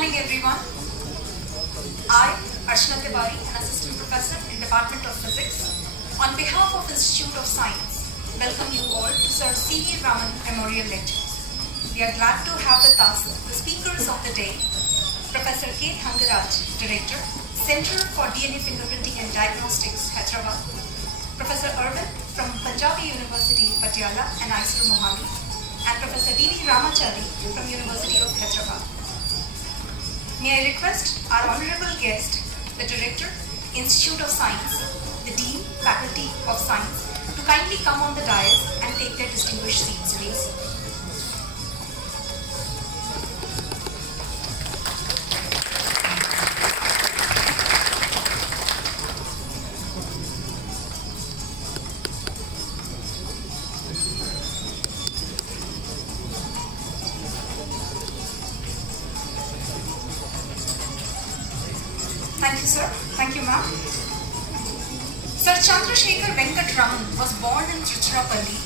morning, everyone. I, Svante Pääbo, an assistant professor in Department of Physics, on behalf of Institute of Science, welcome you all to Sir CV Raman Memorial Lectures. We are glad to have with us the speakers of the day, Professor K. Thangaraj, Director, Center for DNA Fingerprinting and Diagnostics, Hyderabad, Professor Arvind from Punjabi University, Patiala and IISER Mohali, and Professor CV Ramachari from University of Hyderabad. May I request our honorable guest, the Director, Institute of Science, the Dean, Faculty of Science, to kindly come on the dais and take their distinguished seats, please. Thank you, sir. Thank you, ma'am. Sir Chandrasekhar Venkat Raman was born in Tiruchirappalli,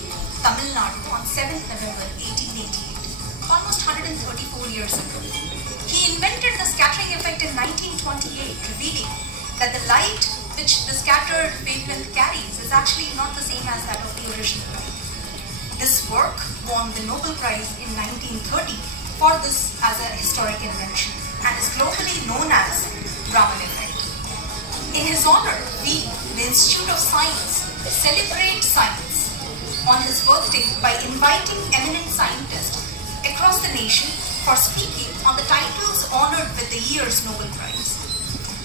Tamil Nadu on 7th November 1888, almost 134 years ago. He invented the scattering effect in 1928, revealing that the light which the scattered wavelength carries is actually not the same as that of the original light. This work won the Nobel Prize in 1930 for this as a historic invention and is globally known as Raman effect. In his honor, we, the Institute of Science, celebrate science on his birthday by inviting eminent scientists across the nation for speaking on the titles honored with the year's Nobel Prize.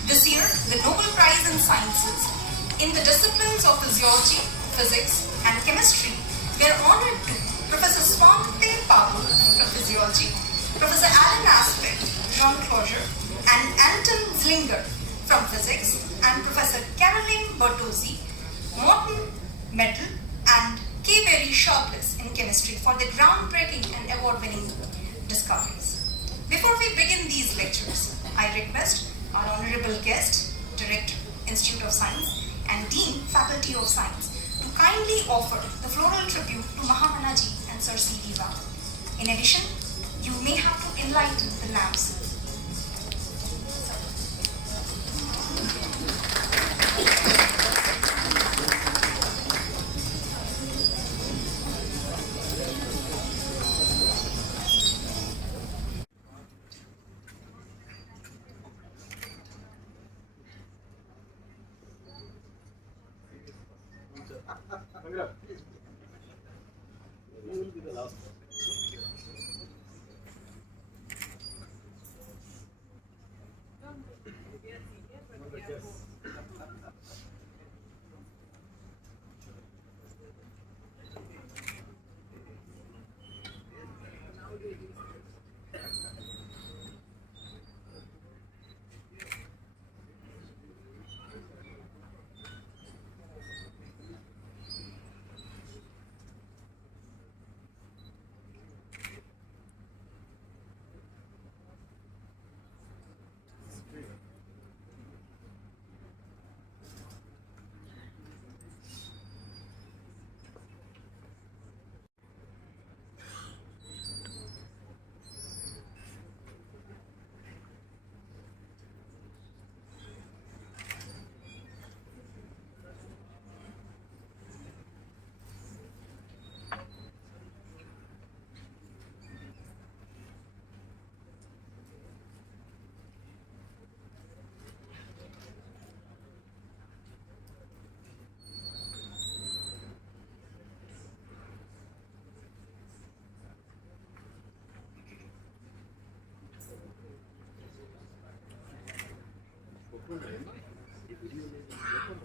This year, the Nobel Prize in Sciences in the disciplines of Physiology, Physics and Chemistry were honored to Professor Svante Pääbo from Physiology, Professor Alain Aspect, and Anton Zeilinger from Physics, and Professor Caroline Bertozzi, Morton Medal, and K. Berry Sharpless in Chemistry for their groundbreaking and award-winning discoveries. Before we begin these lectures, I request our honorable guest, Director, Institute of Science, and Dean, Faculty of Science, to kindly offer the floral tribute to Mahamanaji and Sir CV Raman. In addition, you may have to enlighten the lamps. You will be the last one.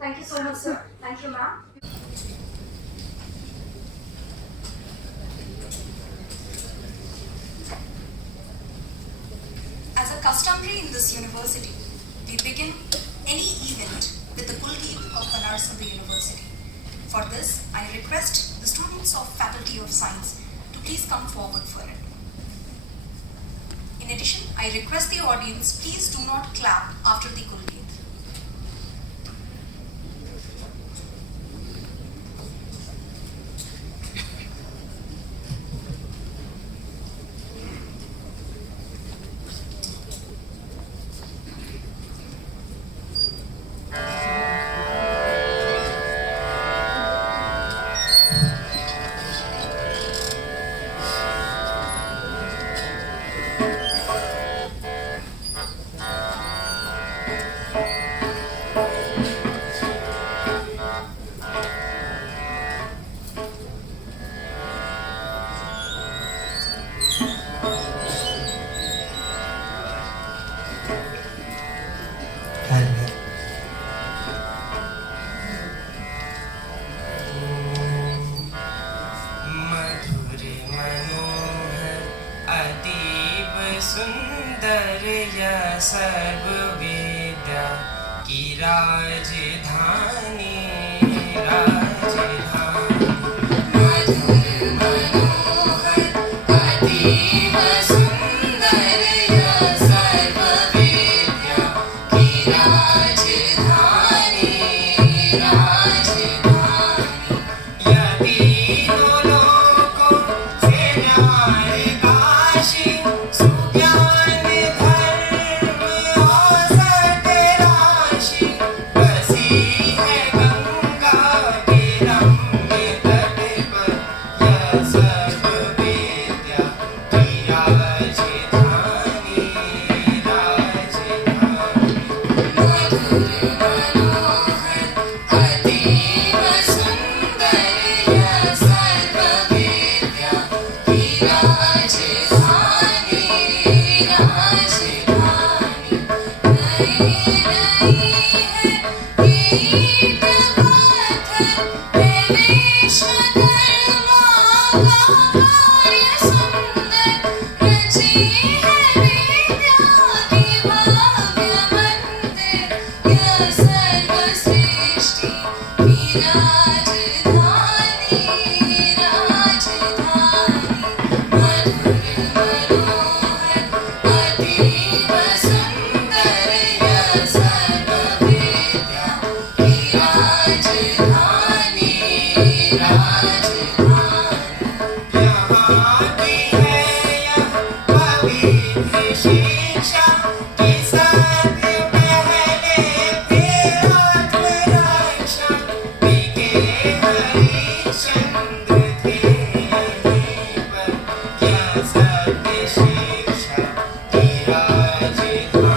Thank you so much, sir. Thank you, ma'am. As a customary in this university, we begin any event with the Kuldeep of Honors of the university. For this, I request the students of Faculty of Science to please come forward for it. In addition, I request the audience, please do not clap after the Kuldeep. सुंदर या सर्वविद्या की राजधानी राजधानी मधुर मनोहर अतीव सुंदर या सर्वविद्या की राजधानी राजधानी यदि लोकों से न्याय काशी सुज्ञान धर्म औसत राशि बसी है गंगा के रम्य तट पर यह सर्वविद्या की राजधानी राजधानी मधुर मनोहर अतीव सुंदर यह सर्वविद्या की राजधानी राजधानी नई नई है कीट पाथर प्रवेश धर्मा का कार्य सुंदर रची है विद्या की भव्य मंदिर यह सर्वसृष्टि की राजधानी राजधानी मधुर मनोहर अतीव सुंदर यह सर्वविद्या की राजधानी राजधानी यहाँ की है यह पवित्र शिक्षा कि सत्य पहले फिर आत्मरक्षा बिके हरिश्चंद्र थे यहीं पर क्या सत्य शिक्षा की राजधानी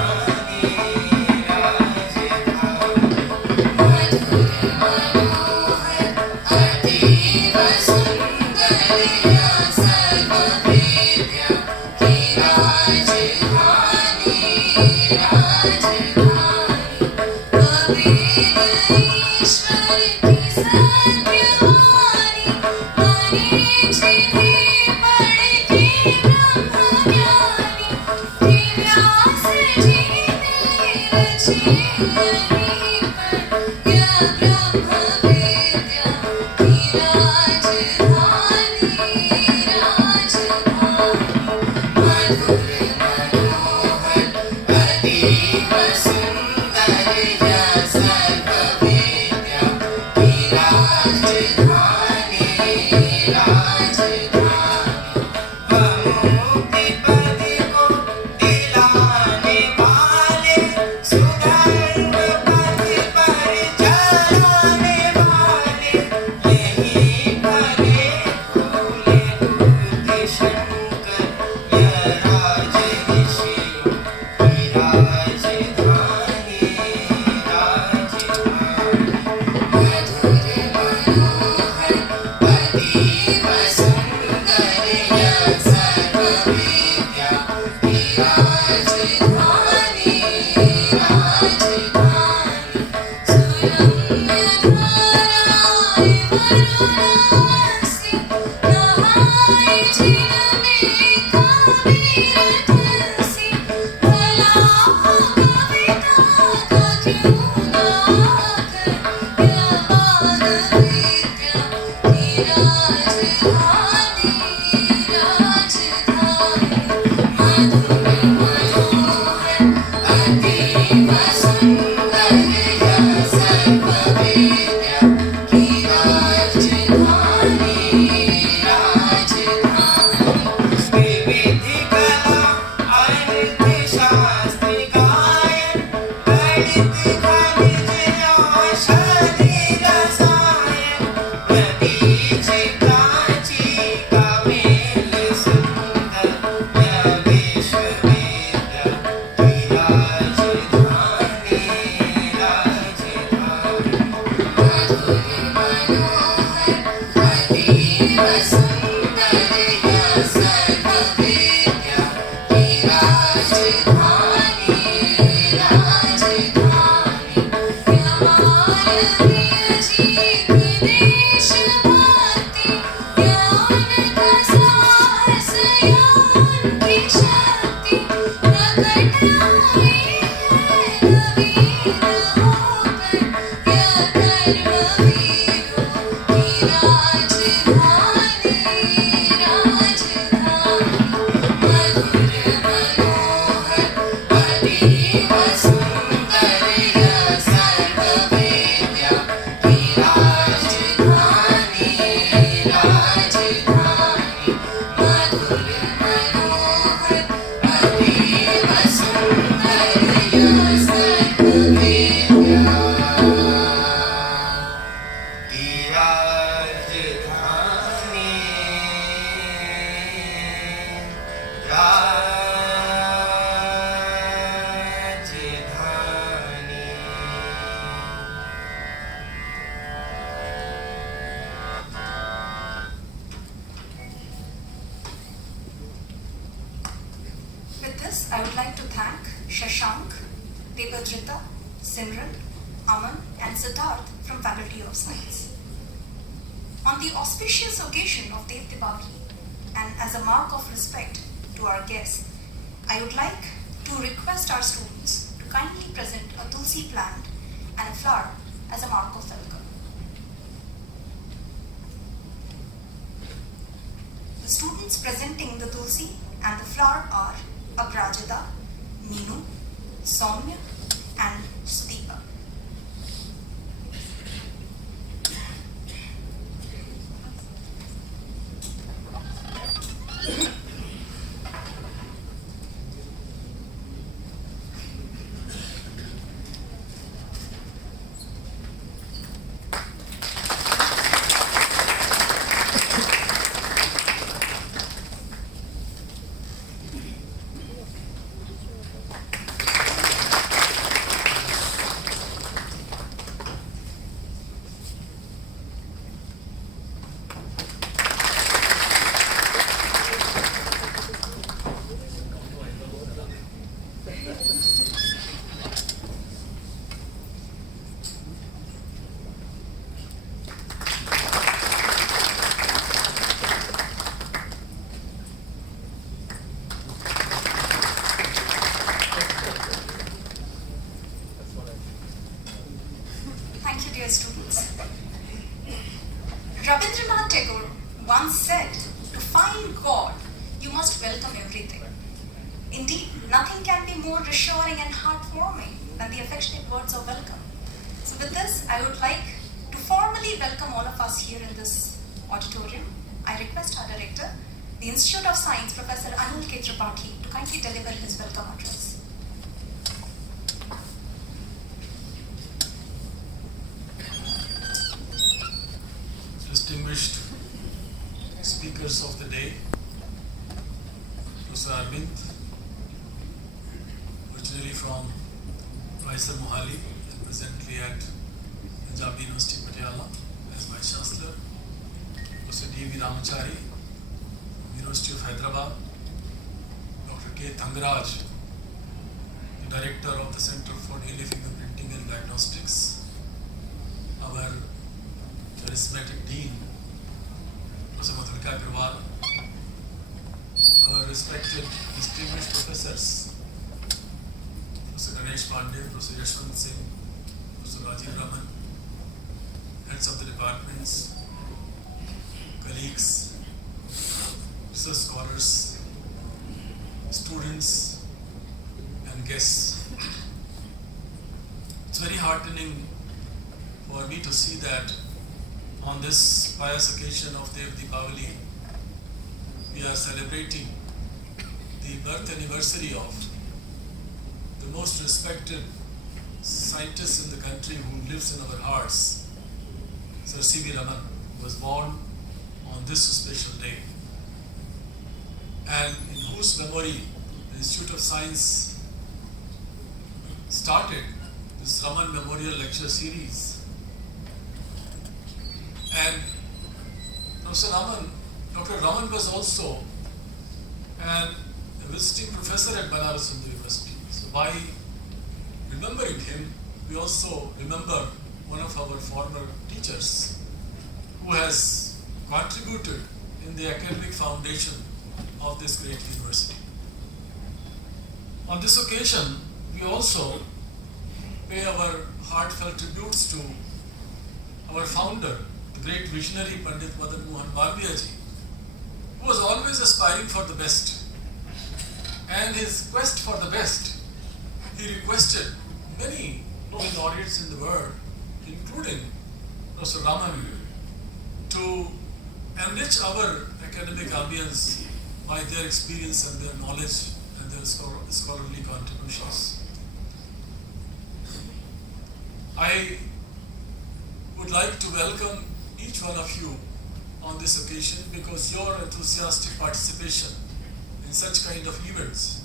राजधानी मधुर मनोहर अतीव सुंदर यह सर्वविद्या की राजधानी राजधानी कबीर ईश्वर की सत्यवाणी मनी जिन्हें पढ़ के ब्रह्मज्ञानी थे व्यास जी ने रची यहीं पर यह ब्रह्मविद्या की राजधानी राजधानी मधुर मनोहर अतीव सुंदर यह सर्वविद्या की राजधानी With this, I would like to thank Shashank, Devadrita, Simran, Aman, and Siddharth from Faculty of Science. On the auspicious occasion of Dev Diwali, and as a mark of respect to our guests, I would like to request our students to kindly present a tulsi plant and a flower as a mark of welcome. The students presenting the tulsi and the flower are Aprajita, Meenu, Soumya, and Sudeepa. Dear students, Rabindranath Tagore once said, to find God, you must welcome everything. Indeed, nothing can be more reassuring and heartwarming than the affectionate words of welcome. So with this, I would like to formally welcome all of us here in this auditorium. I request our director, the Institute of Science, Professor Anil K. Tripathi, to kindly deliver his welcome address. Distinguished speakers of the day, Professor Arvind, originally from IISER Mohali and presently at Punjab University Patiala as Vice Chancellor, Professor CV Raman, University of Hyderabad, Dr. K. Thangaraj, the Director of the Center for Daily Fingerprinting and Diagnostics, our charismatic Dean, Professor Madhurika Agrawal, our respected distinguished professors, Professor Ganesh Pandey, Professor Yashwant Singh, Professor Rajiv Raman, heads of the departments, colleagues, research scholars, students, and guests. It's very heartening for me to see that on this pious occasion of Dev Diwali, we are celebrating the birth anniversary of the most respected scientist in the country who lives in our hearts, Sir CV Raman, who was born on this special day, and in whose memory the Institute of Science started this Raman Memorial Lecture Series. And Professor Raman, Dr. Raman was also a visiting professor at Banaras Hindu University. So by remembering him, we also remember one of our former teachers who has contributed in the academic foundation of this great university. On this occasion, we also pay our heartfelt tributes to our founder, the great visionary Pandit Madan Mohan Malviya ji, who was always aspiring for the best. And his quest for the best, he requested many Nobel laureates in the world, including Professor Raman, to enrich our academic ambience by their experience and their knowledge and their scholarly contributions. I would like to welcome each one of you on this occasion because your enthusiastic participation in such kind of events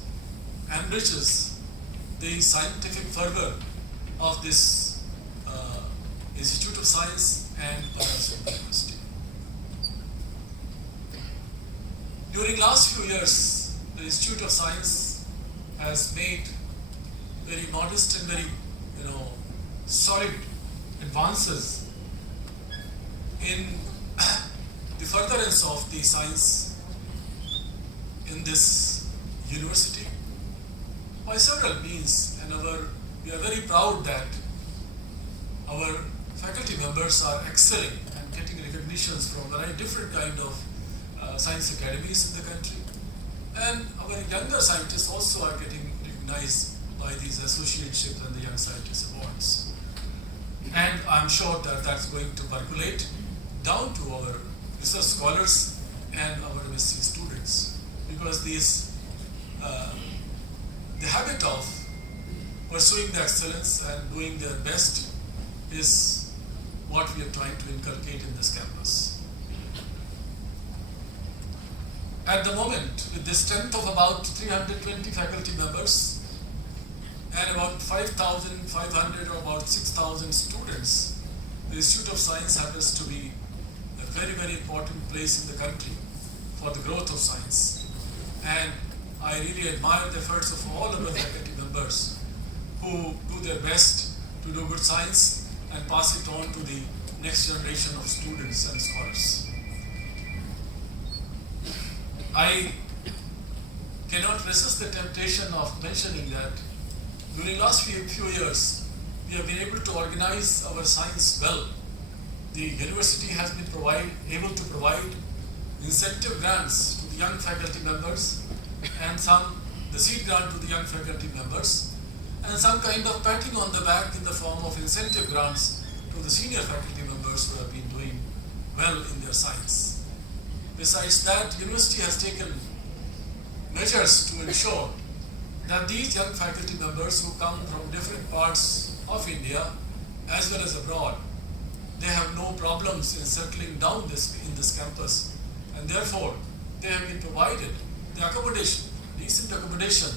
enriches the scientific fervor of this Institute of Science and Banaras University. During last few years, the Institute of Science has made very modest and very, solid advances in the furtherance of the science in this university by several means, and we are very proud that our faculty members are excelling and getting recognitions from very different kind of science academies in the country, and our younger scientists also are getting recognized by these associateships and the Young Scientist Awards. And I'm sure that that's going to percolate down to our research scholars and our MSc students, because the habit of pursuing the excellence and doing their best is what we are trying to inculcate in this campus. At the moment, with the strength of about 320 faculty members and about 5,500 or about 6,000 students, the Institute of Science happens to be a very, very important place in the country for the growth of science. And I really admire the efforts of all of our faculty members who do their best to do good science and pass it on to the next generation of students and scholars. I cannot resist the temptation of mentioning that during last few years, we have been able to organize our science well. The university has been able to provide incentive grants to the young faculty members, and the seed grant to the young faculty members, and some kind of patting on the back in the form of incentive grants to the senior faculty members who have been doing well in their science. Besides that, university has taken measures to ensure that these young faculty members who come from different parts of India as well as abroad, they have no problems in settling down in this campus, and therefore they have been provided the accommodation, decent accommodation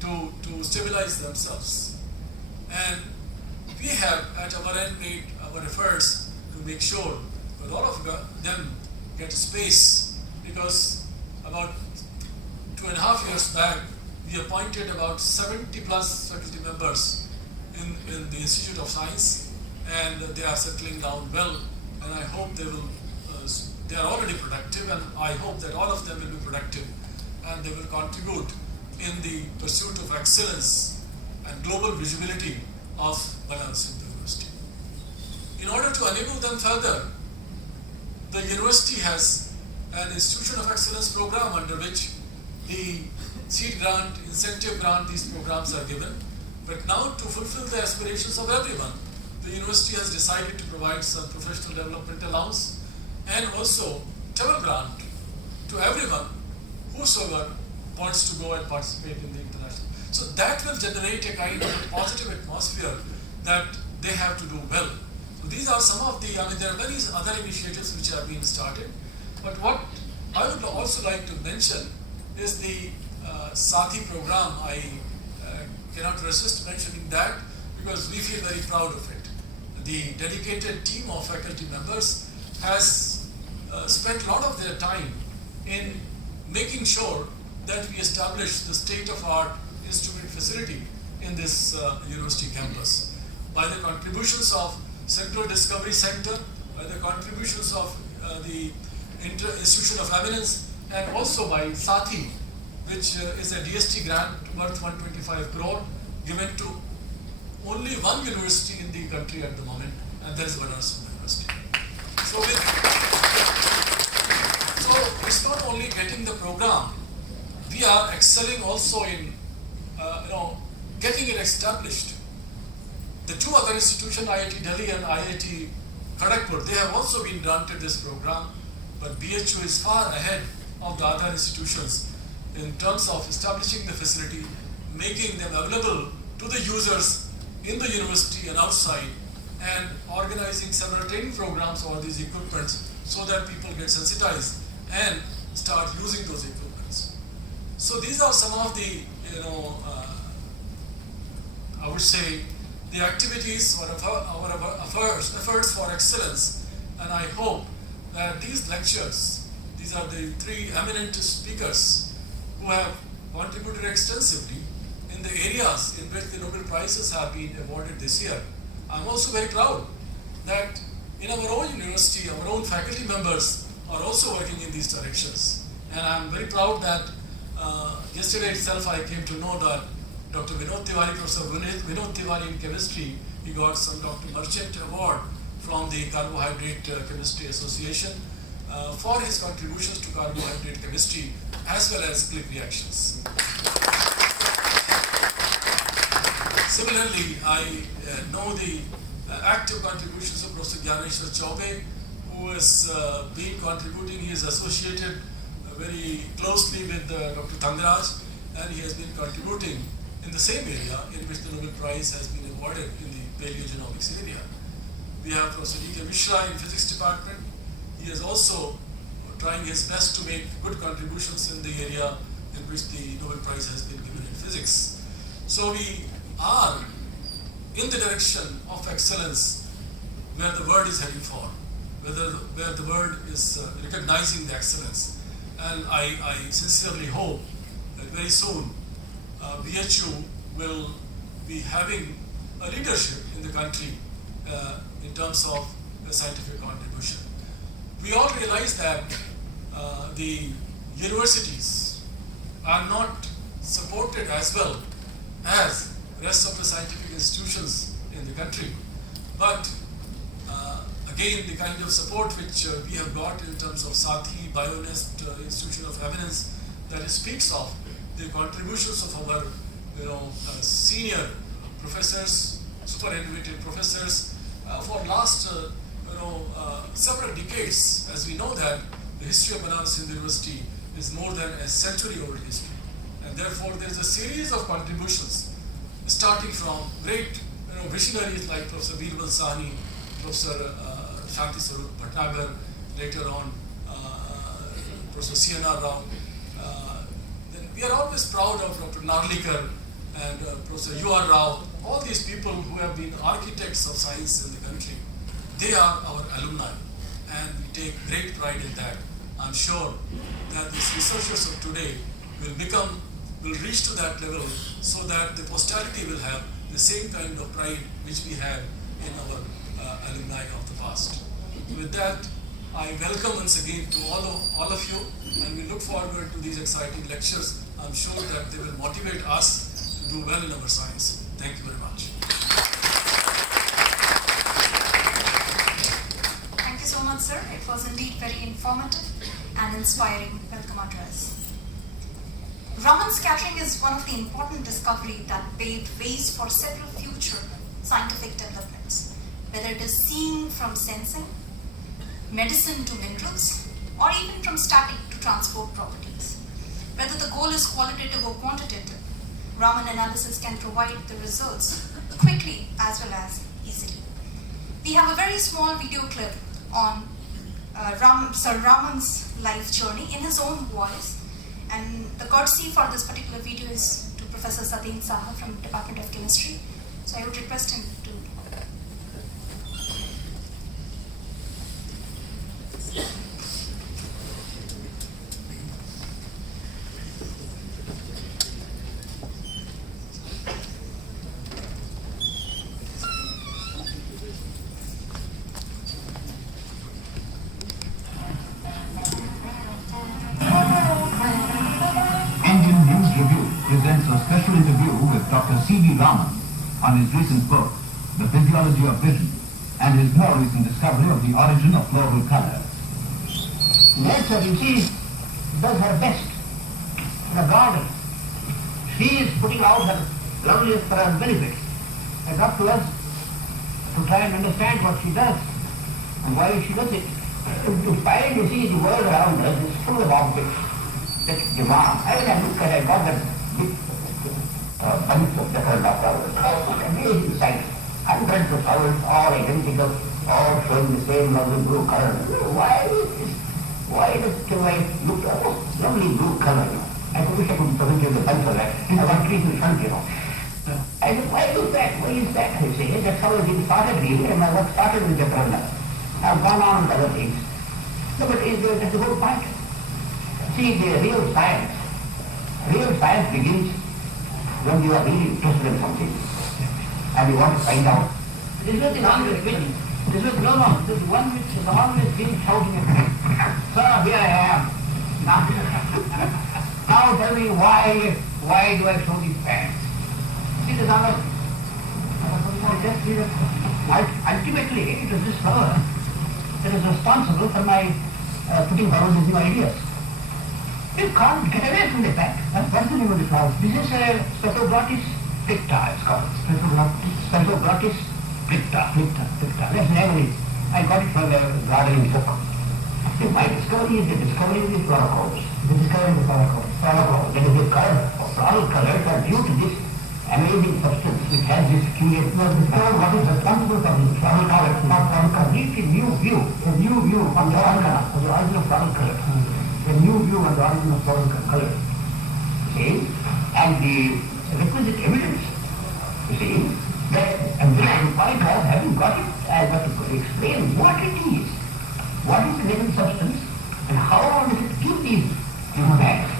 to stabilize themselves. And we have at our end made our efforts to make sure that all of them get space, because about 2.5 years back we appointed about 70 plus faculty members in the Institute of Science, and they are settling down well, and I hope they are already productive, and I hope that all of them will be productive and they will contribute in the pursuit of excellence and global visibility of Banaras University. In order to enable them further, the university has an Institution of Excellence program under which the seed grant, incentive grant, these programs are given. But now, to fulfill the aspirations of everyone, the university has decided to provide some professional development allowance and also travel grant to everyone whosoever wants to go and participate in the international. So that will generate a kind of a positive atmosphere that they have to do well. So these are some of the, there are many other initiatives which have been started, but what I would also like to mention is the Sathi program. I cannot resist mentioning that because we feel very proud of it. The dedicated team of faculty members has spent a lot of their time in making sure that we establish the state-of-art instrument facility in this university campus. By the contributions of Central Discovery Center, by the contributions of the Institution of Eminence, and also by Sathi, which is a DST grant worth 125 crore given to only one university in the country at the moment, and that is Banaras University. So it's not only getting the program, we are excelling also in getting it established. The two other institutions, IIT Delhi and IIT Kharagpur, they have also been granted this program, but BHU is far ahead of the other institutions in terms of establishing the facility, making them available to the users in the university and outside, and organizing several training programs for these equipments so that people get sensitized and start using those equipments. So these are some of the, I would say, the activities or our efforts for excellence, and I hope that these lectures, these are the three eminent speakers who have contributed extensively in the areas in which the Nobel Prizes have been awarded this year. I'm also very proud that in our own university, our own faculty members are also working in these directions. And I'm very proud that yesterday itself I came to know that Dr. Vinod Tiwari, Professor Vinod Tiwari in chemistry, he got some Dr. Merchant Award from the Carbohydrate Chemistry Association for his contributions to carbohydrate chemistry as well as click reactions. Similarly, I know the active contributions of Professor Gyaneshwar Chaube, who has been contributing. He is associated very closely with Dr. Thangaraj, and he has been contributing in the same area in which the Nobel Prize has been awarded in the paleogenomics area. We have Professor D.K. Mishra in physics department. He is also trying his best to make good contributions in the area in which the Nobel Prize has been given in physics. So we are in the direction of excellence where the world is heading for, where the world is recognizing the excellence. And I sincerely hope that very soon BHU will be having a leadership in the country in terms of scientific contribution. We all realize that the universities are not supported as well as rest of the scientific institutions in the country. But again, the kind of support which we have got in terms of Sathi, Bionest, Institution of Eminence, that speaks of the contributions of our senior professors, superannuated professors for last several decades. As we know that the history of Banaras Hindu University is more than a century old history, and therefore there is a series of contributions starting from great visionaries like Professor Birbal Sahni, Professor Shanti Swarup Bhatnagar, later on Professor C.N.R. Rao. Then we are always proud of Dr. Narlikar and Professor U.R. Rao, all these people who have been architects of science in the country. They are our alumni, and we take great pride in that. I'm sure that these researchers of today will reach to that level so that the posterity will have the same kind of pride which we have in our alumni of the past. With that, I welcome once again to all of you, and we look forward to these exciting lectures. I'm sure that they will motivate us to do well in our science. Thank you very much. Thank you so much, sir. It was indeed very informative and inspiring welcome address. Raman scattering is one of the important discoveries that paved ways for several future scientific developments, whether it is seeing from sensing, medicine to minerals, or even from static to transport properties. Whether the goal is qualitative or quantitative, Raman analysis can provide the results quickly as well as easily. We have a very small video clip on Sir Raman's life journey in his own voice, and the courtesy for this particular video is to Professor Sateen Saha from Department of Chemistry. So I would request him to. Presents a special interview with Dr. CV Raman on his recent book, The Physiology of Vision, and his more recent discovery of the origin of floral color. Nature, you see, does her best in a garden. She is putting out her loveliest for our benefit. It's up to us to try and understand what she does and why she does it. To find, you see, the world around us is full of objects that demand. I got that big bunch of different flowers. Amazing sight. Hundreds of flowers, all identical, all showing the same lovely blue color. Why is this? Why does it look lovely blue color? I wish I could present you the bunch of that. I want trees in front, I said, why is that? Why is that? I say, that's how it started really, and my work started with the Brahma. I've gone on with other things. No, but that's the whole point. See, the real science begins when you are really interested in something and you want to find out. This was the one which this was this one which has always been shouting at me. Sir, here I am. Now tell me why do I show these pants? See the other ultimately it was this fellow that is responsible for my putting forward these new ideas. You can't get away from the fact. What's the name of the flower? This is a Spathoglottis picta, it's called. Spathoglottis picta. That's the name of it. I got it from the gardening book. My discovery is the discovery of the flower codes. The discovery of the flower codes. That is the color, floral colors are due to this amazing substance which has this peculiar. Discover what is responsible for this floral color. Not from a completely new view. A new view on the origin of floral color. A new view on the origin of floral color. See? And the requisite evidence, you see, that and the point of having got it, I have to explain what it is. What is the living substance and how does it give these facts?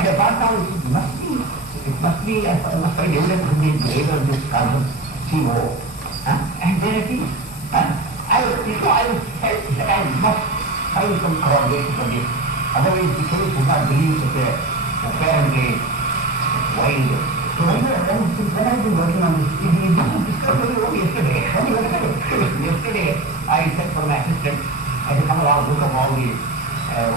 And apart from it must be, I must find evidence in the grade of this carbon CO. And there it is. I felt that I must find some correlation for this. Otherwise the chemist would not believe such a apparently wild. So when I've been working on this, this was discovered only yesterday. Yesterday I said for my assistant, I said, come along, look up all the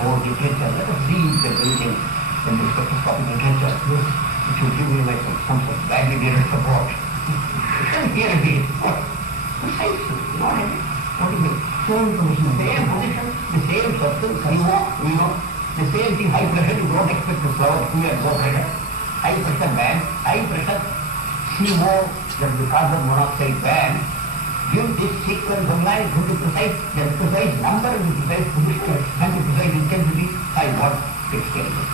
old literature. Let us read the building in the spectroscopic literature, which will give me like some sort of badly dated support. Here it is. Precisely. You know what I mean? What is it? Same position, the same substance, the same thing, high pressure, you don't expect the flower to be at low pressure. High pressure band, high pressure CO, that the carbon monoxide band, give this sequence of lines with the precise number and the precise position and the precise intensity, I got experiment.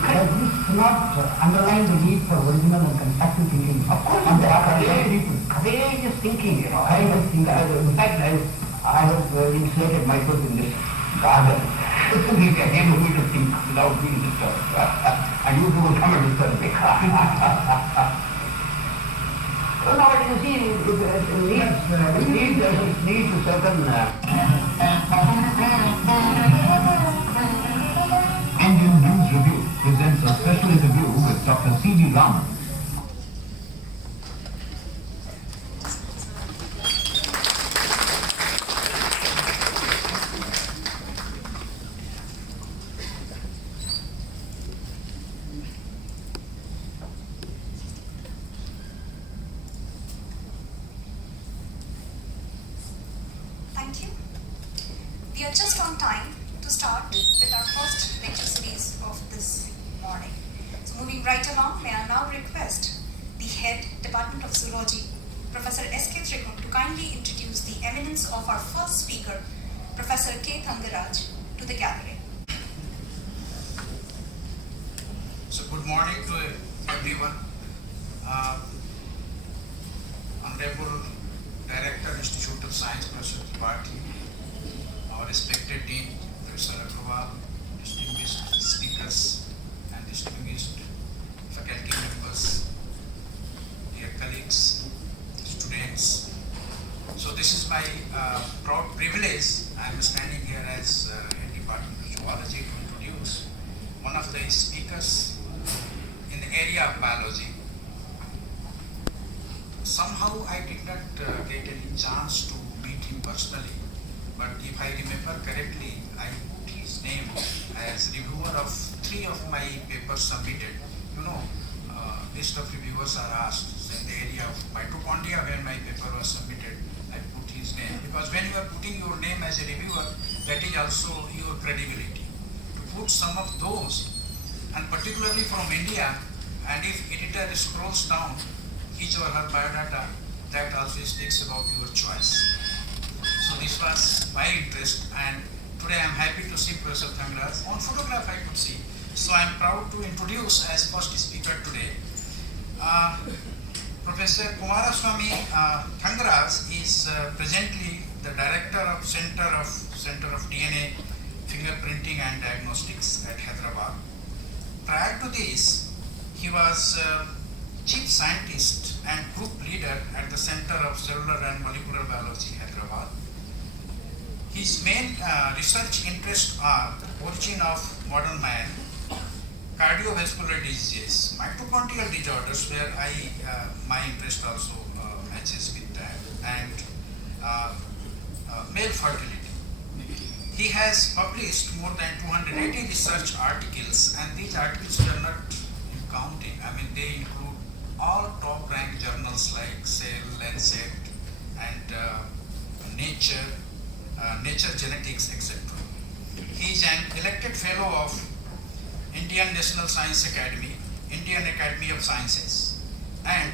Does this not underline the need for original and constructive thinking? Of course, on the part of people. Courageous thinking, in fact, I have insulated myself in this garden. You can enable me to think without being disturbed. And you will come and disturb me. So now you see, it needs a certain... Indian News Review presents a special interview with Dr. CV Raman. Thank you. We are just on time to start with our first lecture series of this morning. So moving right along, may I now request the head, Department of Zoology, Professor S.K. Trikun, to kindly introduce the eminence of our first speaker, Professor K. Thangaraj, to the gathering. So good morning to everyone. Honorable Director, Institute of Science, Professor Tripathi, our respected Dean, Professor Agrawal, distinguished speakers and distinguished faculty members, dear colleagues, students. So this is my proud privilege. I am standing here as head Department of Zoology to introduce one of the speakers in the area of biology. Somehow Though I did not get any chance to meet him personally, but if I remember correctly, I put his name as reviewer of 3 of my papers submitted. You know, list of reviewers are asked. So in the area of mitochondria, when my paper was submitted, I put his name, because when you are putting your name as a reviewer, that is also your credibility. To put some of those, and particularly from India, and if editor scrolls down his or her biodata, that also speaks about your choice. So this was my interest, and today I am happy to see Professor Thangaraj. On photograph I could see. So I am proud to introduce as first speaker today Professor Kumaraswamy Thangaraj is presently the director of Center of DNA Fingerprinting and Diagnostics at Hyderabad. Prior to this, he was chief scientist and group leader at the Center of Cellular and Molecular Biology, Hyderabad. His main research interests are origin of modern man, cardiovascular diseases, mitochondrial disorders, where my interest also matches with that, and male fertility. He has published more than 280 research articles, and these articles are not in counting. I mean, they include all top-ranked journals like Cell, Lancet, and Nature, Nature Genetics, etc. He is an elected fellow of Indian National Science Academy, Indian Academy of Sciences, and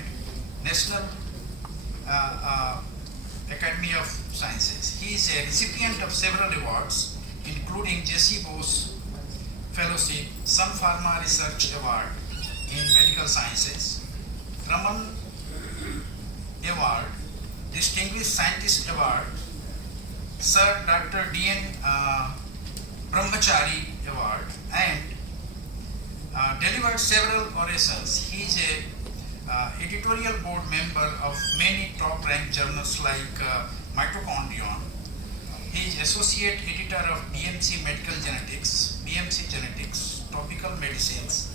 National Academy of Sciences. He is a recipient of several awards, including J.C. Bose Fellowship, Sun Pharma Research Award in Medical Sciences, Raman Award, Distinguished Scientist Award, Sir Dr. D.N. Brahmachari Award, and delivered several orations. He is a editorial board member of many top-ranked journals like Mitochondrion. He is associate editor of BMC Medical Genetics, BMC Genetics, Topical Medicines,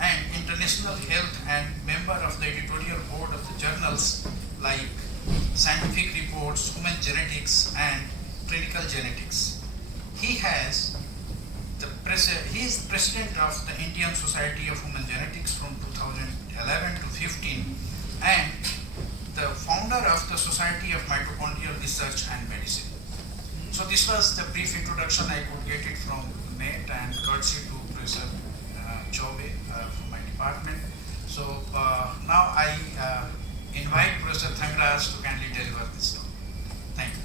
and International Health, and member of the editorial board of the journals like Scientific Reports, Human Genetics, and Clinical Genetics. He is president of the Indian Society of Human Genetics from 2011 to 15, and the founder of the Society of Mitochondrial Research and Medicine. So this was the brief introduction. I could get it from net, and courtesy to Professor Chaube from my department. So now I invite Professor Thangaraj to kindly deliver this talk. Thank you.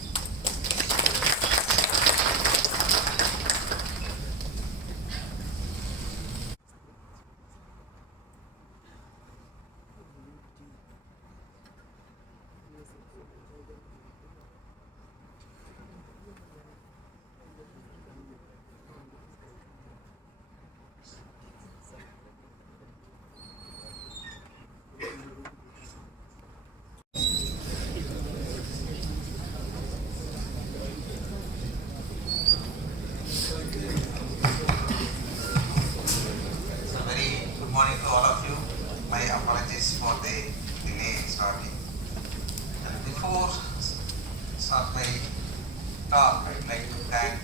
Morning to all of you. My apologies for the delay in starting. And before start my talk, I'd like to thank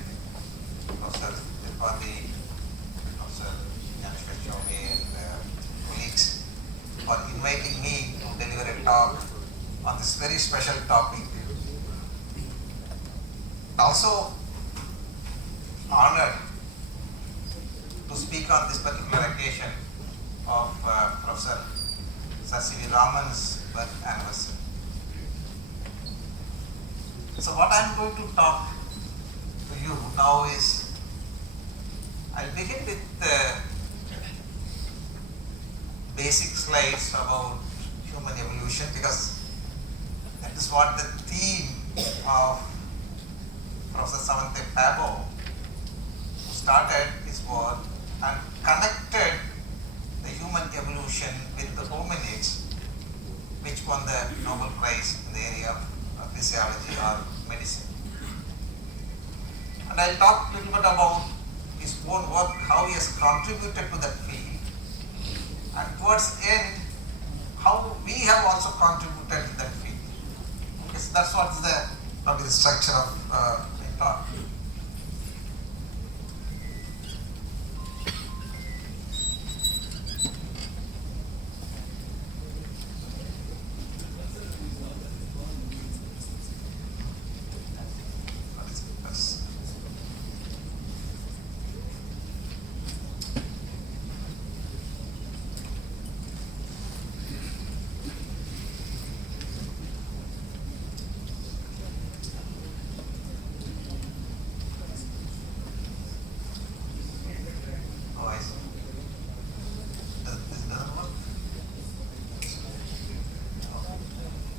Professor Deepadi, Professor Aspect and colleagues for inviting me to deliver a talk on this very special topic. Also honored to speak on this particular occasion of Professor Sir CV Raman's birth anniversary. So what I am going to talk to you now is, I'll begin with the basic slides about human evolution, because that is what the theme of Professor Svante Pääbo, who started his work and connected the human evolution with the hominids, which won the Nobel Prize in the area of physiology or medicine. And I'll talk a little bit about his own work, how he has contributed to that field, and towards the end, how we have also contributed to that field. So that's what is the probably the structure of my talk.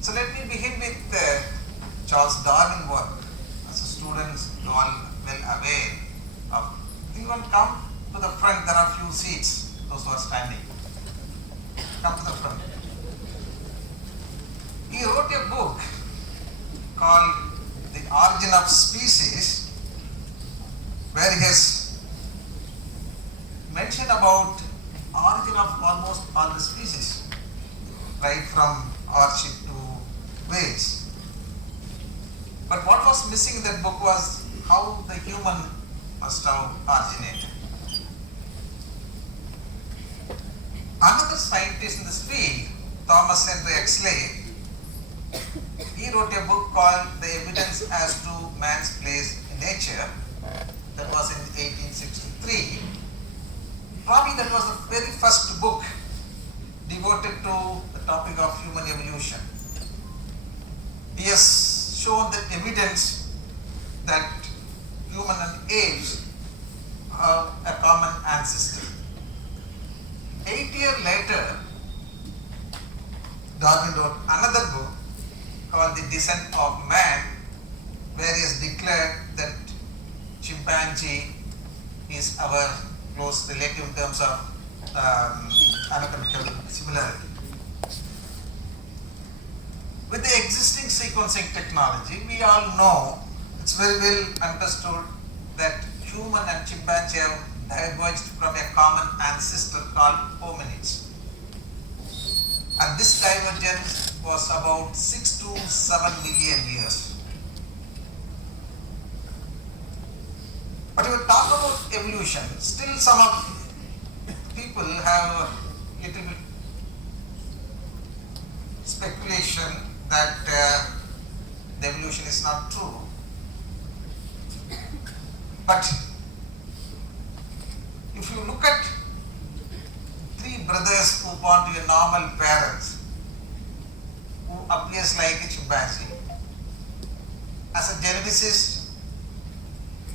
So let me begin with Charles Darwin work. As a student, you all well aware of. You want to come to the front. There are few seats. Those who are standing, come to the front. He wrote a book called The Origin of Species, where he has mentioned about origin of almost all the species, right from orchid to whales. But what was missing in that book was how the human must have originated. Another scientist in this field, Thomas Henry Huxley, he wrote a book called The Evidence as to Man's Place in Nature. That was in 1863. Probably that was the very first book devoted to the topic of human evolution. He has shown the evidence that human and apes have a common ancestor. 8 years later, Darwin wrote another book called The Descent of Man, where he has declared that chimpanzee is our close relative in terms of anatomical similarity. With the existing sequencing technology, we all know, it's very well understood that human and chimpanzee have diverged from a common ancestor called hominins. And this divergence was about 6 to 7 million years. But if we talk about evolution, still some of people have a little bit speculation that the evolution is not true. But if you look at 3 brothers who born to a normal parents, who appears like a chimpanzee, as a geneticist,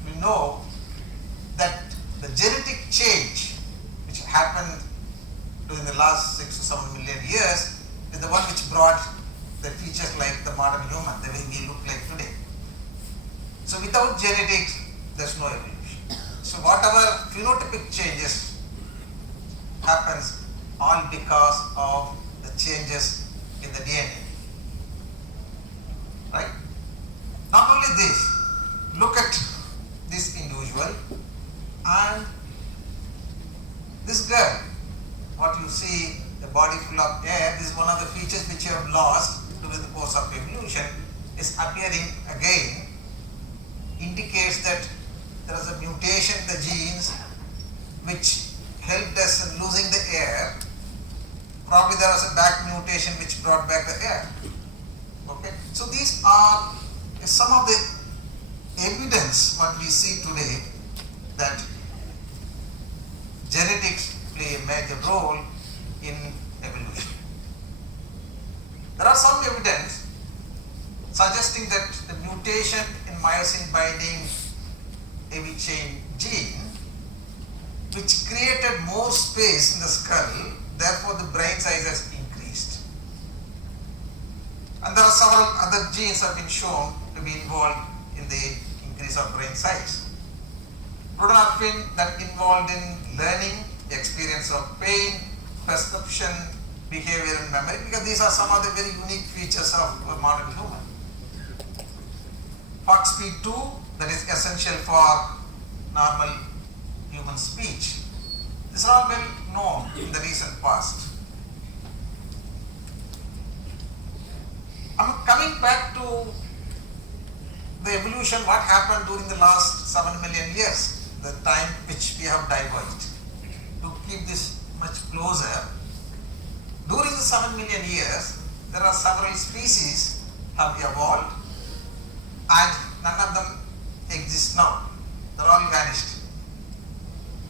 we know that the genetic change which happened during the last 6 to 7 million years is the one which brought the features like the modern human, the way we look like today. So without genetics, there's no evolution. So whatever phenotypic changes happens all because of the changes in the DNA. Right? Not only this, look at this individual and this girl. What you see, a body full of air, this is one of the features which you have lost during the course of evolution, is appearing again, indicates that there is a mutation in the genes which helped us in losing the air. Probably there was a back mutation which brought back the air. Okay, so these are some of the evidence what we see today that genetics play a major role in evolution. There are some evidence suggesting that the mutation in myosin binding heavy chain gene, which created more space in the skull, therefore the brain size has increased. And there are several other genes have been shown to be involved in the increase of brain size. Buprenorphine that involved in learning, experience of pain, perception, behavior and memory, because these are some of the very unique features of a modern human. FOXP2 that is essential for normal human speech. These are all well known in the recent past. I'm coming back to the evolution, what happened during the last 7 million years, the time which we have diverged. To keep this much closer, during the 7 million years, there are several species have evolved and none of them exist now. They're all vanished.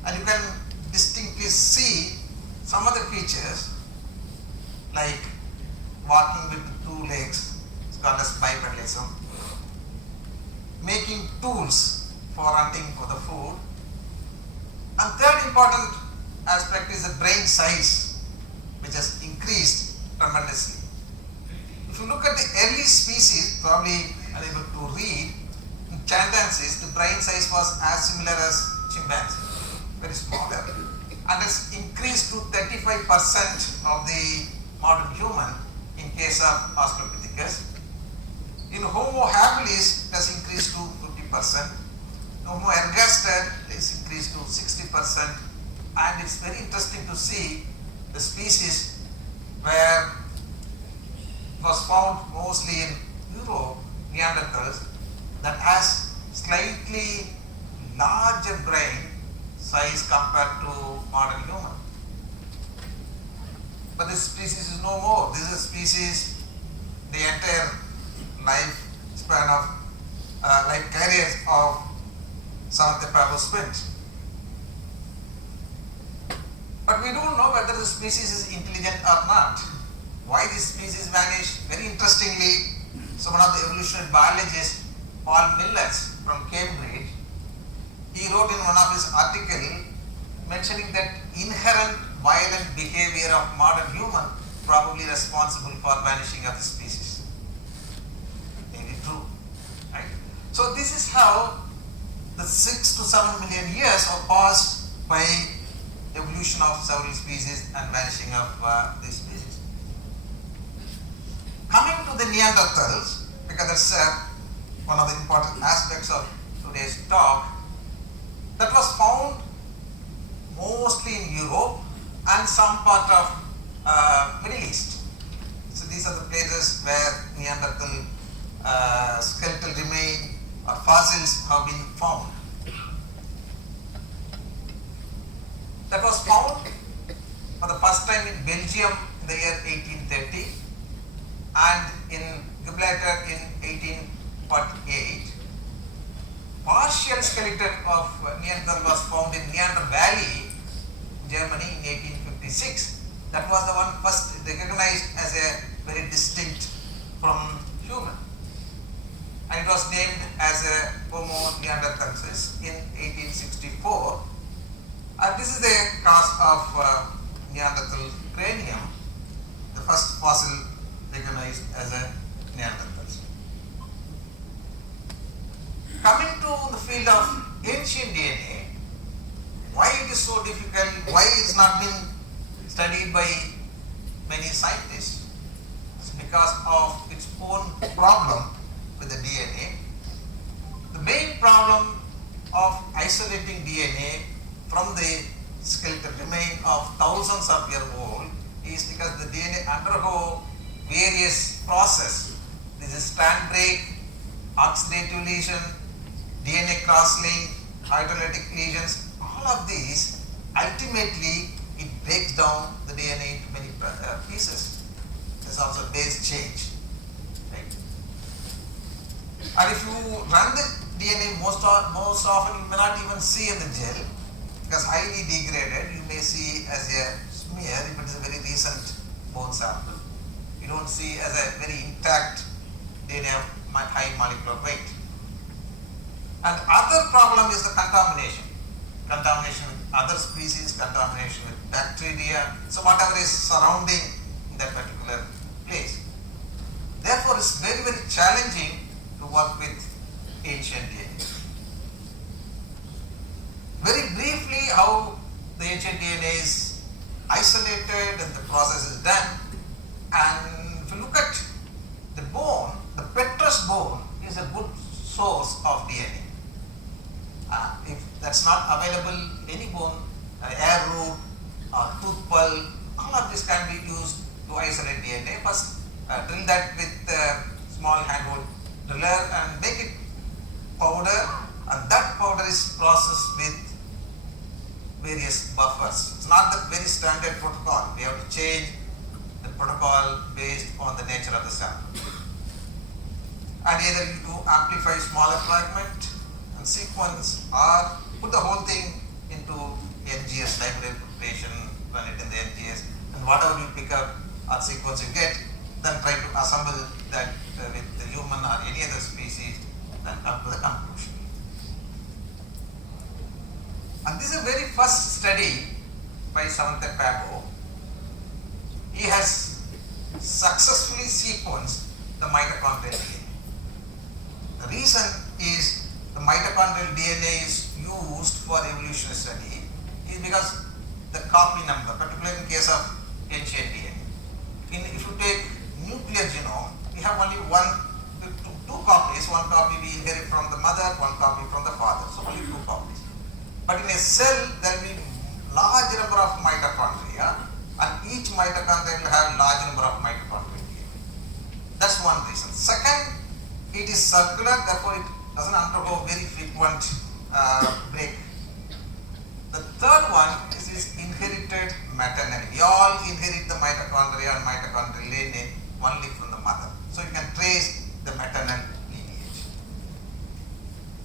And you can distinctly see some other features like walking with 2 legs, it's called as bipedalism, making tools for hunting for the food. And third important aspect is the brain size, which has increased tremendously. If you look at the early species, probably unable to read, in chimpanzees, the brain size was as similar as chimpanzee, very smaller, and has increased to 35% of the modern human in case of Australopithecus. In Homo habilis, it has increased to 50%. Homo ergaster is increased to 60%, and it's very interesting to see the species where it was found mostly in Europe, Neanderthals, that has slightly larger brain size compared to modern human. But this species is no more. This is a species, the entire lifespan of life carriers of Svante Pääbo spent. But we don't know whether the species is intelligent or not. Why this species vanished? Very interestingly, so one of the evolutionary biologists, Paul Millets from Cambridge, he wrote in one of his articles mentioning that inherent violent behavior of modern human probably responsible for vanishing of the species. Maybe true, right? So this is how the 6 to 7 million years are passed by evolution of several species and vanishing of these species. Coming to the Neanderthals, because that's one of the important aspects of today's talk, that was found mostly in Europe and some part of Middle East. So these are the places where Neanderthal skeletal remain or fossils have been found. That was found for the first time in Belgium in the year 1830 and in Gibraltar in 1848. Partial skeleton of Neanderthal was found in Neander Valley, Germany in 1856. That was the one first recognized as a very distinct from human. And it was named as a Homo neanderthalensis in 1864. And this is the cast of Neanderthal cranium, the first fossil recognized as a Neanderthal. Coming to the field of ancient DNA, why it is so difficult, why it has not been studied by many scientists? It's because of its own problem with the DNA. The main problem of isolating DNA from the skeletal remain of thousands of years old is because the DNA undergo various processes. This is strand break, oxidative lesion, DNA cross-link, hydrolytic lesions. All of these, ultimately, it breaks down the DNA into many pieces. There's also base change. Right? And if you run the DNA most often, you may not even see in the gel, because highly degraded, you may see as a smear if it is a very recent bone sample. You don't see as a very intact DNA of high molecular weight. And other problem is the contamination. Contamination with other species, contamination with bacteria, so whatever is surrounding that particular place. Therefore, it's very, very challenging to work with ancient DNA. Very briefly, how the ancient DNA is isolated and the process is done. And if you look at the bone, the petrous bone is a good source of DNA. If that's not available, any bone, arrowroot or tooth pulp, all of this can be used to isolate DNA. First, drill that with a small handheld driller and make it powder, and that powder is processed with various buffers. It's not the very standard protocol. We have to change the protocol based on the nature of the sample. And either you do amplify smaller fragment and sequence, or put the whole thing into NGS library preparation, run it in the NGS, and whatever you pick up or sequence you get, then try to assemble that with the human or any other species, then come to the conclusion. And this is the very first study by Svante Pääbo. He has successfully sequenced the mitochondrial DNA. The reason is the mitochondrial DNA is used for evolutionary study is because the copy number, particularly in case of ancient DNA. If you take nuclear genome, we have only two copies. One copy we inherit from the mother, one copy from the father. So only two copies. But in a cell, there will be large number of mitochondria, and each mitochondria will have large number of mitochondria. That's one reason. Second, it is circular, therefore it doesn't undergo very frequent break. The third one is inherited maternally. We all inherit the mitochondria and mitochondrial DNA only from the mother. So you can trace the maternal lineage.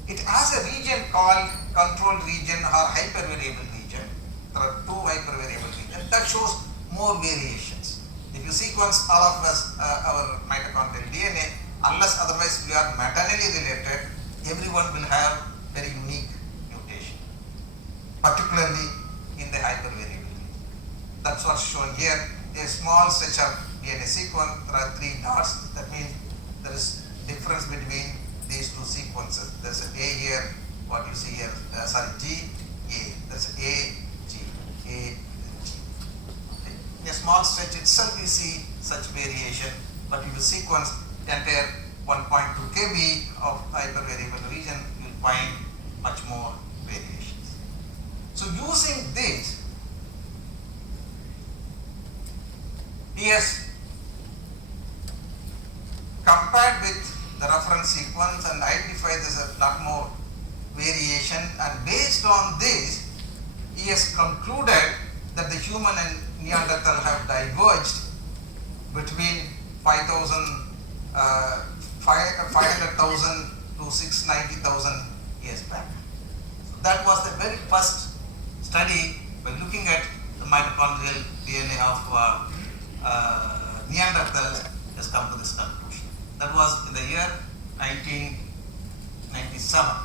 It has a region called control region or hypervariable region. There are two hypervariable regions that shows more variations. If you sequence all of us our mitochondrial DNA, unless otherwise we are maternally related, everyone will have very unique mutation, particularly in the hypervariable region. That's what's shown here. A small stretch of DNA sequence, there are 3 dots. That means there is difference between these two sequences. There's an A here, what you see here, G, A. There's A, G, A, G. Okay. In a small stretch itself you see such variation, but if you sequence entire 1.2 kb of hypervariable region, you will find much more variations. So using this, he has compared with the reference sequence and identified there's a lot more variation, and based on this, he has concluded that the human and Neanderthal have diverged between 500,000 to 690,000 years back. So that was the very first study by looking at the mitochondrial DNA of Neanderthal has come to this conclusion. That was in the year 1997.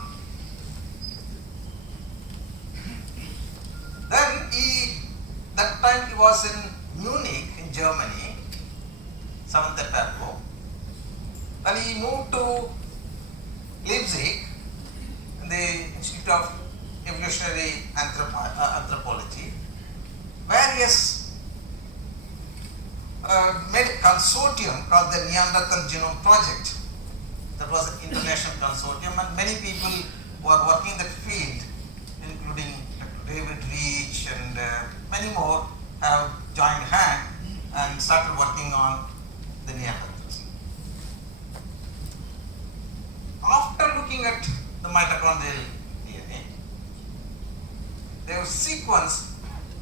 Then that time he was in Munich in Germany, Svante Pääbo. Then he moved to Leipzig in the Institute of Evolutionary Anthropology, where he has made a consortium called the Neanderthal Genome Project. That was an international consortium, and many people who are working in that field, including David Reach and many more, have joined hand and started working on the Neanderthals. After looking at the mitochondrial DNA, they have sequenced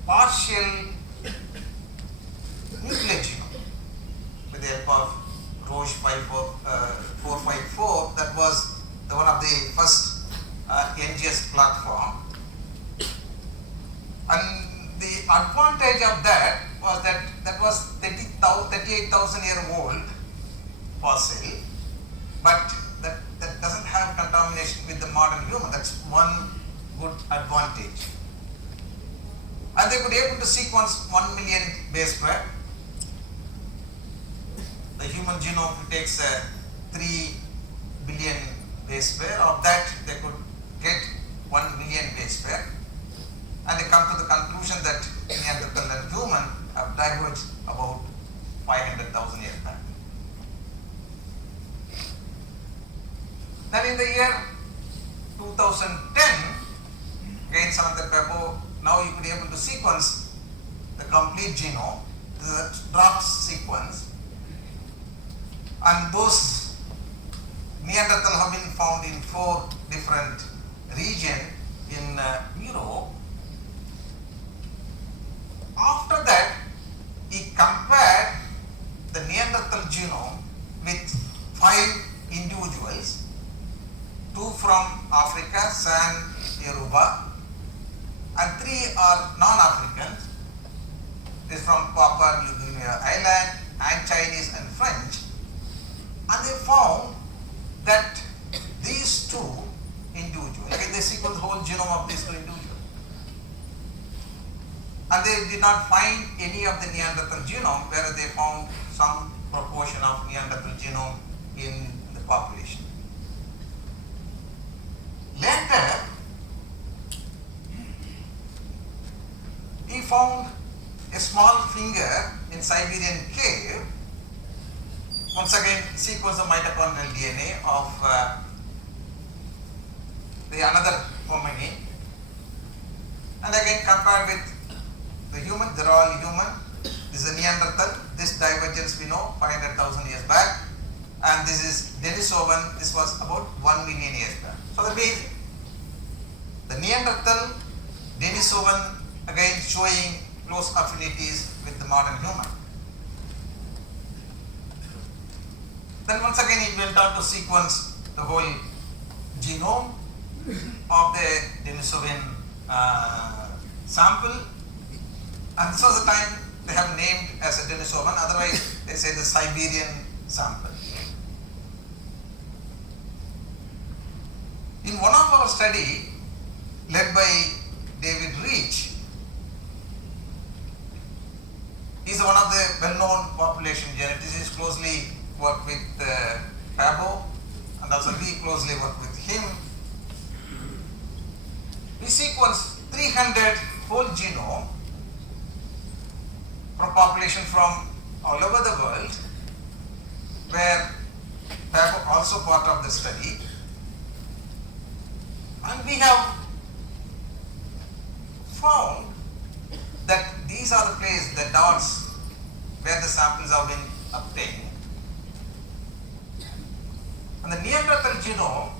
partial nuclear genome with the help of Roche 454. That was one of the first NGS platform. And the advantage of that was that was 38,000 year old fossil, but that doesn't have contamination with the modern human. That's one good advantage. And they could be able to sequence 1 million base pair. The human genome takes 3 billion base pair. Of that, they could get 1 million base pair. And they come to the conclusion that Neanderthal and human have diverged about 500,000 years back. Then in the year 2010, again Svante Pääbo, now you could be able to sequence the complete genome. This is a drop sequence. And those Neanderthal have been found in 4 different regions in Europe. After that, he compared the Neanderthal genome with 5 individuals, 2 from Africa, San Yoruba, and 3 are non-Africans. They from Papua New Guinea Island and Chinese and French. And they found that these 2 individuals, they sequenced the whole genome of these 2 individuals. And they did not find any of the Neanderthal genome, whereas they found some proportion of Neanderthal genome in the population. Later, he found a small finger in Siberian cave. Once again, sequenced the mitochondrial DNA of the another hominin, and again compared with the human. They're all human. This is a Neanderthal. This divergence we know 500,000 years back, and this is Denisovan. This was about 1 million years back. So the basic, the Neanderthal, Denisovan, again showing close affinities with the modern human. Then once again he went on to sequence the whole genome of the Denisovan sample, and this was the time they have named as a Denisovan, otherwise they say the Siberian sample. In one of our study led by David Reach, he is one of the well-known population geneticists, closely worked with Pääbo, and also we closely work with him. We sequenced 300 whole genome from population from all over the world, where Pääbo also part of the study. And we have found that these are the places, the dots, where the samples have been obtained. And the Neanderthal genome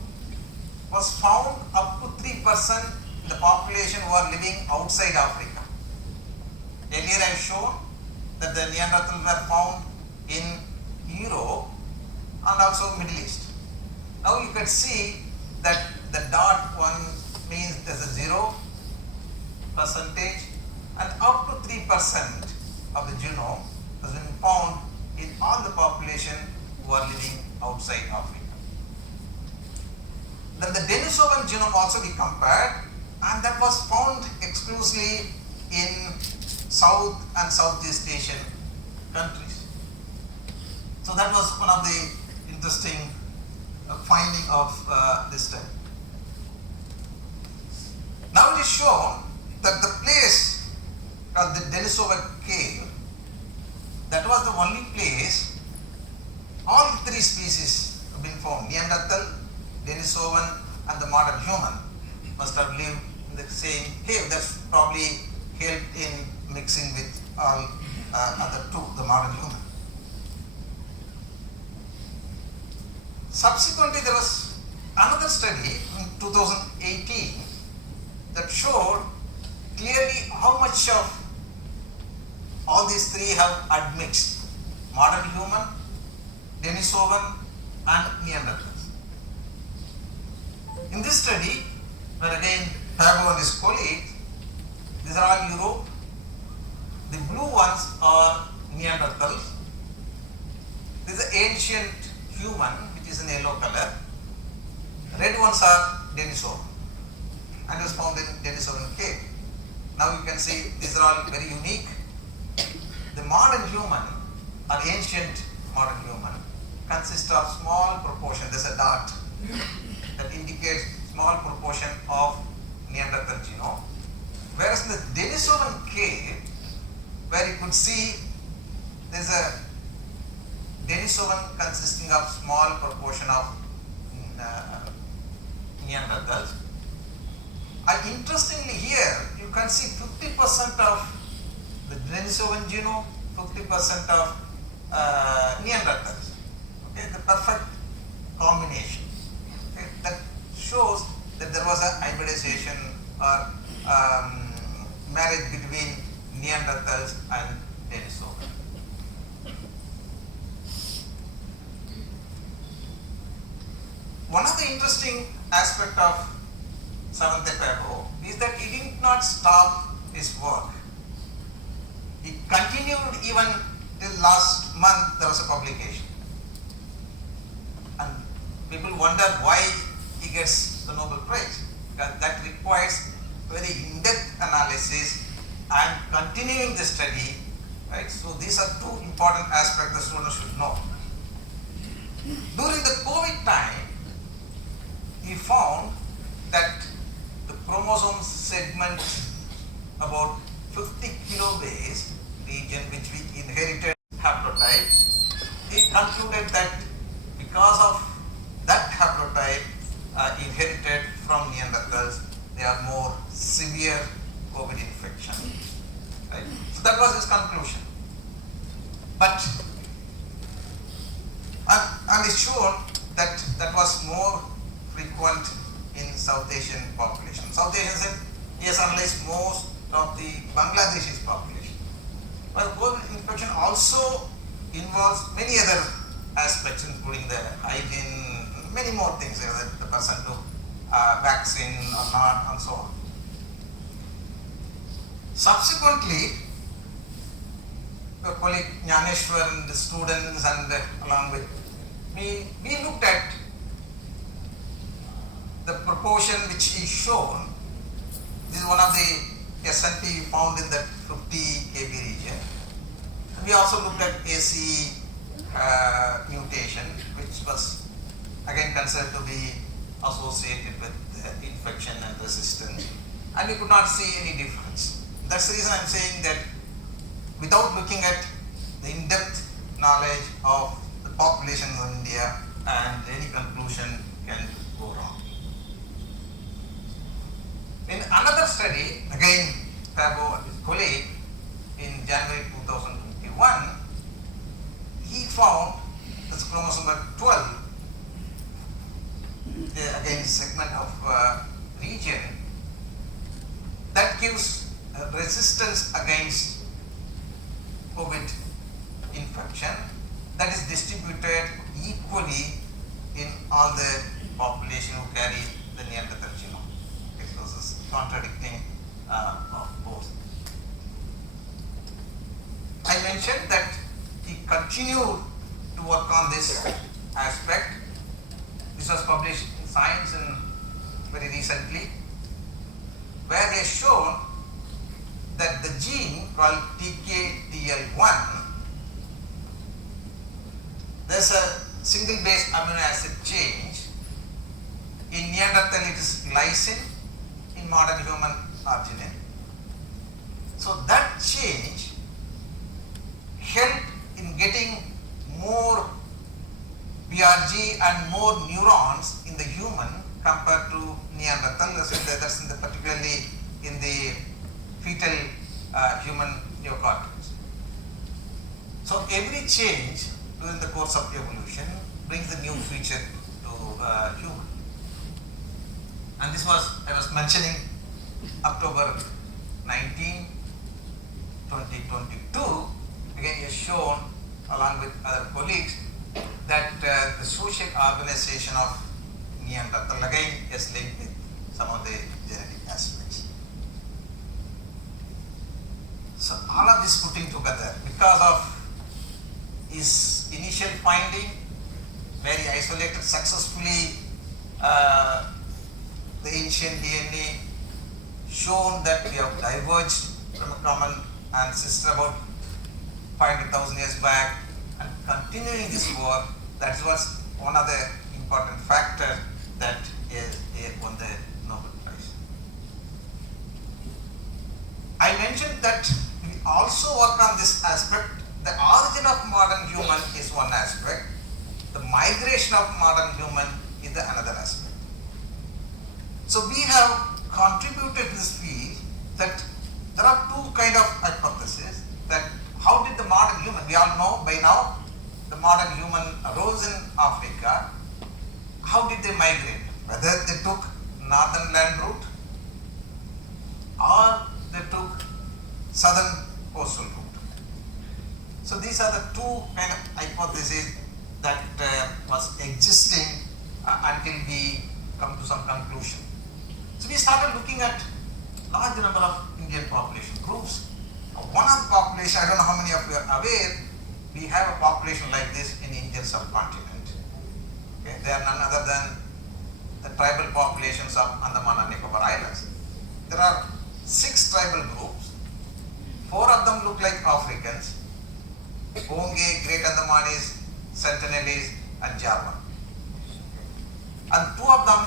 was found up to 3% in the population who are living outside Africa. Earlier I have shown that the Neanderthals were found in Europe and also Middle East. Now you can see that the dot one means there's a 0%, and up to 3% of the genome has been found in all the population who are living outside Africa. Then the Denisovan genome also we compared, and that was found exclusively in South and Southeast Asian countries. So that was one of the interesting finding of this study. Now it is shown that the place called the Denisovan cave, that was the only place all 3 species have been found. Neanderthal, Denisovan, and the modern human must have lived in the same cave. That's probably helped in mixing with all other 2, the modern human. Subsequently, there was another study in 2018 that showed clearly how much of all these 3 have admixed: modern human, Denisovan, and Neanderthals. In this study, where again Pääbo and his colleagues, these are all Europe. The blue ones are Neanderthals. This is the ancient human, which is in yellow color. Red ones are Denisovan, and it was found in Denisovan cave. Now you can see these are all very unique. The modern human, or ancient modern human, consists of small proportion. There's a dot that indicates small proportion of Neanderthal genome. Whereas in the Denisovan cave, where you could see there's a Denisovan consisting of small proportion of Neanderthals. And interestingly here, you can see 50% of the Denisovan genome, 50% of Neanderthals. the perfect combination. Okay, that shows that there was a hybridization or marriage between Neanderthals and Denisovans. One of the interesting aspects of Svante Pääbo is that he did not stop his work. He continued even till last month there was a publication. And people wonder why he gets the Nobel Prize. Because that requires very in-depth analysis and continuing the study, right? So these are two important aspects the students should know. During the COVID time, he found that the chromosome segment about 50 kilobase region which we inherited haplotype, he concluded that because of that haplotype inherited from Neanderthals, they are more severe COVID infection. Right? So that was his conclusion. But and it's shown that that was more frequent in South Asian population. South Asians, he has analyzed most of the Bangladeshi's population. But COVID infection also involves many other aspects, including the hygiene, many more things, that the person took vaccine or not, and so on. Subsequently, our colleague Jnaneshwar and the students and along with me, we looked at the proportion which is shown. This is one of the SNP found in that 50 kb region. And we also looked at AC mutation, which was again considered to be associated with infection and resistance, and we could not see any difference. That's the reason I'm saying that without looking at the in-depth knowledge of the population of India, and any conclusion can go wrong. In another study, again Pääbo and his colleague, in January 2021, he found this chromosome 12, again segment of region that gives resistance against COVID infection that is distributed equally in all the population who carry the Neanderthal genome. Okay, so this is contradicting of both. I mentioned that he continued to work on this aspect. This was published in Science very recently, where he has shown that the gene called TKTL1, there's a single base amino acid change. In Neanderthal it is lysine, in modern human arginine. So that change helped in getting more BRG and more neurons in the human compared to Neanderthal, that's in the, particularly in the fetal human neocortex. So every change during the course of evolution brings a new feature to human. And this was, I was mentioning, October 19, 2022, again he has shown along with other colleagues that the social organization of Neanderthal again is linked with some of the genetic aspects. So all of this putting together, because of his initial finding, where he isolated successfully the ancient DNA, shown that we have diverged from a common ancestor about 500,000 years back, and continuing this work, that was one of the important factors that won the Nobel Prize. I mentioned that we also work on this aspect. The origin of modern human is one aspect. The migration of modern human is the another aspect. So we have contributed to this field that there are two kind of hypotheses, that how did the modern human, we all know by now the modern human arose in Africa, how did they migrate? Whether they took northern land route or they took southern coastal route. So these are the two kind of hypotheses that was existing until we come to some conclusion. So we started looking at large number of Indian population groups. One of the population, I don't know how many of you are aware, we have a population like this in the Indian subcontinent. Okay? They are none other than the tribal populations of Andaman and Nicobar Islands. There are 6 tribal groups. 4 of them look like Africans: Onge, Great Andamanis, Sentinelese, and Java. And 2 of them,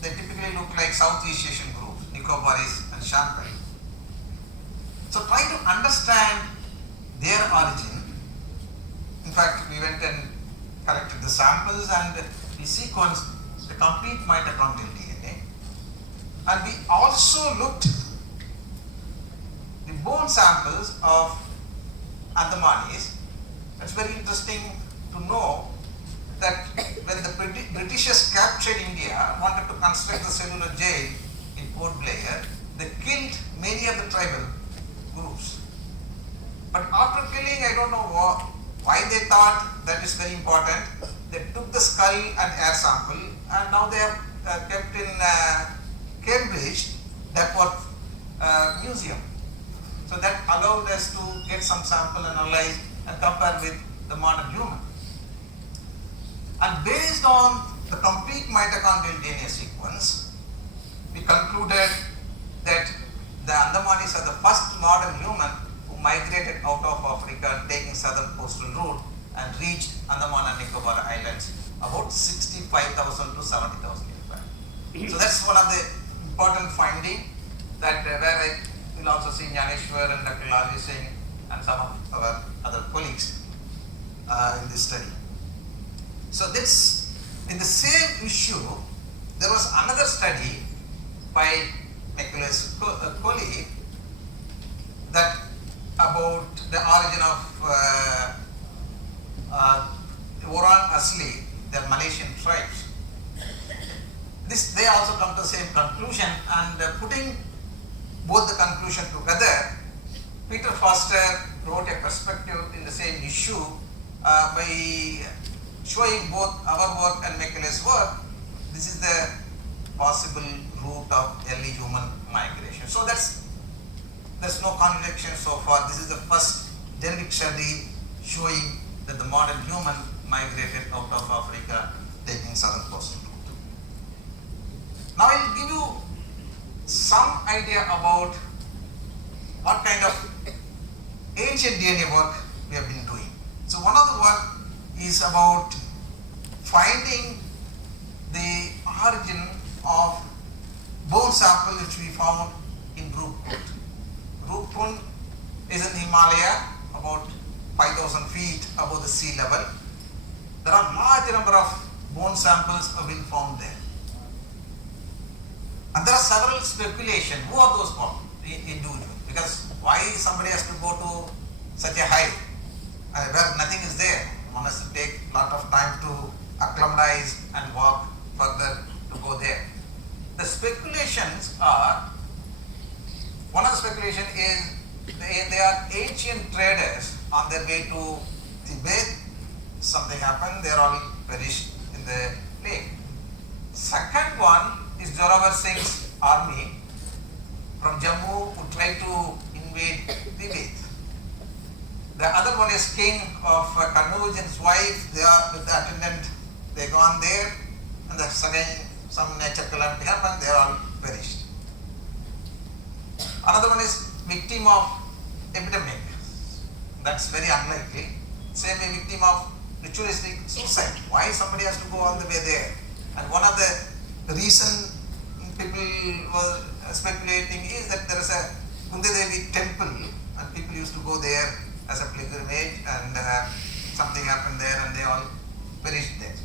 they typically look like Southeast Asian groups, Nicobaris and Shanghai. So try to understand their origin. In fact, we went and collected the samples and we sequenced the complete mitochondrial DNA. And we also looked the bone samples of Andamanis. It's very interesting to know that when the Britishers captured India, wanted to construct the cellular jail in Port Blair, they killed many of the tribal groups. But after killing, I don't know why they thought that is very important. They took the skull and air sample, and now they are kept in Cambridge Depot Museum. So that allowed us to get some sample, analyze, and compare with the modern human. And based on the complete mitochondrial DNA sequence, we concluded that the Andamanis are the first modern human who migrated out of Africa, taking southern coastal route and reached Andaman and Nicobar Islands about 65,000 to 70,000 years back. So that's one of the important finding that where I will also see Nyaneshwar and Dr. Lali Singh and some of our other colleagues in this study. So this, in the same issue, there was another study by Nicholas colleague that about the origin of Orang Asli, the Malaysian tribes. They also come to the same conclusion, and putting both the conclusion together, Peter Foster wrote a perspective in the same issue by showing both our work and Mekele's work. This is the possible route of early human migration. So there's no contradiction so far. This is the first genetic study showing that the modern human migrated out of Africa, taking southern coastal route. Now I'll give you some idea about what kind of ancient DNA work we have been doing. So one of the work is about finding the origin of bone sample which we found in Rupkund. Rupkund is in Himalaya, about 5,000 feet above the sea level. There are large number of bone samples have been found there. And there are several speculations. Who are those individuals? Because why somebody has to go to such a height where nothing is there? One has to take a lot of time to acclimatize and walk further to go there. The speculations are, one of the speculation is they are ancient traders on their way to Tibet. Something happened, they are all perished in the lake. Second one is Zorawar Singh's army from Jammu who tried to invade Tibet. The other one is king of Kannauj and his wife. They are with the attendant. They gone there, and the sudden some nature calamity happened. They are all perished. Another one is victim of epidemic. That's very unlikely. Same way victim of ritualistic suicide. Why somebody has to go all the way there? And one of the reason people were speculating is that there is a Kundadevi temple, and people used to go there as a pilgrimage, and something happened there and they all perished there.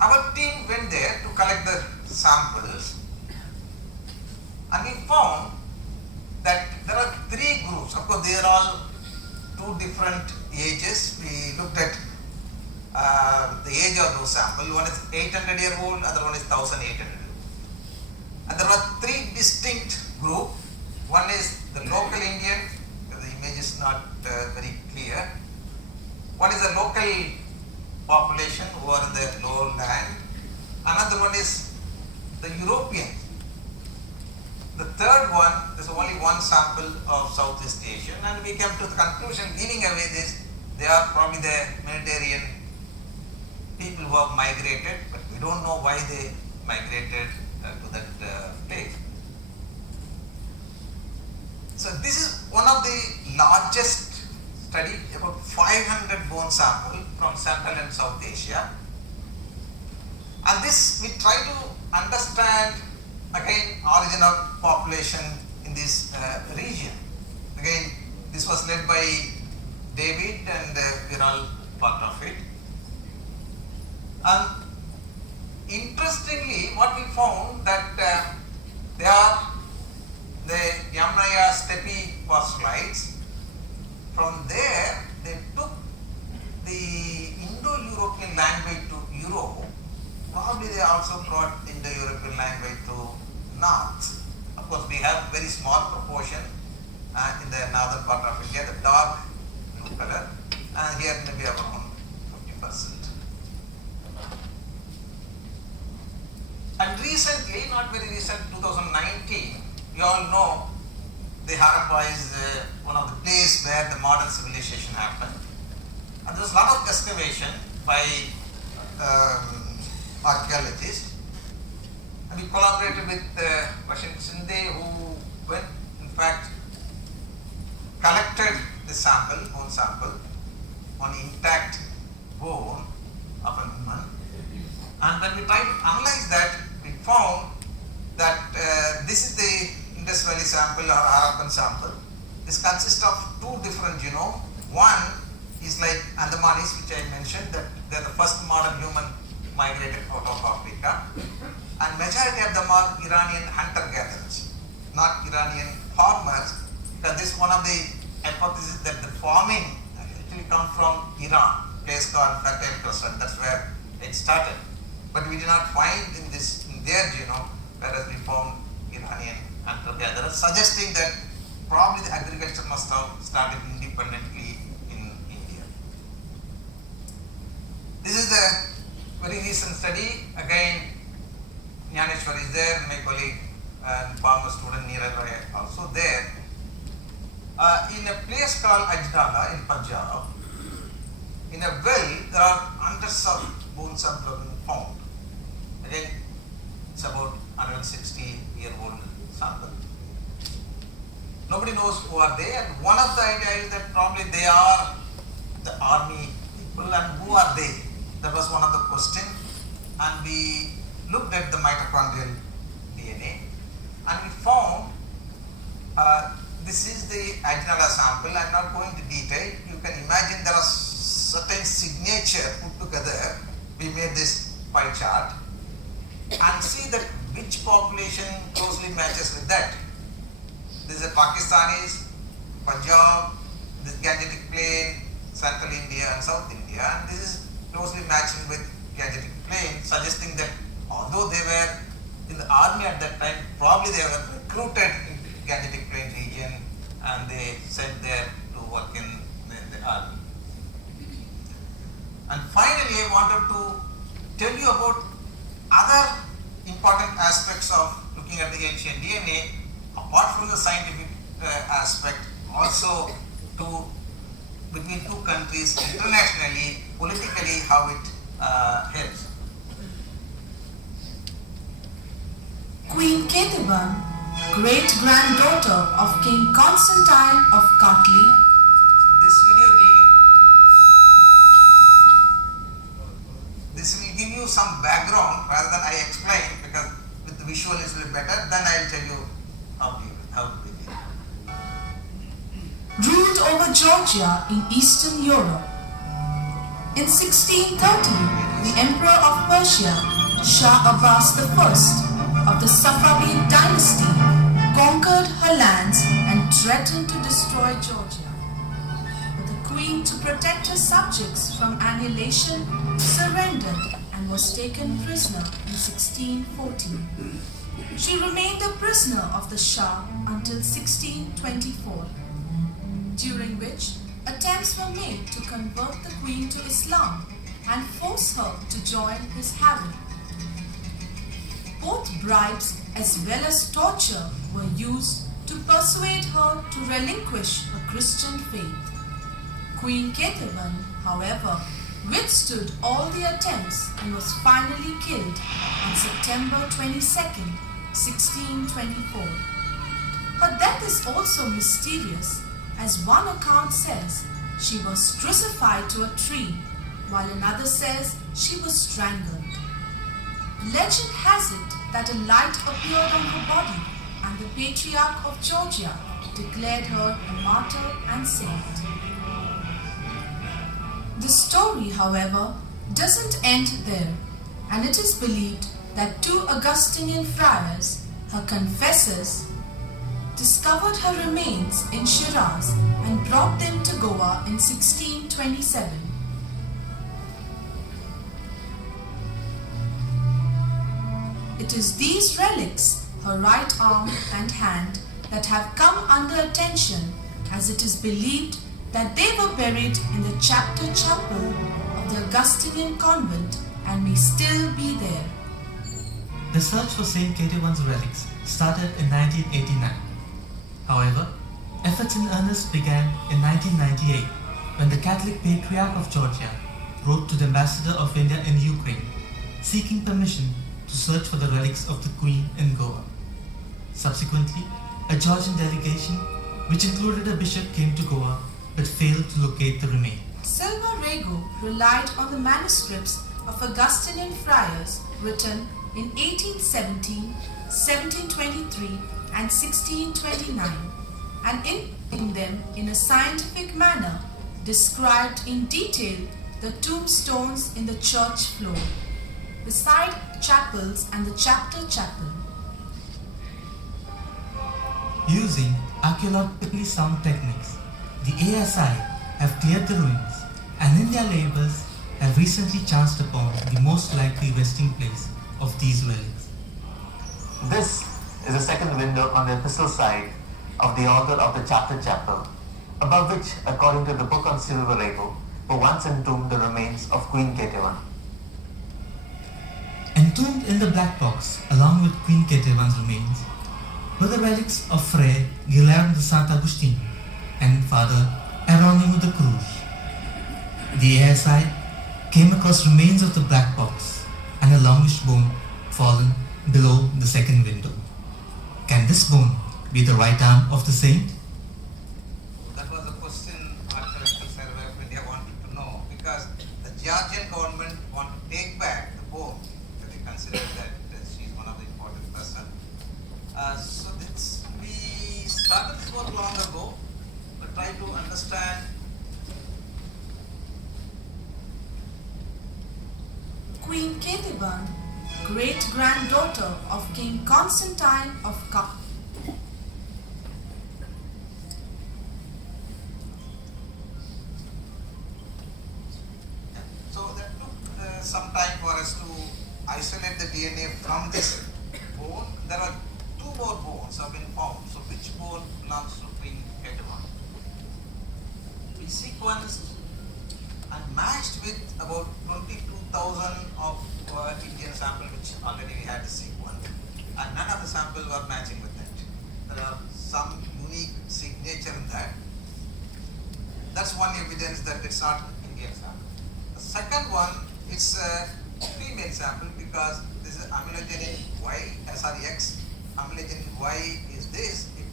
Our team went there to collect the samples, and we found that there are 3 groups. Of course, they are all 2 different ages. We looked at the age of those samples. One is 800-year-old, other one is 1800. And there were three distinct groups. One is the local Indian, the image is not very clear. One is the local population who are in the lowland. Another one is the European. The third one, there's only one sample of Southeast Asian, and we came to the conclusion, giving away this, they are probably the Mediterranean people who have migrated, but we don't know why they migrated to that place. So this is one of the largest study, about 500 bone sample from Central and South Asia. And this, we try to understand again origin of population in this region. Again, this was led by David, and we're all part of it. And interestingly, what we found that they are the Yamnaya steppe fossil. From there, they took the Indo-European language to Europe. Probably they also brought Indo-European language to North. Of course, we have very small proportion in the northern part of India, the dark blue color, and here maybe around 50%. And recently, not very recent, 2019, you all know the Harappa is one of the places where the modern civilization happened. And there was a lot of excavation by archaeologists. And we collaborated with Russian Sinde, who went, in fact, collected the sample, bone sample, on intact bone of a human. And when we tried to analyze that, we found that this is the Indus Valley sample or Harappan sample. This consists of two different genomes. One is like Andamanis, which I mentioned, that they are the first modern human migrated out of Africa. And majority of them are Iranian hunter-gatherers, not Iranian farmers, because this is one of the hypotheses that the farming actually comes from Iran, place called Fertile Crescent, that's where it started. But we did not find in their genome, whereas we found Iranian hunter-gatherers, suggesting that probably the agriculture must have started independently in India. This is the very recent study. Again, Jnaneshwar is there, my colleague and former student Neeraj also there. In a place called Ajdala in Punjab, in a well, there are hundreds of bone samples found. Again, it's about 160-year-old sample. Nobody knows who are they, and one of the ideas is that probably they are the army people, and who are they? That was one of the questions. And we looked at the mitochondrial DNA, and we found this is the Ajdala sample. I'm not going to detail. You can imagine there are certain signature put together. We made this pie chart and see that which population closely matches with that. This is Pakistanis, Punjab, this Gangetic Plain, Central India and South India, and this is closely matching with Gangetic Plain, suggesting that although they were in the army at that time, probably they were recruited in Gangetic Plain region and they sent there to work in the army. And finally, I wanted to tell you about other important aspects of looking at the ancient DNA, apart from the scientific aspect, also to between two countries internationally, politically, how it helps. Queen Keteban, great-granddaughter of King Constantine of Kartli. This will give you some background rather than I explain, because with the visual is a little better, then I will tell you how to begin. Ruled over Georgia in Eastern Europe. In 1630, the Emperor of Persia, Shah Abbas I of the Safavid dynasty, conquered her lands and threatened to destroy Georgia. But the queen, to protect her subjects from annihilation, surrendered and was taken prisoner in 1614. She remained a prisoner of the Shah until 1624, during which attempts were made to convert the queen to Islam and force her to join his harem. Both bribes as well as torture were used to persuade her to relinquish her Christian faith. Queen Ketevan, however, withstood all the attempts and was finally killed on September 22nd, 1624. Her death is also mysterious, as one account says she was crucified to a tree, while another says she was strangled. Legend has it that a light appeared on her body, and the Patriarch of Georgia declared her a martyr and saint. The story, however, doesn't end there, and it is believed that two Augustinian friars, her confessors, discovered her remains in Shiraz and brought them to Goa in 1627. It is these relics, her right arm and hand, that have come under attention, as it is believed that they were buried in the chapter chapel of the Augustinian convent and may still be there. The search for Saint Ketevan's relics started in 1989. However, efforts in earnest began in 1998 when the Catholic Patriarch of Georgia wrote to the Ambassador of India in Ukraine seeking permission to search for the relics of the Queen in Goa. Subsequently, a Georgian delegation, which included a bishop, came to Goa but failed to locate the remains. Silva Rego relied on the manuscripts of Augustinian friars written in 1817, 1723 and 1629, and in them in a scientific manner described in detail the tombstones in the church floor, beside chapels and the chapter chapel. Using archaeologically sound techniques, the ASI have cleared the ruins, and in their labors have recently chanced upon the most likely resting place of these relics. This is a second window on the epistle side of the altar of the chapter chapel, above which, according to the book on Silva Rego, were once entombed the remains of Queen Ketevan. Entombed in the black box, along with Queen Ketevan's remains, were the relics of Fray Guilherme de Sant Agustin and Father Hieronymo de Cruz. The ASI came across remains of the black box and a longish bone fallen below the second window. Can this bone be the right arm of the saint? That was a question Archaeological Survey of India wanted to know, because the Georgian government wanted to take back the bone, because they considered that she is one of the important persons. So we started this work long ago, but try to understand. Queen Ketevan, great-granddaughter of King Constantine of So that took some time for us to isolate the DNA from this bone. There are two more bones have been found. So which bone belongs to Queen Ketevan? We sequenced and matched with about 22,000 of Indian sample which already we had the sequence, and none of the samples were matching with that. There are some unique signature in that. That's one evidence that it's not Indian sample. The second one, it's a female sample, because this is amylogenin Y, X. Amylogenin Y is this. If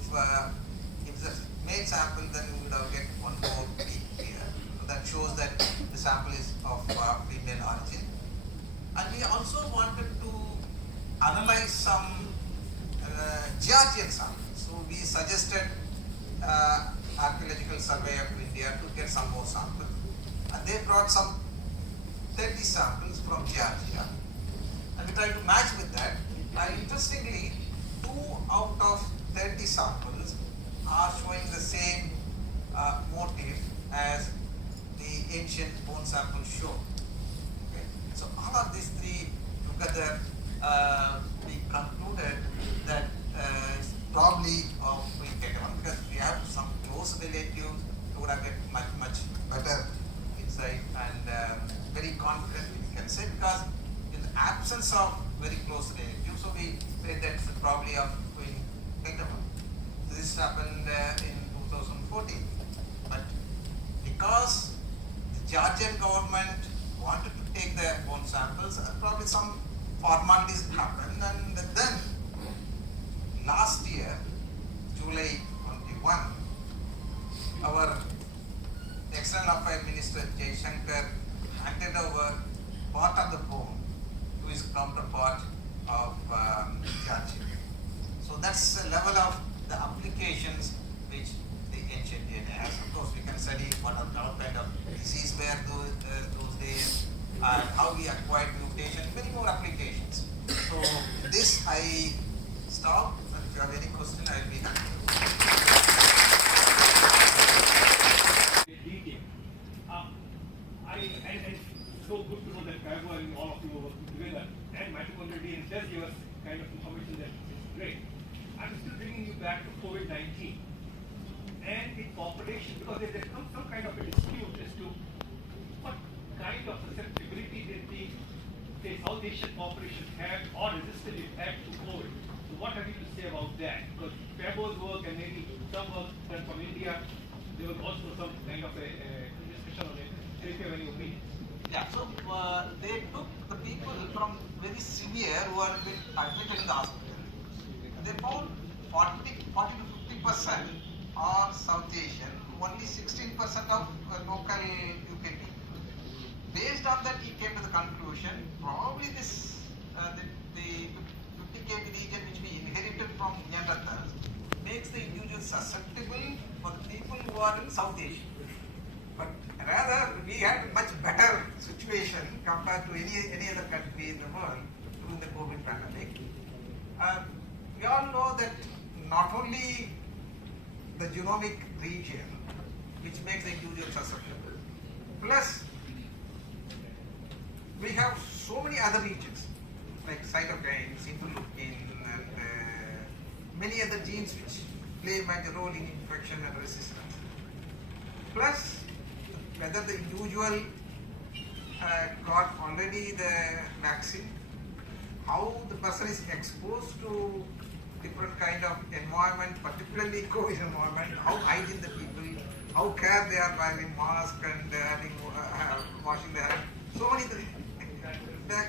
it's a male sample, then we would have get one more peak here. So that shows that the sample is of female origin. And we also wanted to analyze some Georgian samples. So we suggested Archaeological Survey of India to get some more samples. And they brought some 30 samples from Georgia. And we tried to match with that. And interestingly, 2 out of 30 samples are showing the same motif as say that's probably of Queen Hyderabad. This happened in 2014. But because the Georgian government wanted to take their own samples, probably some formalities happened, and then last year, July 21, our External Affairs Minister Jaishankar handed over part of the bone to his counterpart of Georgia. So that's the level of the applications which the ancient DNA has. Of course, we can study what kind of disease were those days and how we acquired mutation, many more applications. So this I stop, and if you have any question, I will be happy. It's so good to know that Pääbo and all of you are working together, and mitochondrial DNA does give us kind of information that is great. I'm still bringing you back to COVID-19 and its population, because there comes some kind of a dispute as to what kind of susceptibility did the South Asian population have or resistance it had to COVID. So what have you to say about that? Because Pääbo's work and maybe some work done from India, there was also some kind of a discussion on it. So if you have any opinions. Yeah, so they took the people from very severe who had been admitted in the hospital. They found 40 to 50% are South Asian, only 16% of local UK people. Based on that, he came to the conclusion probably this the 50 kb region which we inherited from Neanderthals makes the individual susceptible for the people who are in South Asia. But rather, we had much better situation compared to any other country in the world during the COVID pandemic. We all know that not only the genomic region which makes the individual susceptible, plus we have so many other regions like cytokines, interleukin, and many other genes which play a major role in infection and resistance. Plus, whether the individual got already the vaccine, how the person is exposed to different kind of environment, particularly COVID environment, how hygiene the people, how care they are wearing mask and washing their hands. So many things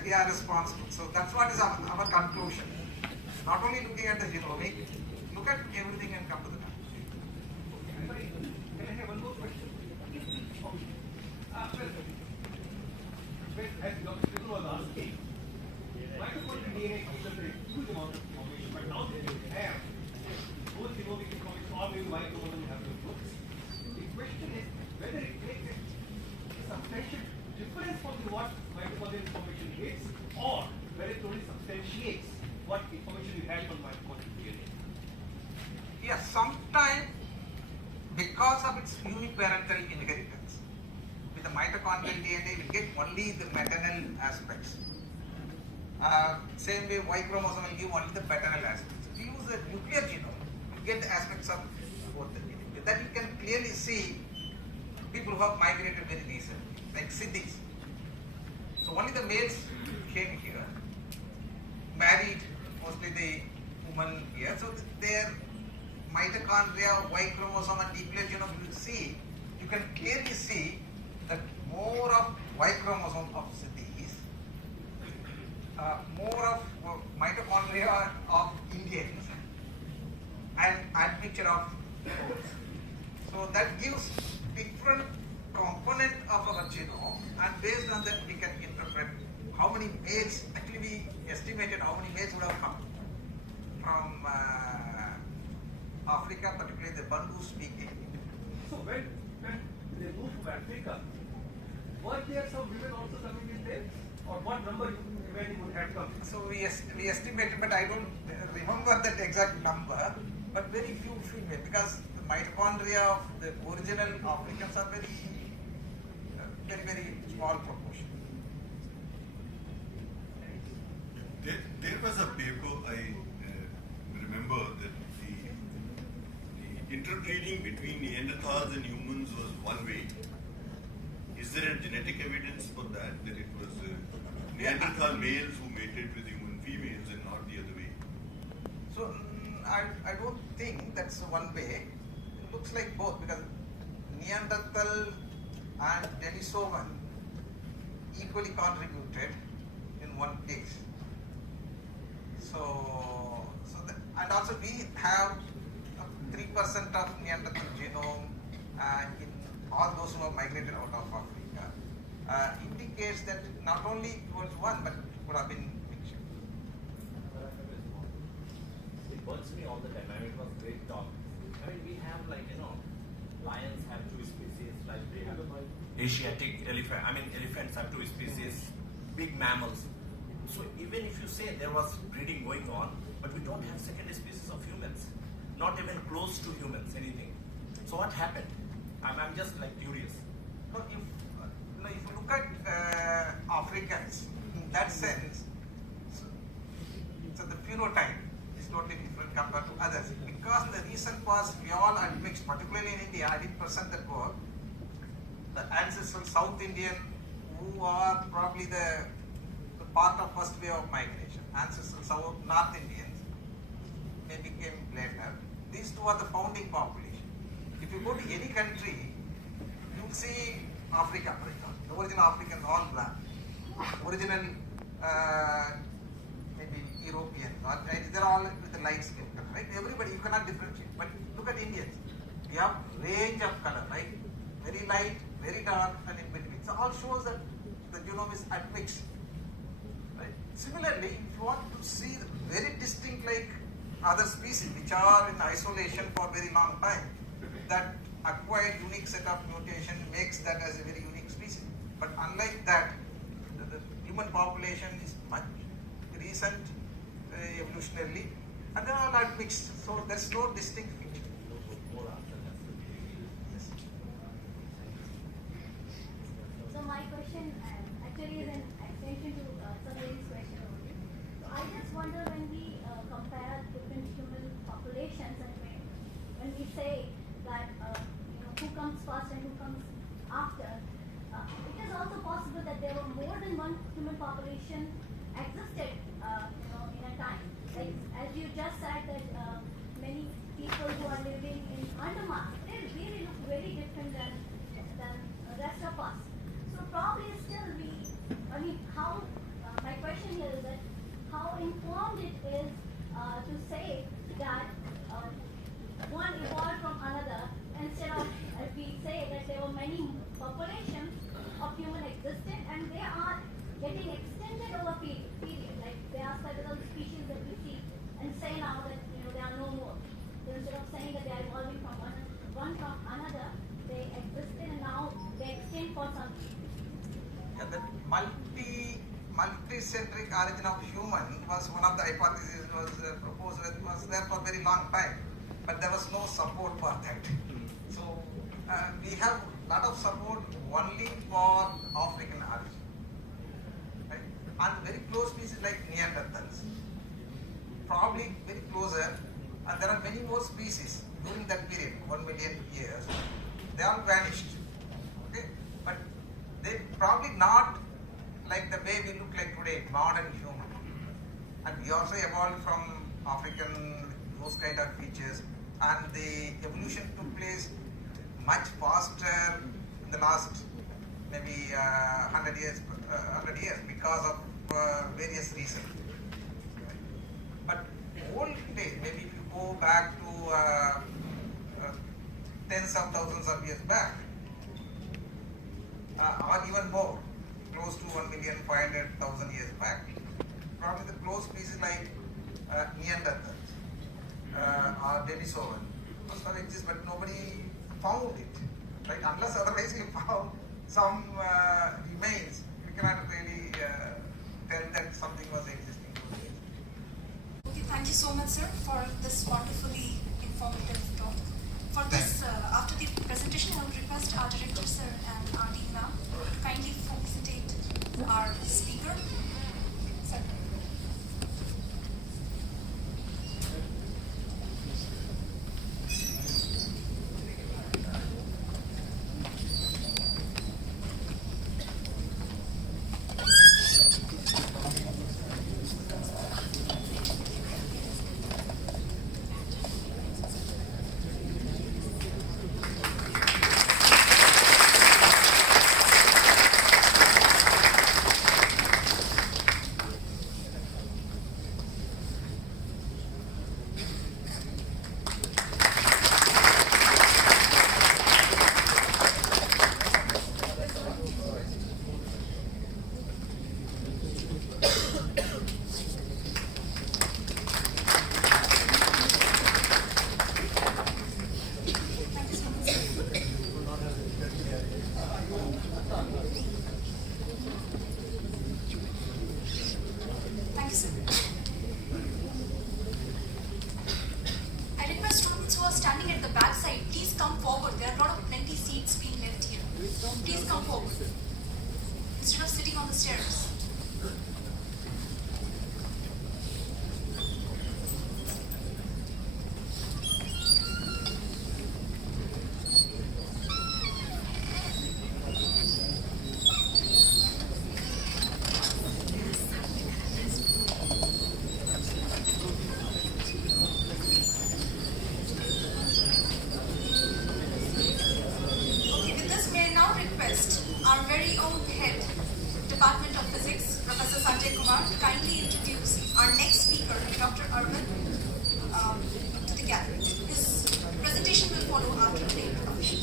they are responsible. So that's what is our conclusion. Not only looking at the genomic, look at everything and come to the conclusion. Can I have one more question? As Dr. People was asking, mitochondrial DNA contains a huge amount of information, but now that you have both genomic information or maybe microbiome you have your books, the question is whether it makes a substantial difference from what mitochondrial information is, or whether it only substantiates what information you have from mitochondrial DNA. Yes, sometimes because of its uniparental inheritance, with the mitochondrial DNA, we get only the maternal aspects. Same way, Y chromosome will give only the paternal aspects. If you use the nuclear genome, you get the aspects of both the DNA. That you can clearly see people who have migrated very recently, like Siddhis. So only the males came here, married mostly the woman here. So their mitochondria, Y chromosome and nuclear genome, you can clearly see that more of Y chromosome of Siddhis, more of mitochondria of Indians, and admixture of both. So that gives different component of our genome, and based on that we can interpret how many males, actually we estimated how many males would have come from Africa, particularly the Bantu speaking. So when they moved to Africa, were there some women also coming in there? Or what number women would have come? So we estimated, but I don't remember that exact number, but very few female, because the mitochondria of the original Africans are very small proportion. There was a paper, I remember that the interbreeding between Neanderthals and humans was one way. Is there a genetic evidence for that it was Neanderthal males who mated with human females and not the other way? I don't think that's one way. It looks like both because Neanderthal and Denisovan equally contributed in one case. And also we have 3% of Neanderthal genome in all those who have migrated out of Africa. Indicates that not only it was one, but it could have been mixture. It burns me all the time. I mean, it was great talk. I mean, we have lions have two species, like we have Asiatic elephant. I mean, elephants have two species, big mammals. So even if you say there was breeding going on, but we don't have second species of humans, not even close to humans, anything. So what happened? I'm just curious. No, if you look at Africans in that sense, so the phenotype is totally different compared to others. Because in the recent past we all are mixed, particularly in India. I did present that work. The ancestral South Indian, who are probably the part of first wave of migration. Ancestral South North Indians maybe came later. These two are the founding population. If you go to any country, you will see Africa, for example. The original Africans all black. Original maybe Europeans, or they're all with the light skin, right? Everybody, you cannot differentiate. But look at Indians. We have range of color, right? Very light, very dark, and in between. So all shows that the genome is admixed. Right? Similarly, if you want to see very distinct like other species which are in isolation for a very long time, that acquired unique set of mutation makes that as a very unique species. But unlike that, the human population is much recent evolutionarily, and they are not mixed. So there's no distinct feature. So my question actually is an extension to somebody's question only. So I just wonder when we compare different human populations and when we say that who comes first and who comes after, it is also possible that there were more than one human population existed in a time. Like as you just said that many people who are living in Andaman, they really look very different than the rest of us. So probably still how, my question here is that how informed it is to say that one evolved from another instead of, as we say, that there were many populations of human existed and they are getting extended over period. Like there are several species that we see and say now that there are no more. So instead of saying that they are evolving from one from another, they existed and now they extend for some. Yeah, the multi-centric origin of human was one of the hypotheses was proposed. It was there for a very long time, but there was no support for that. So we have a lot of support only for African origin, right? And very close species like Neanderthals, probably very closer, and there are many more species during that period, 1 million years. They all vanished, okay? But they probably not like the way we look like today, modern human. And we also evolved from African, those kind of features, and the evolution took place much faster in the last maybe 100 years because of various reasons. But old days, maybe if you go back to tens of thousands of years back, or even more, close to 1,500,000 years back, probably the close species like Neanderthals or Denisovan must have existed, but nobody found it, right? Unless otherwise you found some remains, we cannot really tell that something was existing. Okay, thank you so much, sir, for this wonderfully informative talk. For this, after the presentation, I would request our director, sir, and our dean, ma'am, to kindly felicitate our speaker. Sir. backside, please come forward. There are a lot of plenty seats being left here. Please come forward instead of sitting on the stairs. With this, may I now request our very own head, Department of Physics, Professor Svante Pääbo, to kindly introduce our next speaker, Dr. Arvind, to the gathering. His presentation will follow after the introduction.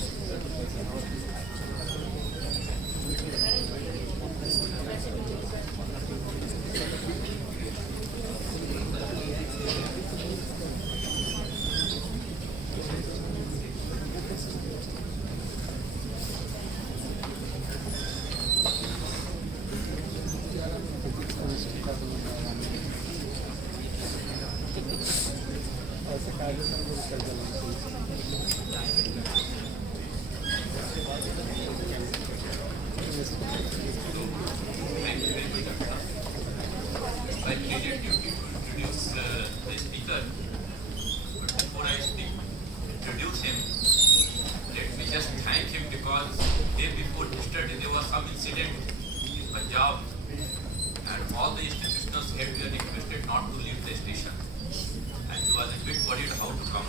My pleasure to introduce the speaker. But before I introduce him, let me just thank him because day before yesterday there was some incident in Punjab and all the institutional heads were requested not to leave the station. And he was a bit worried how to come.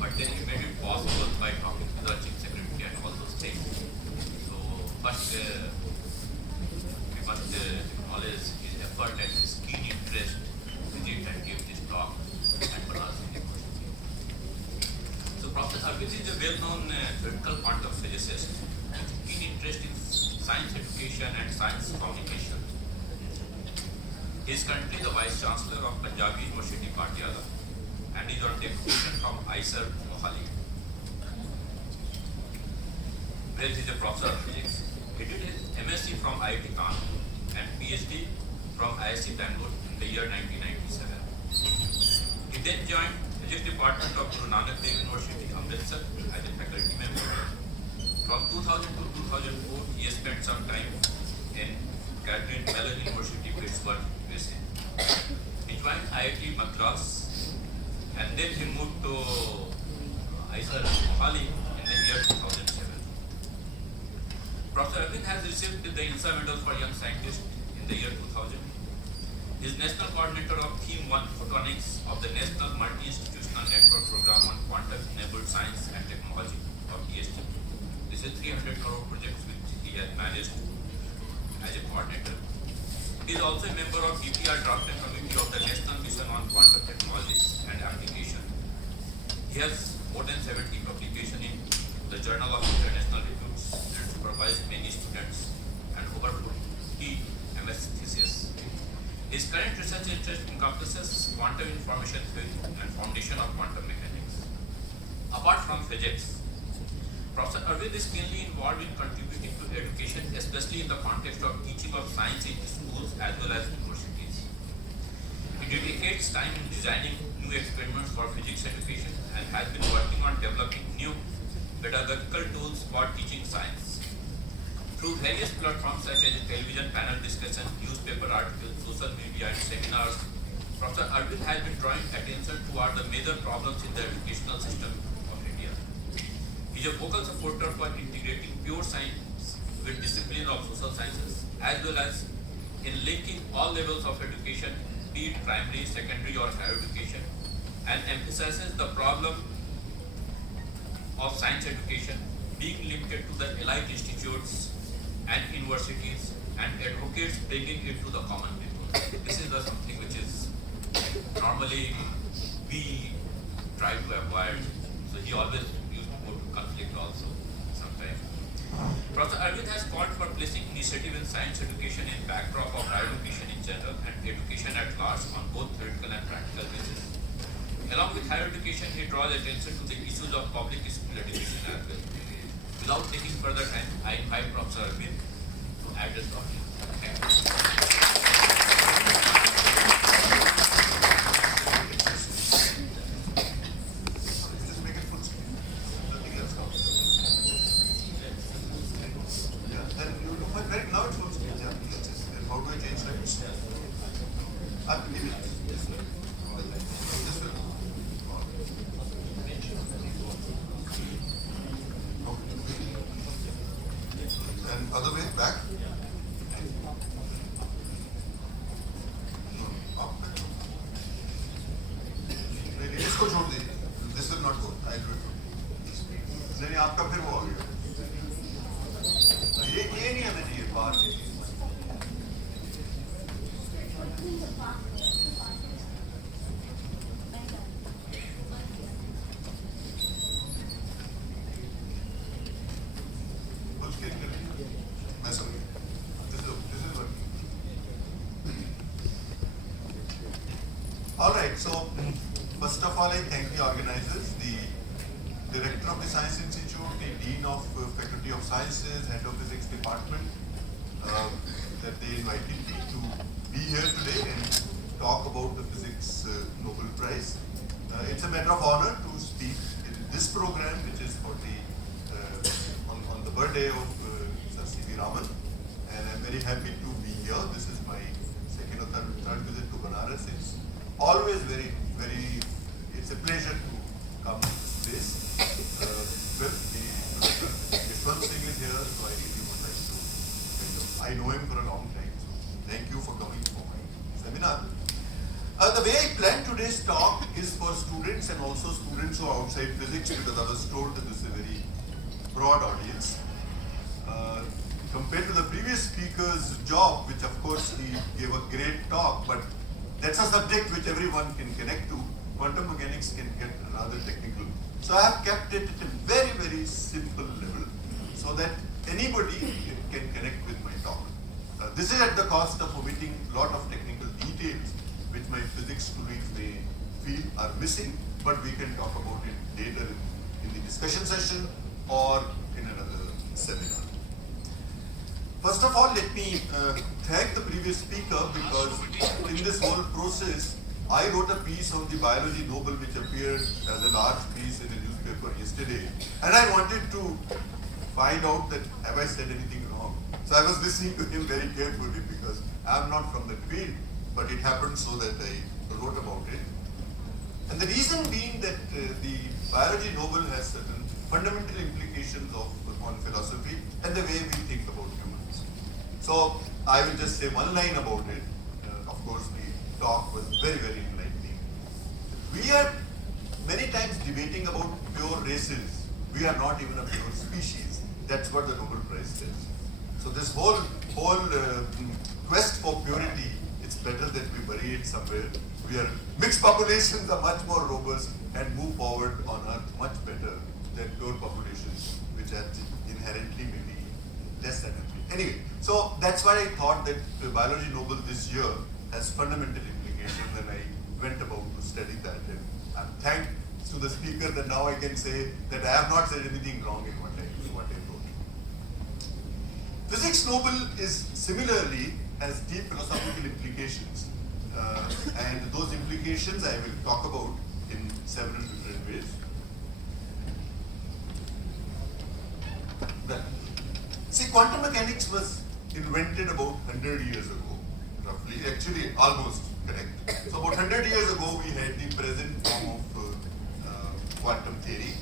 But then he made it possible by talking to the chief secretary and all those things. So first we must acknowledge his effort and his keen interest to visit and give this talk at Banaras University. So Professor Arvind is a well-known theoretical quantum physicist with keen interest in science education and science communication. He is currently the Vice Chancellor of Punjab University, Patiala, and is on deputation from IISER, Mohali, where he is a professor of physics. He did his MSc from IIT Khan and PhD from IISc Bangalore in the year 1997. He then joined Physics Department of Guru Nanak Dev University, Amritsar as a faculty member. From 2000 to 2004, he spent some time in Catherine Mellon University, Pittsburgh, USA. He joined IIT Madras and then he moved to IISER Mohali in the year 2007. Professor Arvind has received the INSA Medal for Young Scientist in the year 2000. He is National Coordinator of Theme 1 Photonics of the National Multi-Institutional Network Program on Quantum Enabled Science and Technology of EST. This is 300 crore projects which he has managed as a coordinator. He is also a member of DPR Drafting Committee of the National Mission on Quantum Technologies and Application. He has more than 70 publications in the Journal of International Reviews and supervised many students and over 40 MS theses. His current research interest encompasses quantum information theory and foundation of quantum mechanics. Apart from physics, Professor Arvind is keenly involved in contributing to education, especially in the context of teaching of science in schools as well as universities. He dedicates time in designing new experiments for physics education and has been working on developing new pedagogical tools for teaching science. Through various platforms such as television panel discussion, newspaper articles, social media and seminars, Professor Arvind has been drawing attention toward the major problems in the educational system of India. He is a vocal supporter for integrating pure science with disciplines of social sciences as well as in linking all levels of education, be it primary, secondary or higher education, and emphasizes the problem of science education being linked to the elite institutes and universities and advocates bringing it to the common people. This is something which is normally we try to avoid. So he always used to go to conflict also sometimes. Professor Arvind has called for placing initiative in science education in backdrop of higher education in general and education at large on both theoretical and practical basis. Along with higher education, he draws attention to the issues of public school education as well. Without taking further time, I invite Professor Arvind to address the audience. Thank you. Just make it full इसको छोड़ दीजिए, this will not go, I do it. नहीं आपका फिर वो आ गया, ये नहीं आना चाहिए बाहर. Alright, so first of all I thank the organizers, the Director of the Science Institute, the Dean of Faculty of Sciences, Head of Physics Department, that they invited me to be here today and talk about the Physics Nobel Prize. It's a matter of honor to speak in this program, which is for the on the birthday of Sir CV Raman, and I'm very happy to be here. This is my second or third visit to Banaras. It's always it's a pleasure to come to this. Well, the Svante Singh is here, so I really would like to I know him for a long time, so thank you for coming for my seminar. The way I planned today's talk is for students and also students who are outside physics, because I was told that this is a very broad audience. Compared to the previous speaker's job, which of course he gave a great talk, but that's a subject which everyone can connect to. Quantum mechanics can get rather technical. So I have kept it at a very simple level so that anybody can connect with my talk. This is at the cost of omitting a lot of technical details which my physics students may feel are missing, but we can talk about it later in the discussion session or in another seminar. First of all, let me thank the previous speaker, because in this whole process, I wrote a piece on the biology Nobel which appeared as a large piece in a newspaper yesterday, and I wanted to find out that have I said anything wrong. So I was listening to him very carefully, because I am not from the field, but it happened so that I wrote about it. And the reason being that the biology Nobel has certain fundamental implications on philosophy and the way we think about humans. So I will just say one line about it. Of course, the talk was very enlightening. We are many times debating about pure races. We are not even a pure species. That's what the Nobel Prize says. So this whole quest for purity, it's better that we bury it somewhere. Mixed populations are much more robust and move forward on Earth much better than pure populations, which are inherently maybe less than happy. Anyway, so that's why I thought that the biology Nobel this year has fundamental implications, and I went about to study that. And I'm thankful to the speaker that now I can say that I have not said anything wrong in what I wrote. Physics Nobel is similarly has deep philosophical implications, and those implications I will talk about in several different ways. Well, see, quantum mechanics was invented about 100 years ago, roughly, actually almost correct. So about 100 years ago we had the present form of quantum theory,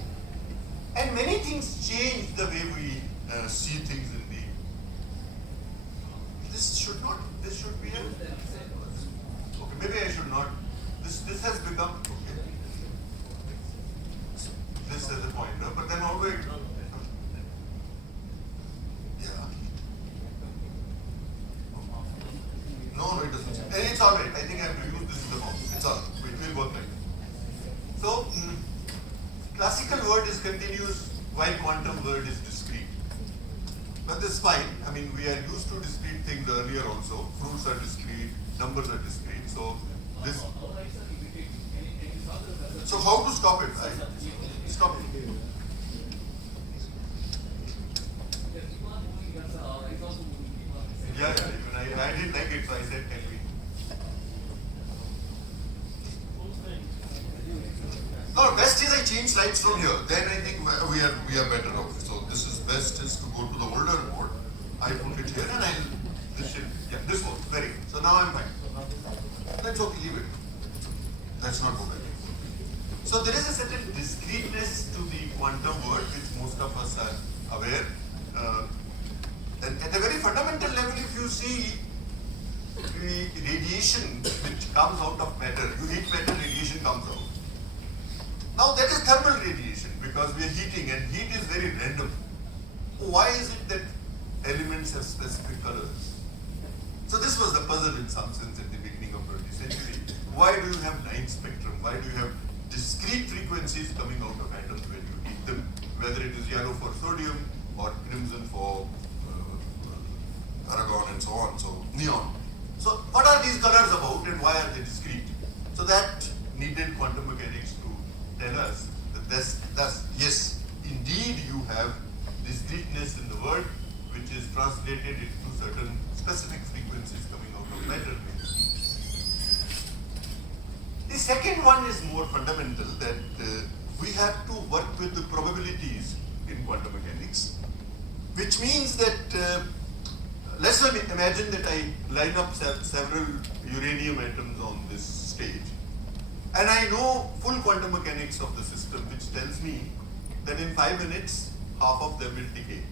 and many things changed the way we see things in the... This should be a... Okay, maybe I should not. This has become... Okay. This is a pointer, but then how do I... Yeah. No, it doesn't. And it's alright. I think I have to use this in the mouse. It's alright. It will work like that. So, classical word is continuous while quantum word is discrete. But that's fine. I mean, we are used to discrete things earlier also. Fruits are discrete, numbers are discrete. So, this. So, how to stop it? Stop it. Yeah, even I didn't like it, so I said, can we? No, best is I change slides from here. Then I think we are better off. So this is best is to go to the older mode. I put it here and this one. Very good. So now I'm fine. That's okay, leave it. That's not good. So there is a certain discreteness to the quantum world which most of us are aware. And at a very fundamental level, if you see the radiation which comes out of matter, you heat matter, radiation comes out. thermal radiation because we are heating, and heat is very random. Why is it that elements have specific colors? So this was the puzzle in some sense at the beginning of 20th century. Why do you have line spectrum? Why do you have discrete frequencies coming out of atoms when you heat them, whether it is yellow for sodium or crimson for argon and so on, so neon. So what are these colors about and why are they discrete? So that needed quantum mechanics to tell us that thus yes, indeed you have discreteness in the world which is translated into certain specific frequencies coming out of matter. The second one is more fundamental, that we have to work with the probabilities in quantum mechanics, which means that let's imagine that I line up several uranium atoms on this stage, and I know full quantum mechanics of the system, which tells me that in 5 minutes, half of them will decay.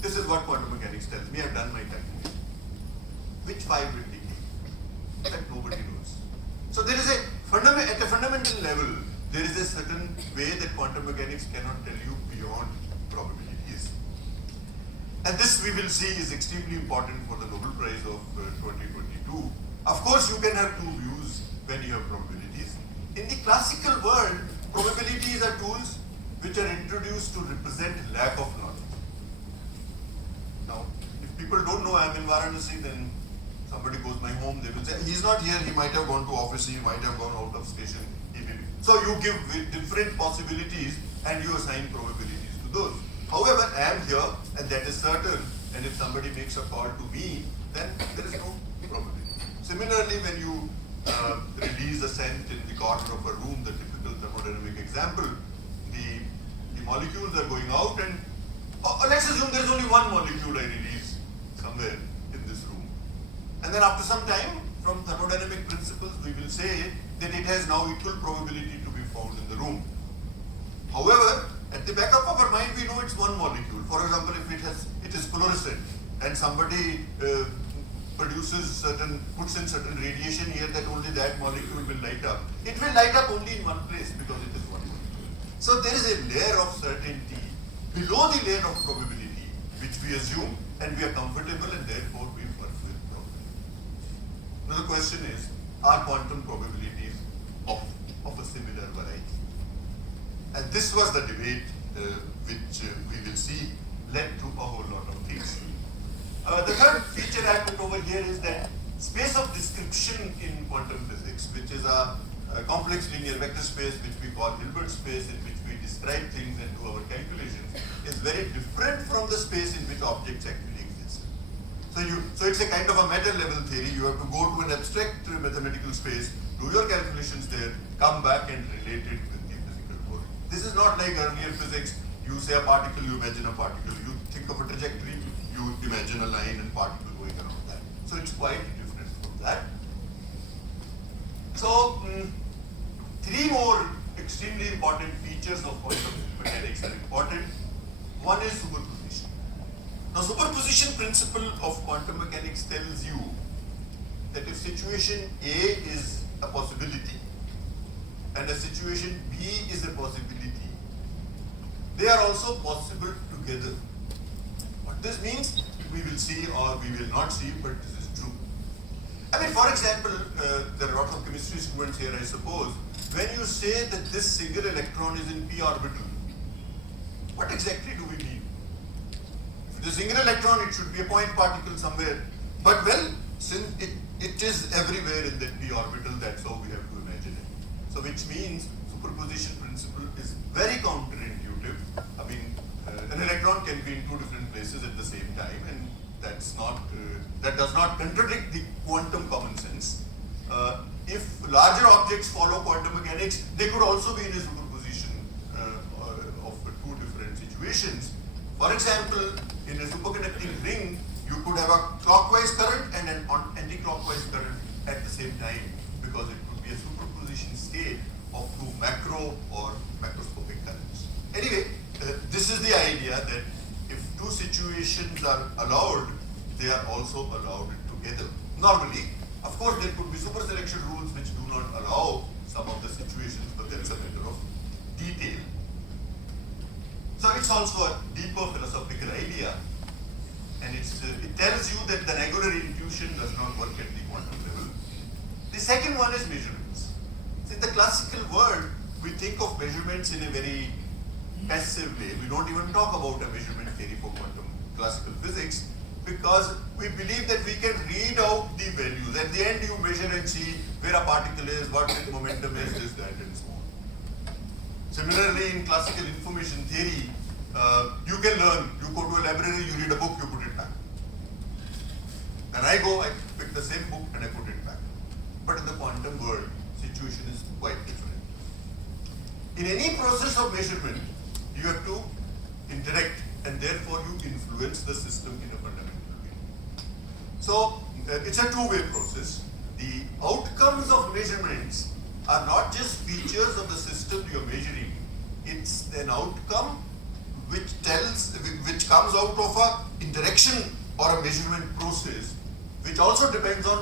This is what quantum mechanics tells me. I've done my calculation. Which 5 will decay? That nobody knows. So there is at a fundamental level, there is a certain way that quantum mechanics cannot tell you beyond probabilities. And this we will see is extremely important for the Nobel Prize of 2022. Of course, you can have two views when you have probabilities. In the classical world, probabilities are tools which are introduced to represent lack of knowledge. Now, if people don't know I am in Varanasi, then somebody goes my home, they will say, he's not here, he might have gone to office, he might have gone out of station. So you give different possibilities and you assign probabilities to those. However, I am here and that is certain, and if somebody makes a call to me, then there is no probability. Similarly, when you release a scent in the corner of a room, the typical thermodynamic example, the molecules are going out, and let's assume there is only one molecule I release somewhere in this room. And then after some time, from thermodynamic principles, we will say that it has now equal probability to be found in the room. However, at the back of our mind, we know it's one molecule. For example, if it is fluorescent and somebody puts in certain radiation here, that only that molecule will light up. It will light up only in one place because it is one molecule. So there is a layer of certainty below the layer of probability, which we assume and we are comfortable, and therefore we work with probability. Now the question is, are quantum probabilities of a similar variety? And this was the debate which we will see led to a whole lot of things. The third feature I put over here is that space of description in quantum physics, which is a complex linear vector space which we call Hilbert space, in which we describe things and do our calculations, is very different from the space in which objects actually exist. So it's a kind of a meta level theory. You have to go to an abstract mathematical space, do your calculations there, come back and relate it with the physical world. This is not like earlier physics. You say a particle, you imagine a particle. You think of a trajectory, you imagine a line and particle going around that. So it's quite different from that. So three more extremely important features of quantum mechanics are important. One is superposition. Now, superposition principle of quantum mechanics tells you that if situation A is a possibility and a situation B is a possibility, they are also possible together. What this means, we will see or we will not see, but this is true. I mean, for example, there are lots of chemistry students here, I suppose. When you say that this single electron is in p orbital, what exactly do we mean? If it is a single electron, it should be a point particle somewhere. But well, since it is everywhere in that p orbital, that's how we have to imagine it. So which means superposition principle is very counterintuitive. I mean, an electron can be in two different places at the same time, and that's not that does not contradict the quantum common sense. If larger objects follow quantum mechanics, they could also be in a superposition of two different situations. For example, in a superconducting ring, you could have a clockwise current and an anti-clockwise current at the same time, because it could be a superposition state of two macro or macroscopic currents. Anyway, this is the idea that if two situations are allowed, they are also allowed together. Normally, of course, there could be super selection rules which do not allow some of the situations, but that's a matter of detail. also a deeper philosophical idea, and it tells you that the regular intuition does not work at the quantum level. The second one is measurements. So in the classical world, we think of measurements in a very passive way. We don't even talk about a measurement theory for quantum classical physics because we believe that we can read out the values. At the end, you measure and see where a particle is, what its momentum is, this, that, and so on. Similarly, in classical information theory, you can learn. You go to a library, you read a book, you put it back. And I go, I pick the same book and I put it back. But in the quantum world, situation is quite different. In any process of measurement, you have to interact and therefore you influence the system in a fundamental way. So it's a two-way process. The outcomes of measurements are not just features of the system you're measuring. It's an outcome which comes out of a interaction or a measurement process, which also depends on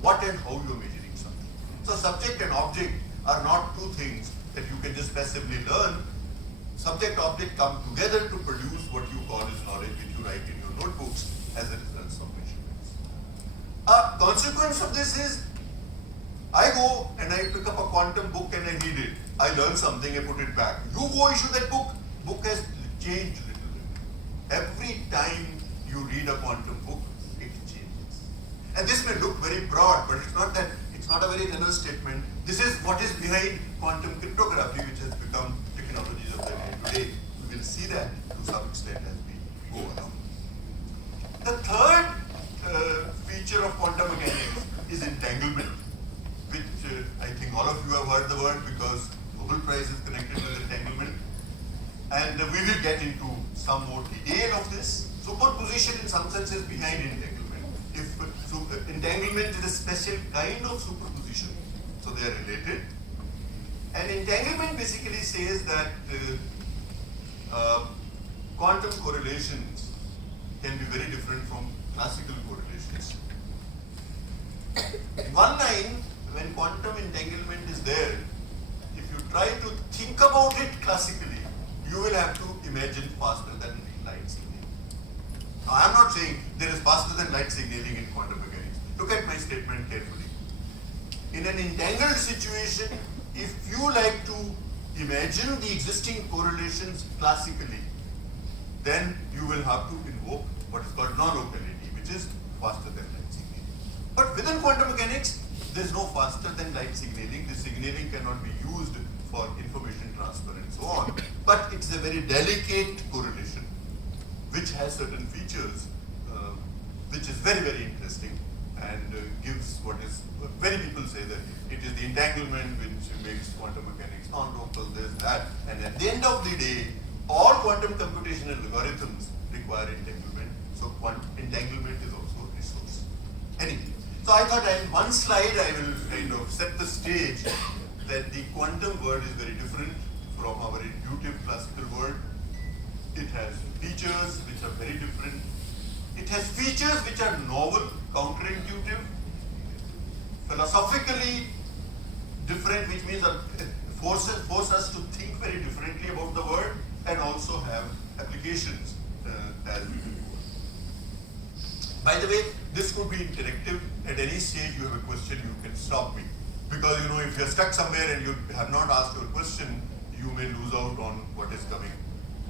what and how you're measuring something. So subject and object are not two things that you can just passively learn. Subject-object come together to produce what you call as knowledge, which you write in your notebooks as a result of measurements. A consequence of this is, I go and I pick up a quantum book and I read it. I learn something, I put it back. You go issue that book. Book has changed a little bit. Every time you read a quantum book, it changes. And this may look very broad, but it's not that. It's not a very general statement. This is what is behind quantum cryptography, which has become technologies of the day today. We will see that to some extent as we go along. The third feature of quantum mechanics is entanglement, which I think all of you have heard the word because Nobel Prize is connected with entanglement. And we will get into some more detail of this. Superposition in some sense is behind entanglement. Entanglement is a special kind of superposition, so they are related. And entanglement basically says that quantum correlations can be very different from classical correlations. One line, when quantum entanglement is there, if you try to think about it classically, you will have to imagine faster than light signaling. Now, I am not saying there is faster than light signaling in quantum mechanics. Look at my statement carefully. In an entangled situation, if you like to imagine the existing correlations classically, then you will have to invoke what is called non-locality, which is faster than light signaling. But within quantum mechanics, there is no faster than light signaling. The signaling cannot be used for information transfer and so on. But it's a very delicate correlation, which has certain features, which is very, very interesting and gives what is, many people say that it is the entanglement which makes quantum mechanics non-local, this, that. And at the end of the day, all quantum computational algorithms require entanglement. So entanglement is also a resource. Anyway, so I thought in one slide I will kind of set the stage that the quantum world is very different from our intuitive classical world. It has features which are very different. It has features which are novel, counterintuitive, philosophically different, which means force us to think very differently about the world and also have applications as we do. By the way, this could be interactive. At any stage you have a question, you can stop me. Because if you're stuck somewhere and you have not asked your question, you may lose out on what is coming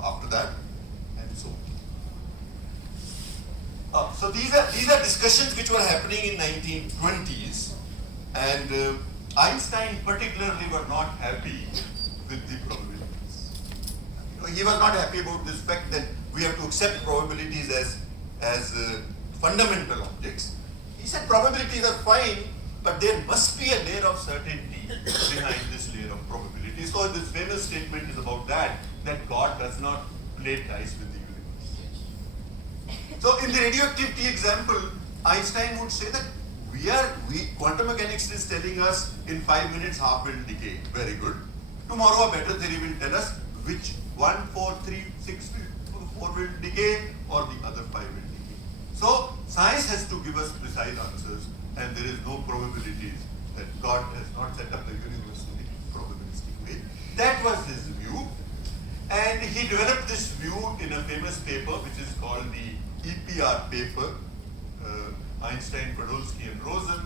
after that, and so on. So these are discussions which were happening in 1920s, and Einstein particularly were not happy with the probabilities. He was not happy about this fact that we have to accept probabilities as fundamental objects. He said probabilities are fine, but there must be a layer of certainty behind this layer of probability. So this famous statement is about that God does not play dice with the universe. So in the radioactivity example, Einstein would say that quantum mechanics is telling us in 5 minutes half will decay. Very good. Tomorrow a better theory will tell us which 1, 4, 3, 6, 4 will decay or the other 5 will decay. So science has to give us precise answers, and there is no probabilities that God has not set up the universe in a probabilistic way. That was his view, and he developed this view in a famous paper which is called the EPR paper. Einstein, Podolsky and Rosen,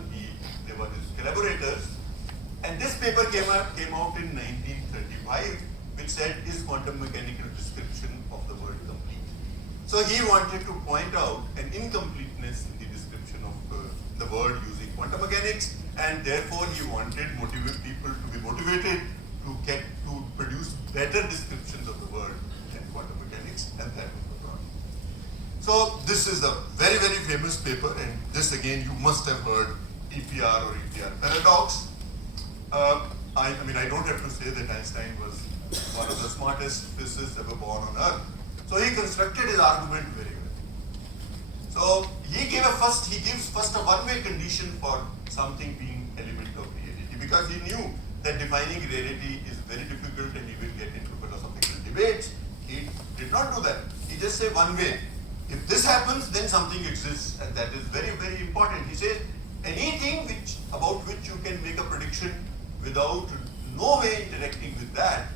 they were his collaborators. And this paper came out in 1935, which said, is quantum mechanical description of the world complete? So he wanted to point out an incompleteness in the description of the world using quantum mechanics, and therefore he wanted people to be motivated to produce better descriptions of the world than quantum mechanics, and that was the problem. So this is a very, very famous paper, and this again you must have heard EPR or EPR paradox. I mean, I don't have to say that Einstein was one of the smartest physicists ever born on Earth. So he constructed his argument very well. So he gives first a one-way condition for something being element of reality, because he knew that defining reality is very difficult and he will get into philosophical debates. He did not do that. He just said one way. If this happens, then something exists, and that is very, very important. He says anything about which you can make a prediction without no way interacting with that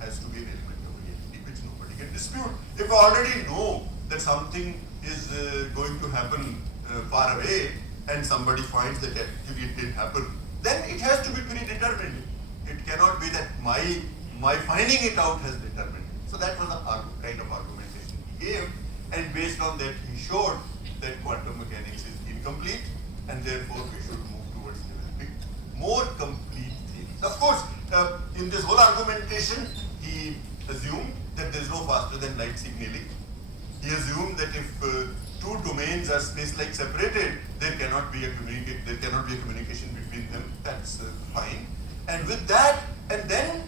has to be an element of reality, which nobody can dispute. If I already know that something is going to happen far away, and somebody finds that actually it didn't happen, then it has to be predetermined. It cannot be that my finding it out has determined it. So that was the kind of argumentation he gave, and based on that he showed that quantum mechanics is incomplete, and therefore we should move towards developing more complete theories. Of course, in this whole argumentation, he assumed that there is no faster than light signaling. He assumed that if two domains are space-like separated, there cannot be a communication between them. That's fine. And with that, and then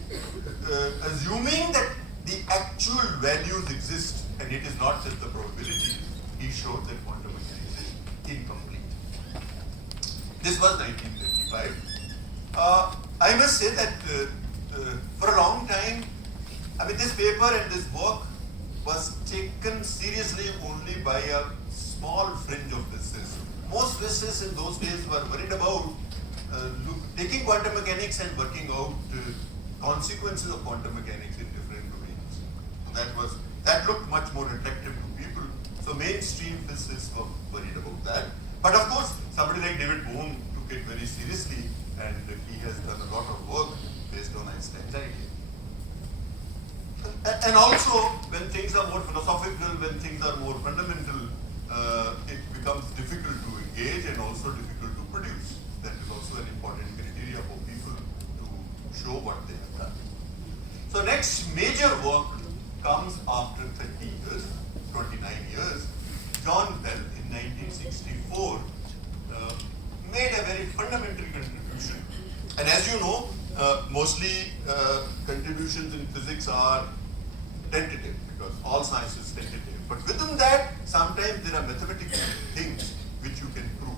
assuming that the actual values exist, and it is not just the probability, he showed that quantum mechanics is incomplete. This was 1935. I must say that for a long time, I mean, this paper and this work was taken seriously only by a small fringe of physicists. Most physicists in those days were worried about taking quantum mechanics and working out consequences of quantum mechanics in different domains. So that looked much more attractive to people. So mainstream physicists were worried about that. But of course, somebody like David Bohm took it very seriously, and he has done a lot of work based on Einstein's idea. And also, when things are more philosophical, when things are more fundamental, it becomes difficult to engage and also difficult to produce. That is also an important criteria for people to show what they have done. So next major work comes after 30 years, 29 years. John Bell in 1964 made a very fundamental contribution. And as you know, mostly contributions in physics are tentative, because all science is tentative. But within that, sometimes there are mathematical things which you can prove.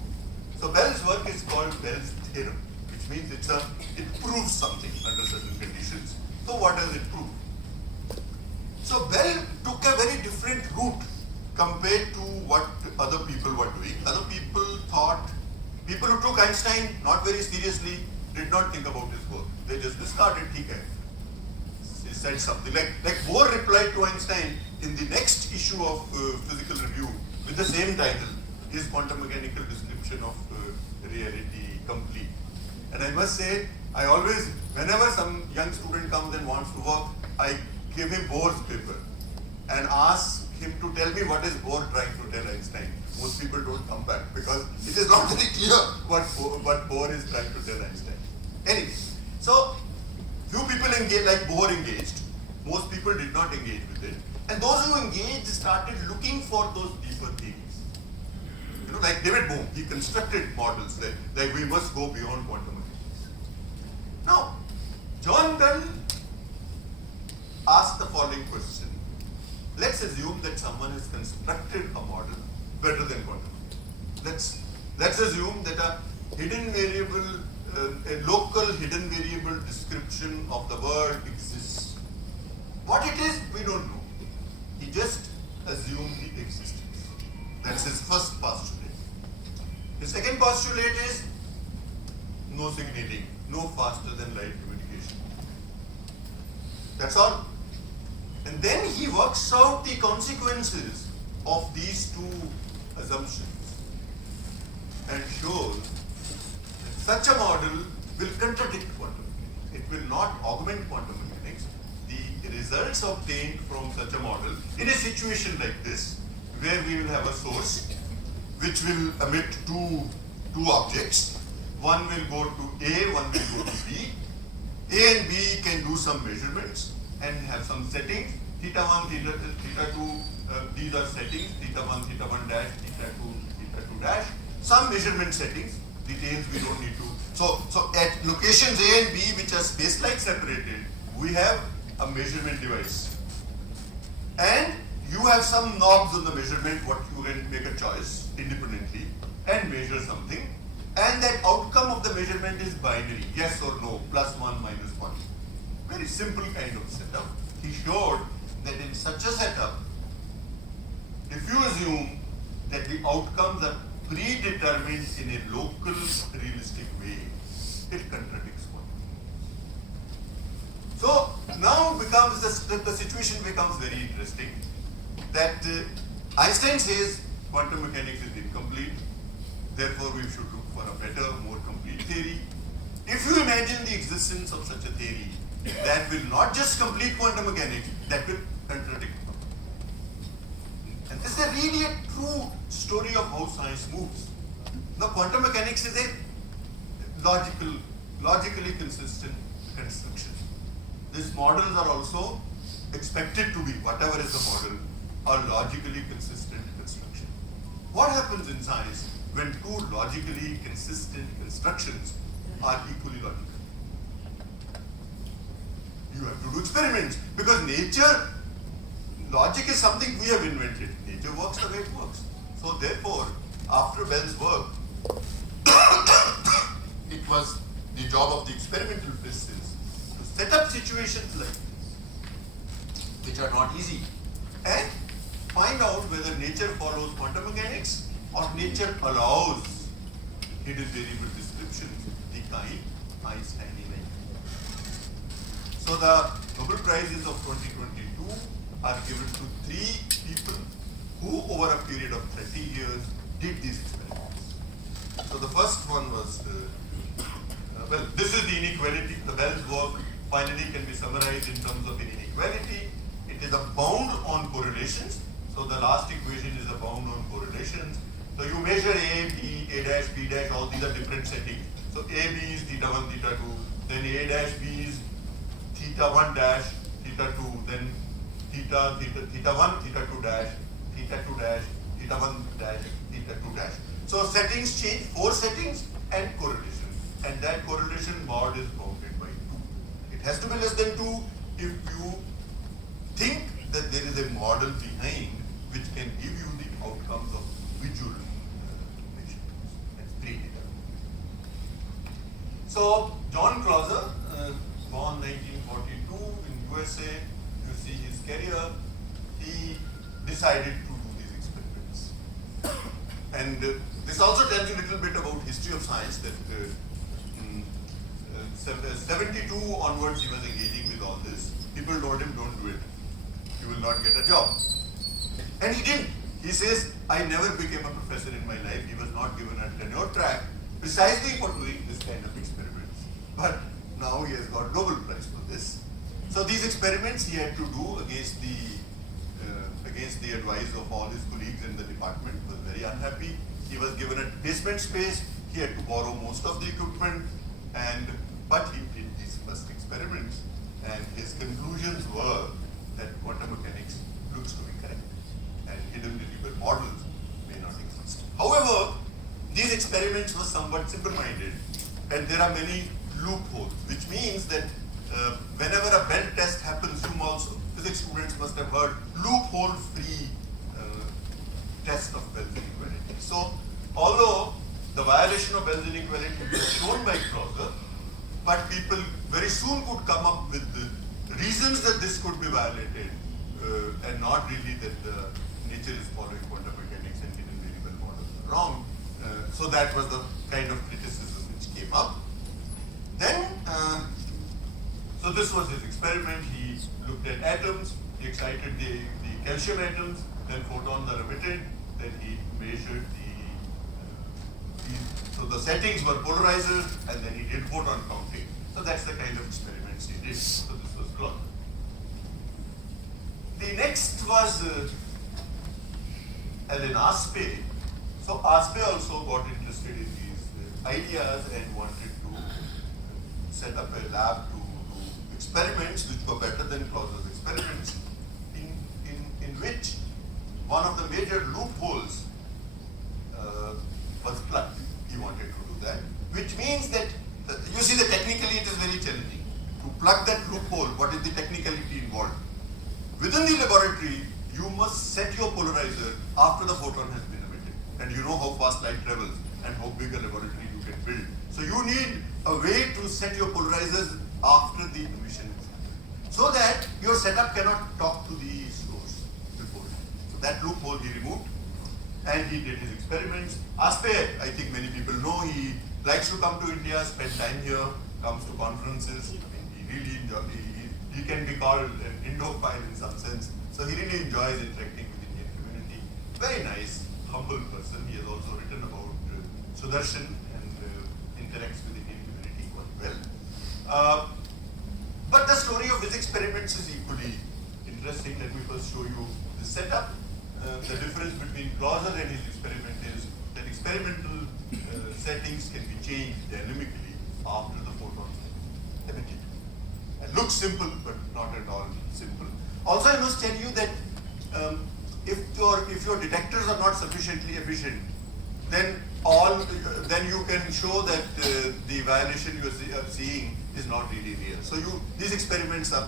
So Bell's work is called Bell's theorem, which means it proves something under certain conditions. So what does it prove? So Bell took a very different route compared to what other people were doing. Other people who took Einstein not very seriously did not think about his work. They just discarded it. He said something like Bohr replied to Einstein in the next issue of Physical Review with the same title, his quantum mechanical description of reality complete. And I must say, I always, whenever some young student comes and wants to work, I give him Bohr's paper and ask him to tell me what is Bohr trying to tell Einstein. Most people don't come back because it is not very clear what Bohr is trying to tell Einstein. Anyway, so few people engaged, like Bohr engaged. Most people did not engage with it. And those who engaged started looking for those deeper theories. You know, like David Bohm, he constructed models that we must go beyond quantum mechanics. Now, John Bell asked the following question. Let's assume that someone has constructed a model better than quantum mechanics. Let's assume that a hidden variable, a local hidden variable description of the world exists. What it is, we don't know. He just assumed the existence. That's his first postulate. The second postulate is no signaling, no faster than light communication. That's all. And then he works out the consequences of these two assumptions and shows that such a model will contradict quantum mechanics. It will not augment quantum mechanics. The results obtained from such a model in a situation like this, where we will have a source which will emit two objects. One will go to A, one will go to B. A and B can do some measurements and have some settings. Theta 1, theta 2, these are settings, theta 1 dash, theta 2 dash. Some measurement settings, details we don't need to. So at locations A and B, which are space-like separated, we have a measurement device. And you have some knobs on the measurement, what you can make a choice independently and measure something. And that outcome of the measurement is binary, yes or no, +1, -1. Very simple kind of setup. He showed that in such a setup, if you assume that the outcomes are predetermined in a local realistic way, it contradicts quantum. So now becomes the situation becomes very interesting, that Einstein says quantum mechanics is incomplete, therefore we should look for a better, more complete theory. If you imagine the existence of such a theory that will not just complete quantum mechanics, that will contradict quantum. And this is really a true story of how science moves. Now quantum mechanics is a logically consistent construction. These models are also expected to be, whatever is the model, a logically consistent construction. What happens in science when two logically consistent constructions are equally logical? You have to do experiments, because nature, logic is something we have invented. Nature works the way it works. So therefore, after Bell's work, it was the job of the experimental physicists to set up situations like this, which are not easy, and find out whether nature follows quantum mechanics or nature allows hidden variable descriptions, the kind Einstein invented. So the Nobel Prizes of 2022 are given to 3 people who over a period of 30 years did these experiments. So the first one was, this is the inequality. The Bell's work finally can be summarized in terms of an inequality. It is a bound on correlations. So the last equation is a bound on correlations. So you measure A, B, A dash, B dash, all these are different settings. So A, B is theta 1, theta 2, then A dash, B is theta 1 dash, theta 2, then theta 1, theta 2 dash, theta 2 dash, theta 1 dash, theta 2 dash. So settings change, 4 settings and correlation. And that correlation mod is bounded by 2. It has to be less than 2 if you think that there is a model behind which can give you the outcomes of visual measurements. That's predetermined. So John Clauser, born 1942 in USA, you see his career, he decided to do these experiments. And this also tells you a little bit about history of science, that 72 onwards he was engaging with all this. People told him, don't do it. You will not get a job. And he didn't. He says, I never became a professor in my life. He was not given a tenure track precisely for doing this kind of experiments. But now he has got Nobel Prize for this. So these experiments he had to do against the advice of all his colleagues in the department. He was very unhappy. He was given a basement space. He had to borrow most of the equipment. But he did these first experiments. And his conclusions were that quantum mechanics looks to be correct. And hidden variable models may not exist. However, these experiments were somewhat simple-minded. And there are many loopholes, which means that whenever a Bell test happens, you also, physics students must have heard, loophole-free test of Bell's inequality. So, although the violation of Bell's inequality was shown by Clauser, but people very soon could come up with the reasons that this could be violated, and not really that nature is following quantum mechanics and hidden variable models are wrong. So that was the kind of criticism which came up. Then, so this was his experiment. He looked at atoms, he excited the calcium atoms, then photons are emitted, then he measured so the settings were polarizers, and then he did photon counting. So that's the kind of experiments he did. So this was clock. The next was Alain Aspect. So Aspect also got interested in these ideas and wanted to set up a lab to do experiments which were better than Clauser's experiments, in which one of the major loopholes was plugged. He wanted to do that, which means that you see that technically it is very challenging to plug that loophole. What is the technicality involved? Within the laboratory, you must set your polarizer after the photon has been emitted, and you know how fast light travels and how big a laboratory you can build. So you need a way to set your polarizers after the emission is happened, so that your setup cannot talk to the source before. So that loophole he removed, and he did his experiments. Aspect, I think many people know, he likes to come to India, spend time here, comes to conferences. I mean, he really enjoys, he can be called an Indophile in some sense. So he really enjoys interacting with the Indian community. Very nice, humble person. He has also written about Sudarshan and interacts with the Indian community quite well. But the story of his experiments is equally interesting. Let me first show you the setup. The difference between Clauser and his experiment is that experimental settings can be changed dynamically after the photon is emitted. It looks simple, but not at all simple. Also, I must tell you that if your detectors are not sufficiently efficient, then you can show that the violation you are seeing is not really real. So these experiments are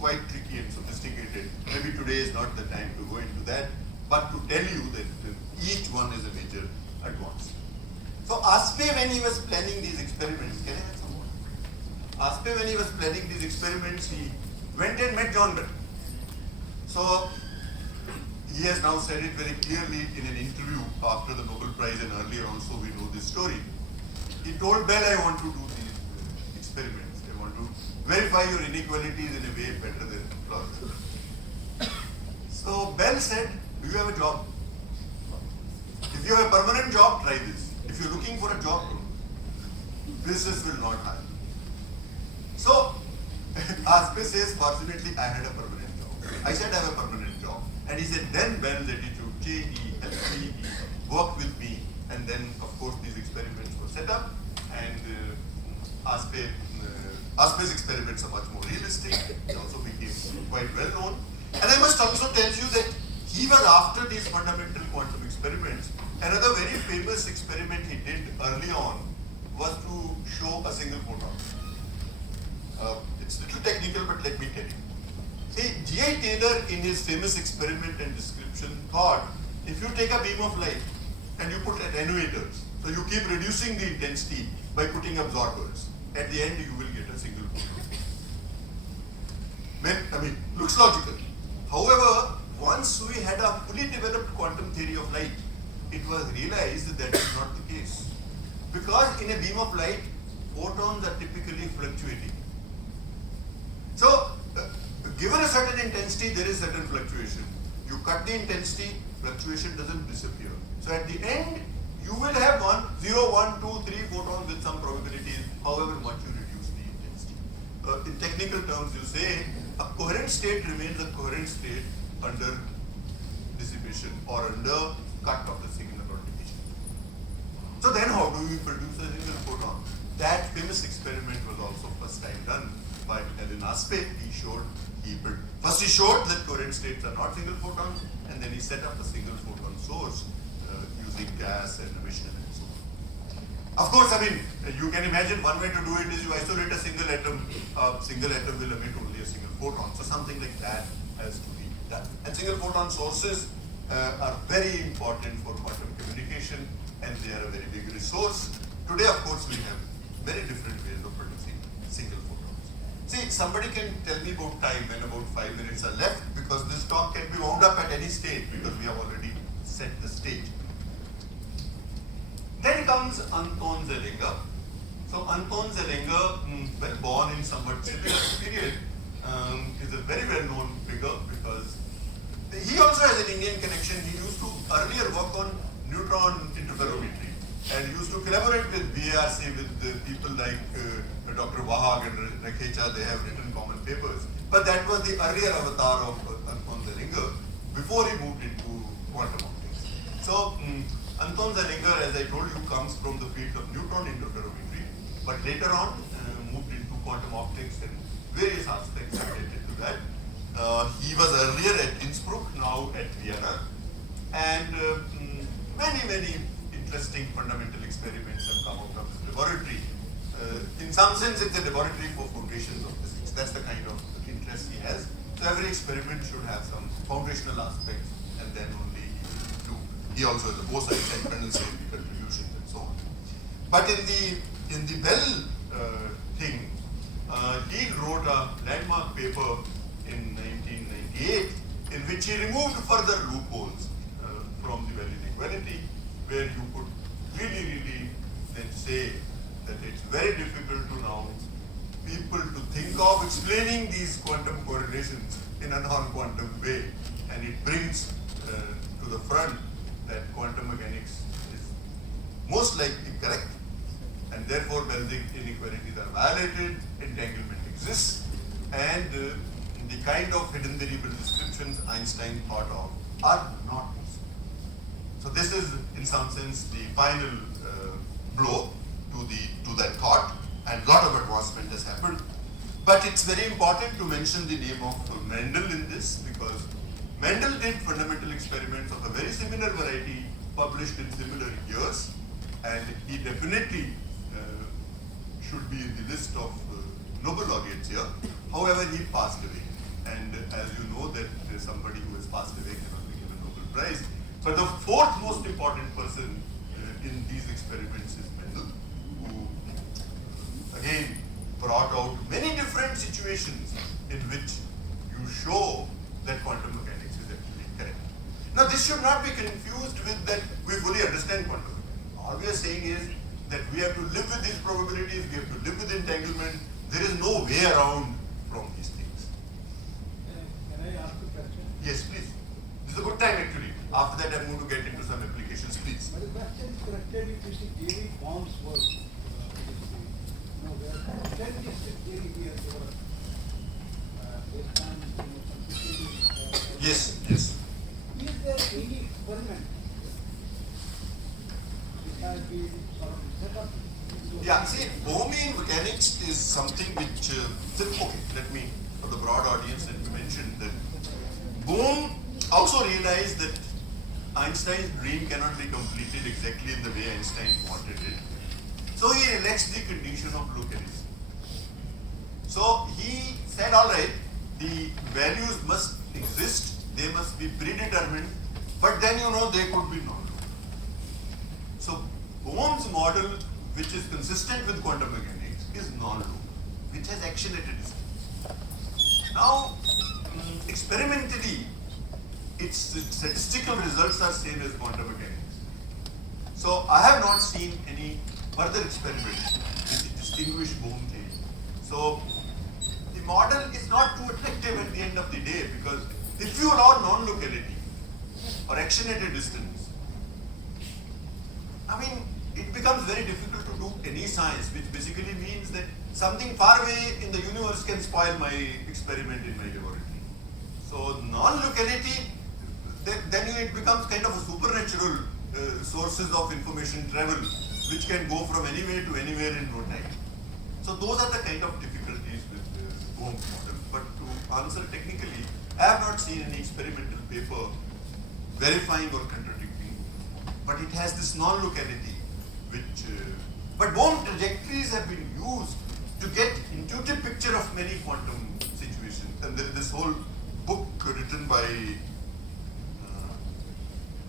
quite tricky and sophisticated. Maybe today is not the time to go into that, but to tell you that each one is a major advance. So Aspect, when he was planning these experiments, can I have some more? Aspect, when he was planning these experiments, he went and met John Bell. So he has now said it very clearly in an interview after the Nobel Prize, and earlier also we know this story. He told Bell, I want to do these experiments. I want to verify your inequalities in a way better than Clauser. So Bell said, do you have a job? If you have a permanent job, try this. If you're looking for a job, business will not hire. So Aspect says, fortunately, I had a permanent job. I said I have a permanent job. And he said, then Bell's attitude changed, he helped me, he worked with me, and then, of course, these experiments were set up, and Aspect's experiments are much more realistic. He also became quite well known. And I must also tell you that he was after these fundamental quantum experiments. Another very famous experiment he did early on was to show a single photon. It's a little technical, but let me tell you. See, G.I. Taylor in his famous experiment and description thought, if you take a beam of light and you put attenuators, so you keep reducing the intensity by putting absorbers, at the end you will get a single photon. Looks logical. However, once we had a fully developed quantum theory of light, it was realized that is not the case. Because in a beam of light, photons are typically fluctuating. So, given a certain intensity, there is certain fluctuation. You cut the intensity, fluctuation doesn't disappear. So at the end, you will have 0, 1, 2, 3 photons with some probabilities, however much you reduce the intensity. In technical terms, you say a coherent state remains a coherent state under dissipation or under cut of the signal or division. So then how do we produce a single photon? That famous experiment was also first time done by Alain Aspect. First he showed that coherent states are not single photons, and then he set up a single photon source using gas and emission and so on. Of course, you can imagine one way to do it is you isolate a single atom will emit only a single photon. So something like that has to be done. And single photon sources are very important for quantum communication, and they are a very big resource. Today, of course, we have very different ways of producing single photons. See, somebody can tell me about time when about 5 minutes are left, because this talk can be wound up at any stage because we have already set the stage. Then comes Anton Zeilinger. So Anton Zeilinger, born in somewhat similar period, is a very well-known figure because earlier work on neutron interferometry and used to collaborate with BARC, with people like Dr. Wahag and Rakhecha. They have written common papers. But that was the earlier avatar of Anton Zeilinger before he moved into quantum optics. So Anton Zeilinger, as I told you, comes from the field of neutron interferometry, but later on moved into quantum optics and various aspects related to that. He was earlier at Innsbruck, now at Vienna, and many interesting fundamental experiments have come out of his laboratory. In some sense, it's a laboratory for foundations of physics. That's the kind of interest he has. So every experiment should have some foundational aspects, and then only he also has a Bose-Einstein condensation contributions and so on. But in the Bell thing, he wrote a landmark paper in 1998 in which he removed further loopholes from the Bell inequality, where you could really then say that it's very difficult to now people to think of explaining these quantum correlations in a non-quantum way, and it brings to the front that quantum mechanics is most likely correct, and therefore Bell inequalities are violated, entanglement exists, and the kind of hidden variable descriptions Einstein thought of are not possible. So this is, in some sense, the final blow to that thought, and a lot of advancement has happened. But it's very important to mention the name of Mendel in this, because Mendel did fundamental experiments of a very similar variety published in similar years, and he definitely should be in the list of Nobel laureates here. However, he passed away, and as you know that somebody who has passed away cannot be given a Nobel Prize. But the fourth most important person in these experiments is Mendel, who again brought out many different situations in which you show that quantum mechanics is actually correct. Now this should not be confused with that we fully understand quantum mechanics. All we are saying is that we have to live with these probabilities, we have to live with entanglement. There is no way around from these things. Can I ask a question? Yes, please. This is a good time actually. After that I'm going to get into some applications, please. But the question is corrected if you see theory forms work. Where deterministic theory we have developed based on some Yes. Is there any experiment which has been sort of set up? Yeah, see, Bohmian mechanics is something which, okay, let me, for the broad audience, let me mention that Bohm also realized that Einstein's dream cannot be completed exactly in the way Einstein wanted it. So he relaxed the condition of localism. So he said, all right, the values must exist, they must be predetermined, but then they could be non-local. So Bohm's model, which is consistent with quantum mechanics, is non-local, which has action at a distance. Now, experimentally, its statistical results are same as quantum mechanics. So I have not seen any further experiments which distinguish Bohm theory. So the model is not too attractive at the end of the day, because if you allow non-locality or action at a distance, I mean, it becomes very difficult to do any science, which basically means that something far away in the universe can spoil my experiment in my laboratory. So non-locality, then it becomes kind of a supernatural sources of information travel, which can go from anywhere to anywhere in no time. So those are the kind of difficulties with Bohm's model. But to answer technically, I have not seen any experimental paper verifying or contradicting, but it has this non-locality, which, but Bohm trajectories have been used to get intuitive picture of many quantum situations. And there is this whole book written by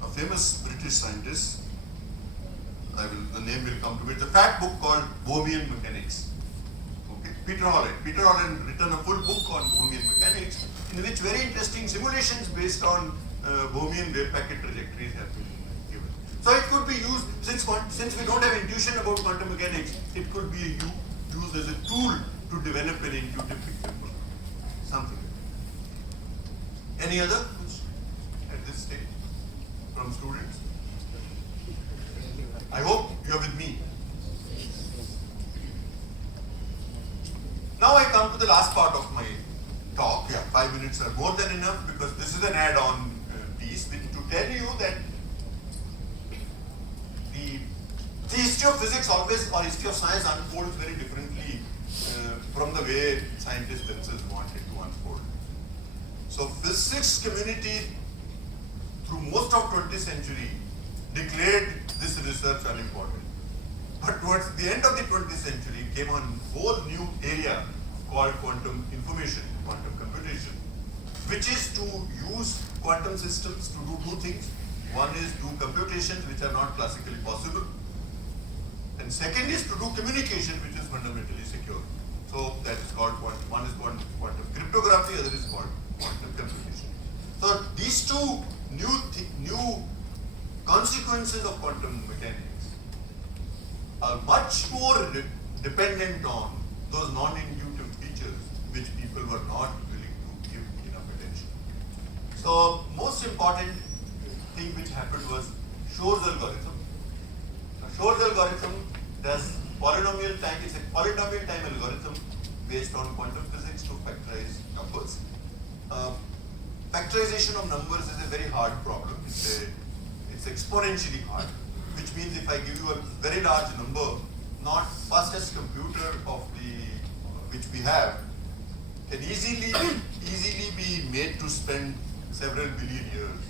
a famous British scientist, the name will come to me. It's a fat book called Bohmian Mechanics. Okay, Peter Holland written a full book on Bohmian mechanics, in which very interesting simulations based on Bohmian wave packet trajectories have been given. So it could be used, since we don't have intuition about quantum mechanics, it could be used as a tool to develop an intuitive picture for something. Any other at this stage? from students? I hope you are with me. Now I come to the last part of my talk. Yeah, 5 minutes are more than enough because this is an add-on piece to tell you that the history of physics always, or history of science unfolds very differently from the way scientists themselves want it to unfold. So physics community through most of 20th century declared this research unimportant. But towards the end of the 20th century came a whole new area called quantum information, quantum computation, which is to use quantum systems to do two things. One is do computations which are not classically possible, and second is to do communication which is fundamentally secure. So that is called quantum. One is called quantum cryptography, other is called quantum computation. So these two new consequences of quantum mechanics are much more dependent on those non-intuitive features which people were not willing to give enough attention. So most important thing which happened was Shor's algorithm. Now, Shor's algorithm does polynomial time. It's a polynomial time algorithm based on quantum physics to factorize numbers. Factorization of numbers is a very hard problem. It's exponentially hard, which means if I give you a very large number, not fastest computer of which we have, can easily be made to spend several billion years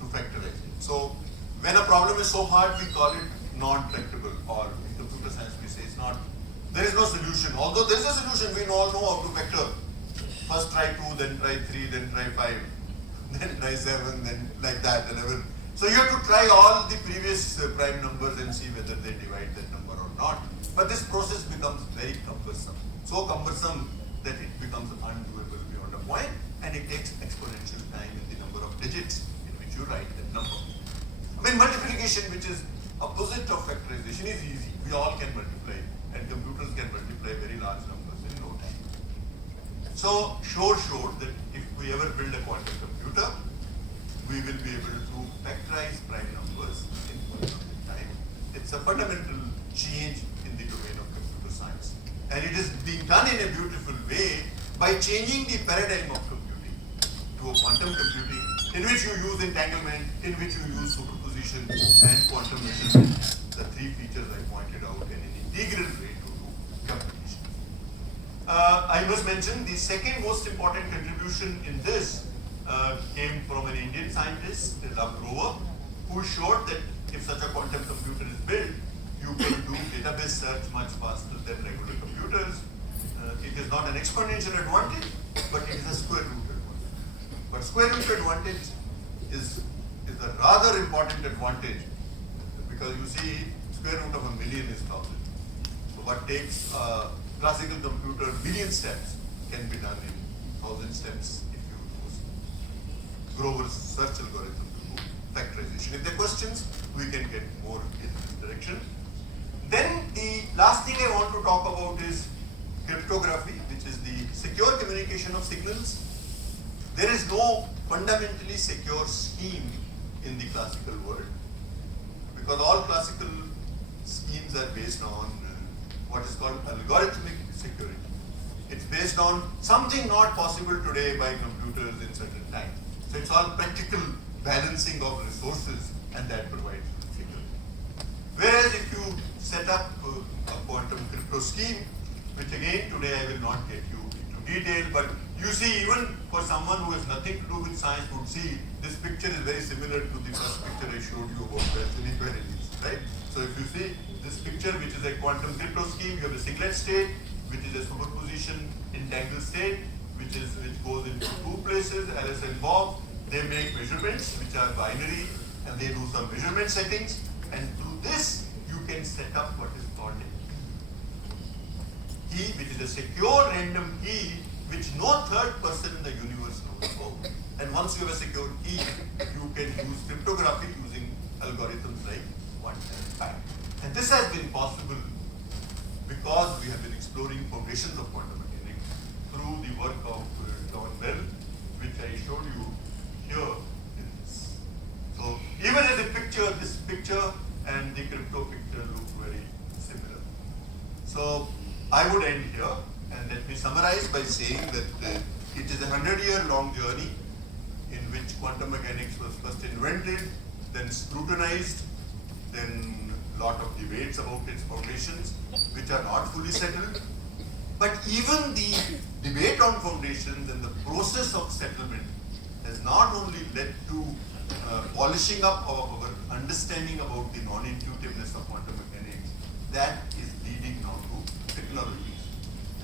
to factorize it. So when a problem is so hard, we call it non-tractable, or in computer science we say it's not. There is no solution. Although there is a solution, we all know how to factor. First try 2, then try 3, then try 5, then try 7, then like that, 11. So you have to try all the previous prime numbers and see whether they divide that number or not. But this process becomes very cumbersome. So cumbersome that it becomes undoable beyond a point, and it takes exponential time in the number of digits in which you write that number. I mean, multiplication, which is opposite of factorization, is easy. We all can multiply, and computers can multiply very large numbers in no time. So Shor showed that if we ever build a quantum computer, we will be able to factorize prime numbers in quantum time. It's a fundamental change in the domain of computer science. And it is being done in a beautiful way by changing the paradigm of computing to a quantum computing in which you use entanglement, in which you use superposition and quantum measurement, the three features I pointed out, in an integral way to do computation. I must mention the second most important contribution in this came from an Indian scientist, Grover, who showed that if such a quantum computer is built, you can do database search much faster than regular computers. It is not an exponential advantage, but it is a square root advantage. But square root advantage is a rather important advantage, because you see square root of 1,000,000 is 1,000. So what takes a classical computer billion steps can be done in 1,000 steps if you use Grover's search algorithm to do factorization. If there are questions, we can get more in this direction. Then the last thing I want to talk about is cryptography, which is the secure communication of signals. There is no fundamentally secure scheme in the classical world, because all classical schemes are based on what is called algorithmic security. It's based on something not possible today by computers in certain time. So it's all practical balancing of resources, and that provides security. Whereas if you set up a quantum crypto scheme, which again today I will not get you into detail, but you see, even for someone who has nothing to do with science would see, this picture is very similar to the first picture I showed you about Wells inequalities, right? So if you see this picture, which is a quantum crypto scheme, you have a singlet state, which is a superposition entangled state, which goes into two places. Alice and Bob, they make measurements which are binary, and they do some measurement settings, and through this you can set up what is called a key, which is a secure random key which no third person in the universe knows about. And once you have a secure key, you can use cryptography using algorithms like one-time fact. And this has been possible because we have been exploring foundations of quantum mechanics through the work of John Bell, which I showed you here in this. So I would end here, and let me summarize by saying that it is a 100-year-long journey in which quantum mechanics was first invented, then scrutinized, then a lot of debates about its foundations, which are not fully settled. But even the debate on foundations and the process of settlement has not only led to polishing up of our understanding about the non-intuitiveness of quantum mechanics, that is leading now to technologies.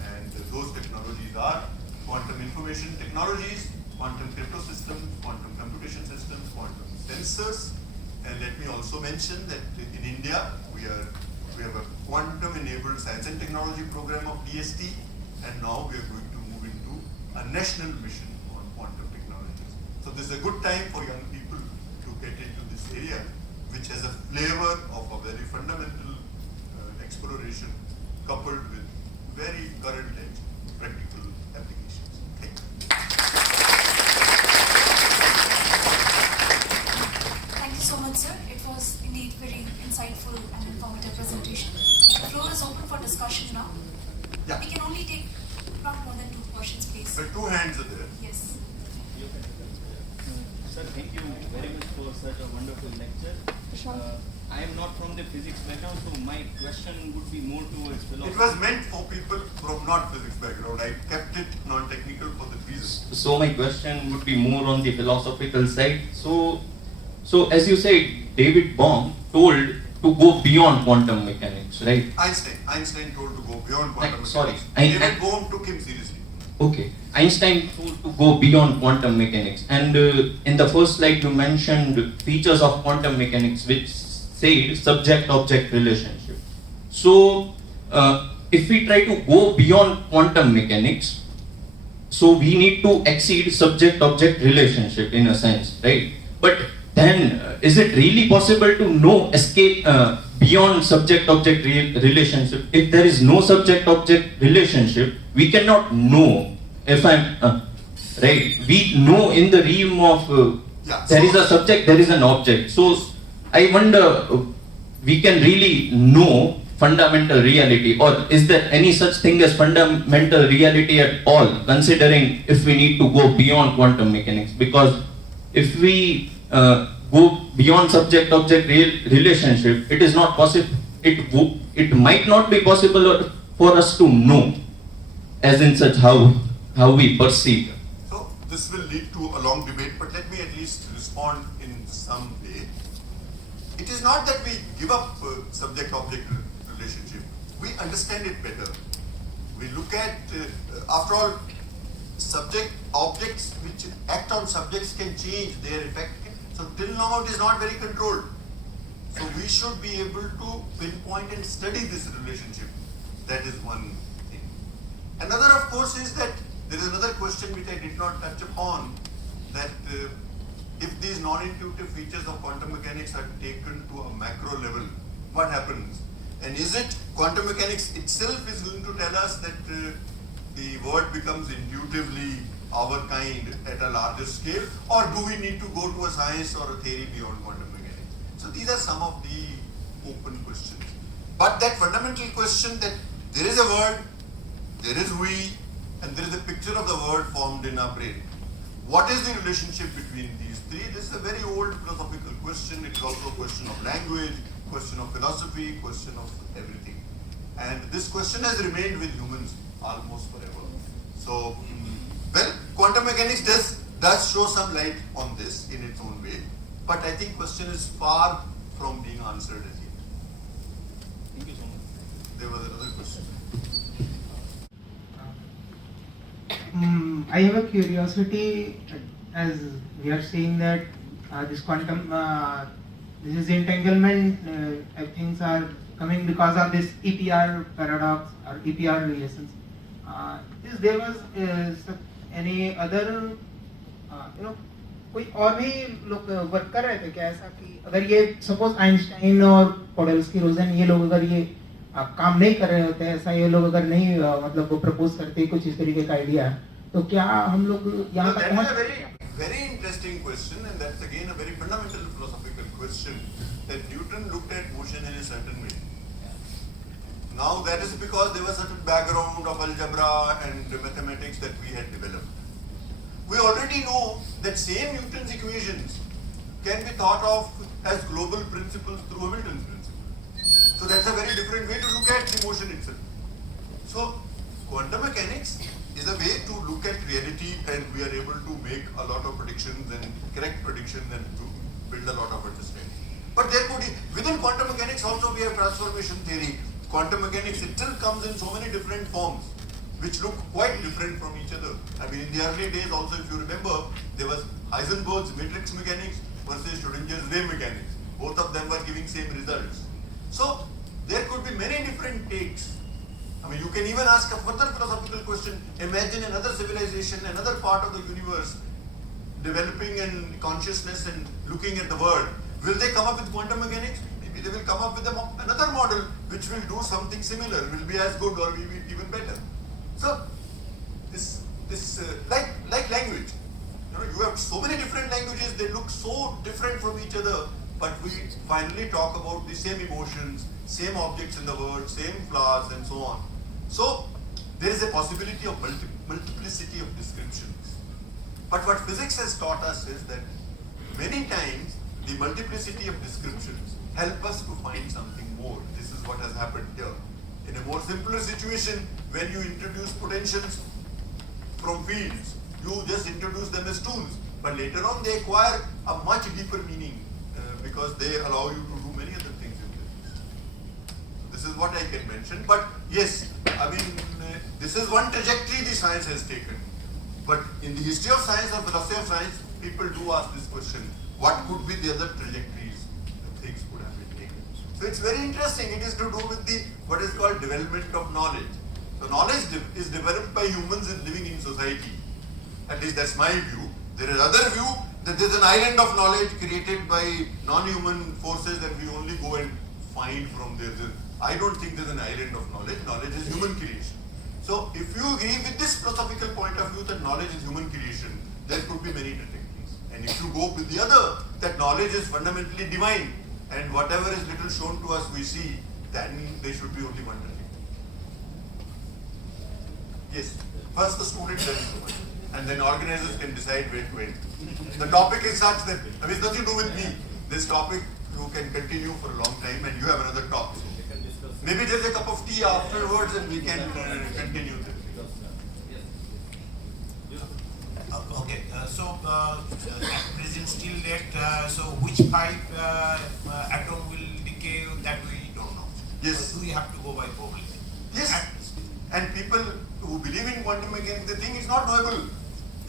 And those technologies are quantum information technologies, quantum crypto systems, quantum computation systems, quantum sensors. And let me also mention that in India, we have a quantum-enabled science and technology program of DST, and now we are going to move into a national mission on quantum technologies. So this is a good time for young people to get into this area, which has a flavor of a very fundamental exploration coupled with very current-edge practical applications. Thank you. Thank you so much, sir. It was indeed very insightful and informative presentation. The floor is open for discussion now. Yeah. We can only take not more than 2 questions, please. But 2 hands are there. Yes. Sir, thank you very much for such a wonderful lecture. I am not from the physics background, so my question would be more towards philosophy. It was meant for people from not physics background. I kept it non-technical for the reason. So my question would be more on the philosophical side. So as you said, David Bohm told to go beyond quantum mechanics, right? Einstein told to go beyond quantum mechanics. Sorry. David Bohm took him seriously. Okay. Einstein told to go beyond quantum mechanics. And in the first slide you mentioned features of quantum mechanics which said subject-object relationship. So if we try to go beyond quantum mechanics, so we need to exceed subject-object relationship in a sense, right? But then is it really possible to escape beyond subject-object relationship? If there is no subject-object relationship, we cannot know. If I'm right, we know in the realm of there is a subject, there is an object. So I wonder, we can really know fundamental reality, or is there any such thing as fundamental reality at all, considering if we need to go beyond quantum mechanics? Because if we go beyond subject-object relationship, it is not possible. It might not be possible for us to know, as in such how we perceive. So this will lead to a long debate, but let me at least respond in some way. It is not that we give up subject-object relationship. We understand it better. We look at, after all, objects which act on subjects can change their effect. So till now it is not very controlled. So we should be able to pinpoint and study this relationship. That is one thing. Another, of course, is that there is another question which I did not touch upon, that if these non-intuitive features of quantum mechanics are taken to a macro level, what happens? And is it quantum mechanics itself is going to tell us that the world becomes intuitively our kind at a larger scale, or do we need to go to a science or a theory beyond quantum mechanics? So these are some of the open questions. But that fundamental question that there is a word, there is we, and there is a picture of the world formed in our brain. What is the relationship between these three? This is a very old philosophical question. It's also a question of language, question of philosophy, question of everything. And this question has remained with humans almost forever. So, well, quantum mechanics does show some light on this in its own way. But I think question is far from being answered as yet. Thank you so much. There was another question. I have a curiosity, as we are seeing that this quantum, this is entanglement, things are coming because of this EPR paradox or EPR relations. Is there was any other, कोई और भी लोग work कर रहे थे क्या ऐसा कि अगर ये सपोज आइंस्टाइन और पोडल्स्की रोजन ये लोग अगर ये काम नहीं कर रहे होते, ऐसा ये लोग अगर नहीं मतलब वो प्रपोज करते कुछ इस तरीके का आइडिया, तो क्या हम लोग यहाँ तक पहुँच? Very interesting question, and that's again a very fundamental philosophical question, that Newton looked at motion in a certain way. Now that is because there was certain background of algebra and mathematics that we had developed. We already know that same Newton's equations can be thought of as global principles through Hamilton's principle. So that's a very different way to look at the motion itself. So quantum mechanics is a way to look at reality, and we are able to make a lot of predictions and correct predictions and to build a lot of understanding. But there could be, within quantum mechanics also we have transformation theory. Quantum mechanics itself comes in so many different forms which look quite different from each other. I mean, in the early days also, if you remember, there was Heisenberg's matrix mechanics versus Schrödinger's wave mechanics. Both of them were giving same results. So there could be many different takes. I mean, you can even ask a further philosophical question. Imagine another civilization, another part of the universe developing in consciousness and looking at the world. Will they come up with quantum mechanics? Maybe they will come up with another model which will do something similar, will be as good or maybe even better. So, like language. You know, you have so many different languages, they look so different from each other, but we finally talk about the same emotions, same objects in the world, same flowers and so on. So, there is a possibility of multiplicity of descriptions. But what physics has taught us is that many times the multiplicity of descriptions help us to find something more. This is what has happened here. In a more simpler situation, when you introduce potentials from fields, you just introduce them as tools. But later on, they acquire a much deeper meaning because they allow you to do many other things in physics. This is what I can mention. But yes, I mean, this is one trajectory the science has taken. But in the history of science or philosophy of science, people do ask this question: what could be the other trajectories that things could have been taken? So it's very interesting. It is to do with the what is called development of knowledge. So knowledge is developed by humans living in society. At least that's my view. There is other view that there's an island of knowledge created by non-human forces that we only go and find from there. I don't think there's an island of knowledge. Knowledge is human creation. So if you agree with this philosophical point of view that knowledge is human creation, there could be many trajectories. And if you go with the other, that knowledge is fundamentally divine, and whatever is little shown to us we see, then there should be only one trajectory. Yes, first the student does it, and then organizers can decide where to end. The topic is such that, I mean, it's nothing to do with me. This topic you can continue for a long time, and you have another talk. Maybe there's a cup of tea afterwards and we can continue this. Okay, so at present still that, so which pipe atom will decay, that we don't know. Yes. So do we have to go by probability? Yes. And people who believe in quantum mechanics, they think it's not knowable.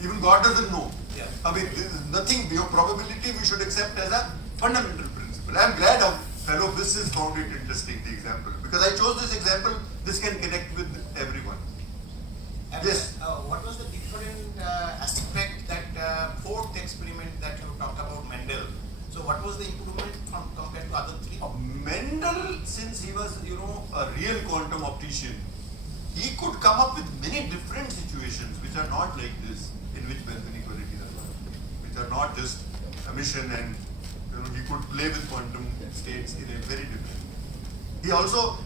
Even God doesn't know. Yeah. I mean, there is nothing beyond probability we should accept as a fundamental principle. I'm glad a fellow physicist found it interesting, the example. Because I chose this example, this can connect with everyone. And yes. What was the different aspect that fourth experiment that you talked about, Mendel? So what was the improvement from compared to other three? Mendel, since he was, a real quantum optician, he could come up with many different situations which are not like this, in which Benson inequalities are found, which are not just emission, and he could play with quantum states in a very different way. He also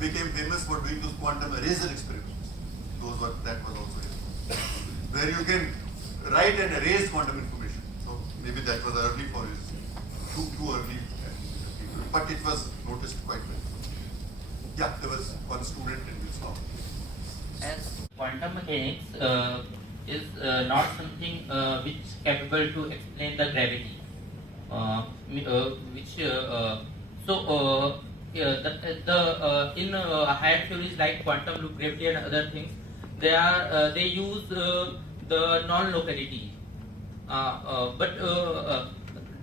became famous for doing those quantum eraser experiments. That was also his, where you can write and erase quantum information. So maybe that was early for his, too early, but it was noticed quite well. Yeah, there was one student in this law. As quantum mechanics is not something which is capable to explain the gravity, in higher theories like quantum loop gravity and other things, they use the non-locality. But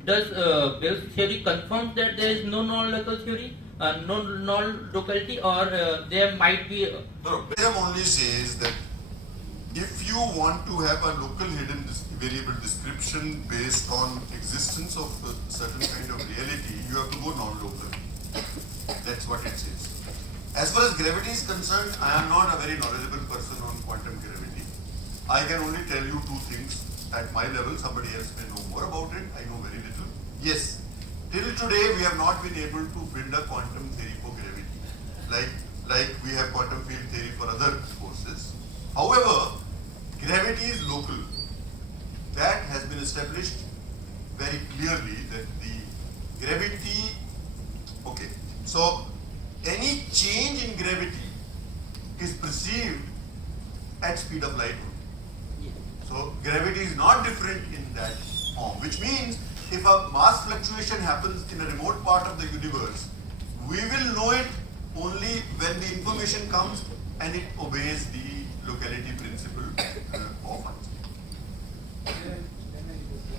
does Bell's theory confirm that there is no non-local theory, non-locality, or there might be? No, Theorem only says that if you want to have a local hidden variable description based on existence of a certain kind of reality, you have to go non-local. That's what it says. As far as gravity is concerned, I am not a very knowledgeable person on quantum gravity. I can only tell you two things. At my level, somebody else may know more about it. I know very little. Yes, till today we have not been able to build a quantum theory for gravity. like we have quantum field theory for other forces. However, gravity is local. That has been established very clearly, that the gravity, okay, so any change in gravity is perceived at speed of light. So gravity is not different in that form, which means if a mass fluctuation happens in a remote part of the universe, we will know it only when the information comes and it obeys the locality principle of Einstein.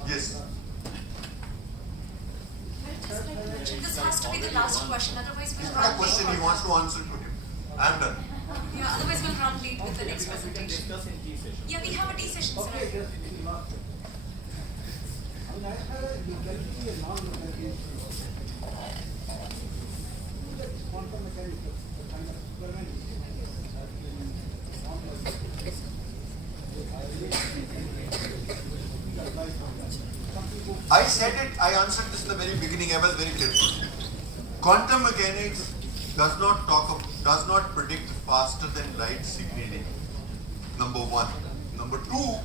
Yes. Just like to mention, this has to be the last question, otherwise we'll It's run not a question late. he wants to answer to him. I am done. Yeah, otherwise we'll run late with the next presentation. Yeah, we have a tea session, sir. Okay, just the last one. I mean, as far as locality and non-locality is concerned, quantum mechanics, the kind of experiment has been non-locality. I said it, I answered this in the very beginning, I was very careful. Quantum mechanics does not predict faster than light signaling. Number one. Number two,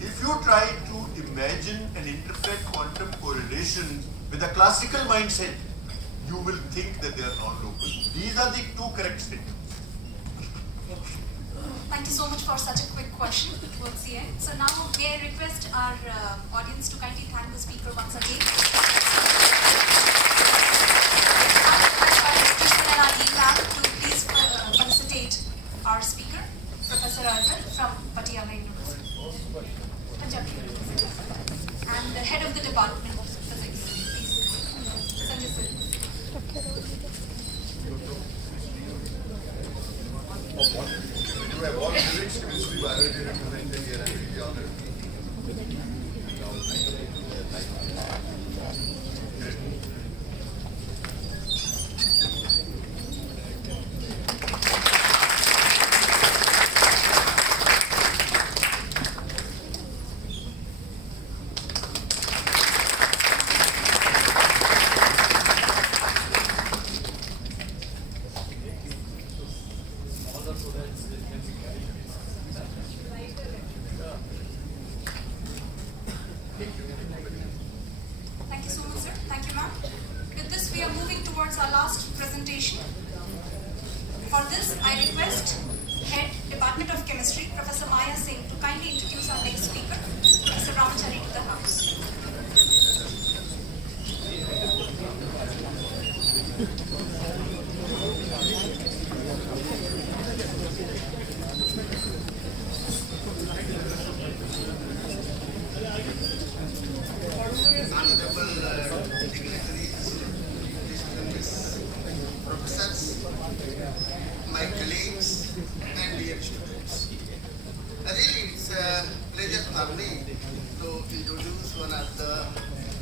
if you try to imagine and interpret quantum correlations with a classical mindset, you will think that they are non-local. These are the two correct statements. Thank you so much for such a quick question towards the end. So now may I request our audience to kindly thank the speaker once again. And our ELAB to please felicitate our speaker, Professor Arvind from Patiala University, Punjab University, and the head of the Department of Physics, please, Sanjay sir. You have all physics, chemistry, biology represented here, and really honored. Thank you so much, sir. Thank you, ma'am. With this, we are moving towards our last presentation. For this, I request Head, Department of Chemistry, Professor Maya Singh, to kindly introduce our next speaker, Professor Ramachari, to the House. Honorable dignitaries, distinguished professors, my colleagues, and dear students. Really, it's a pleasure for me to introduce one of the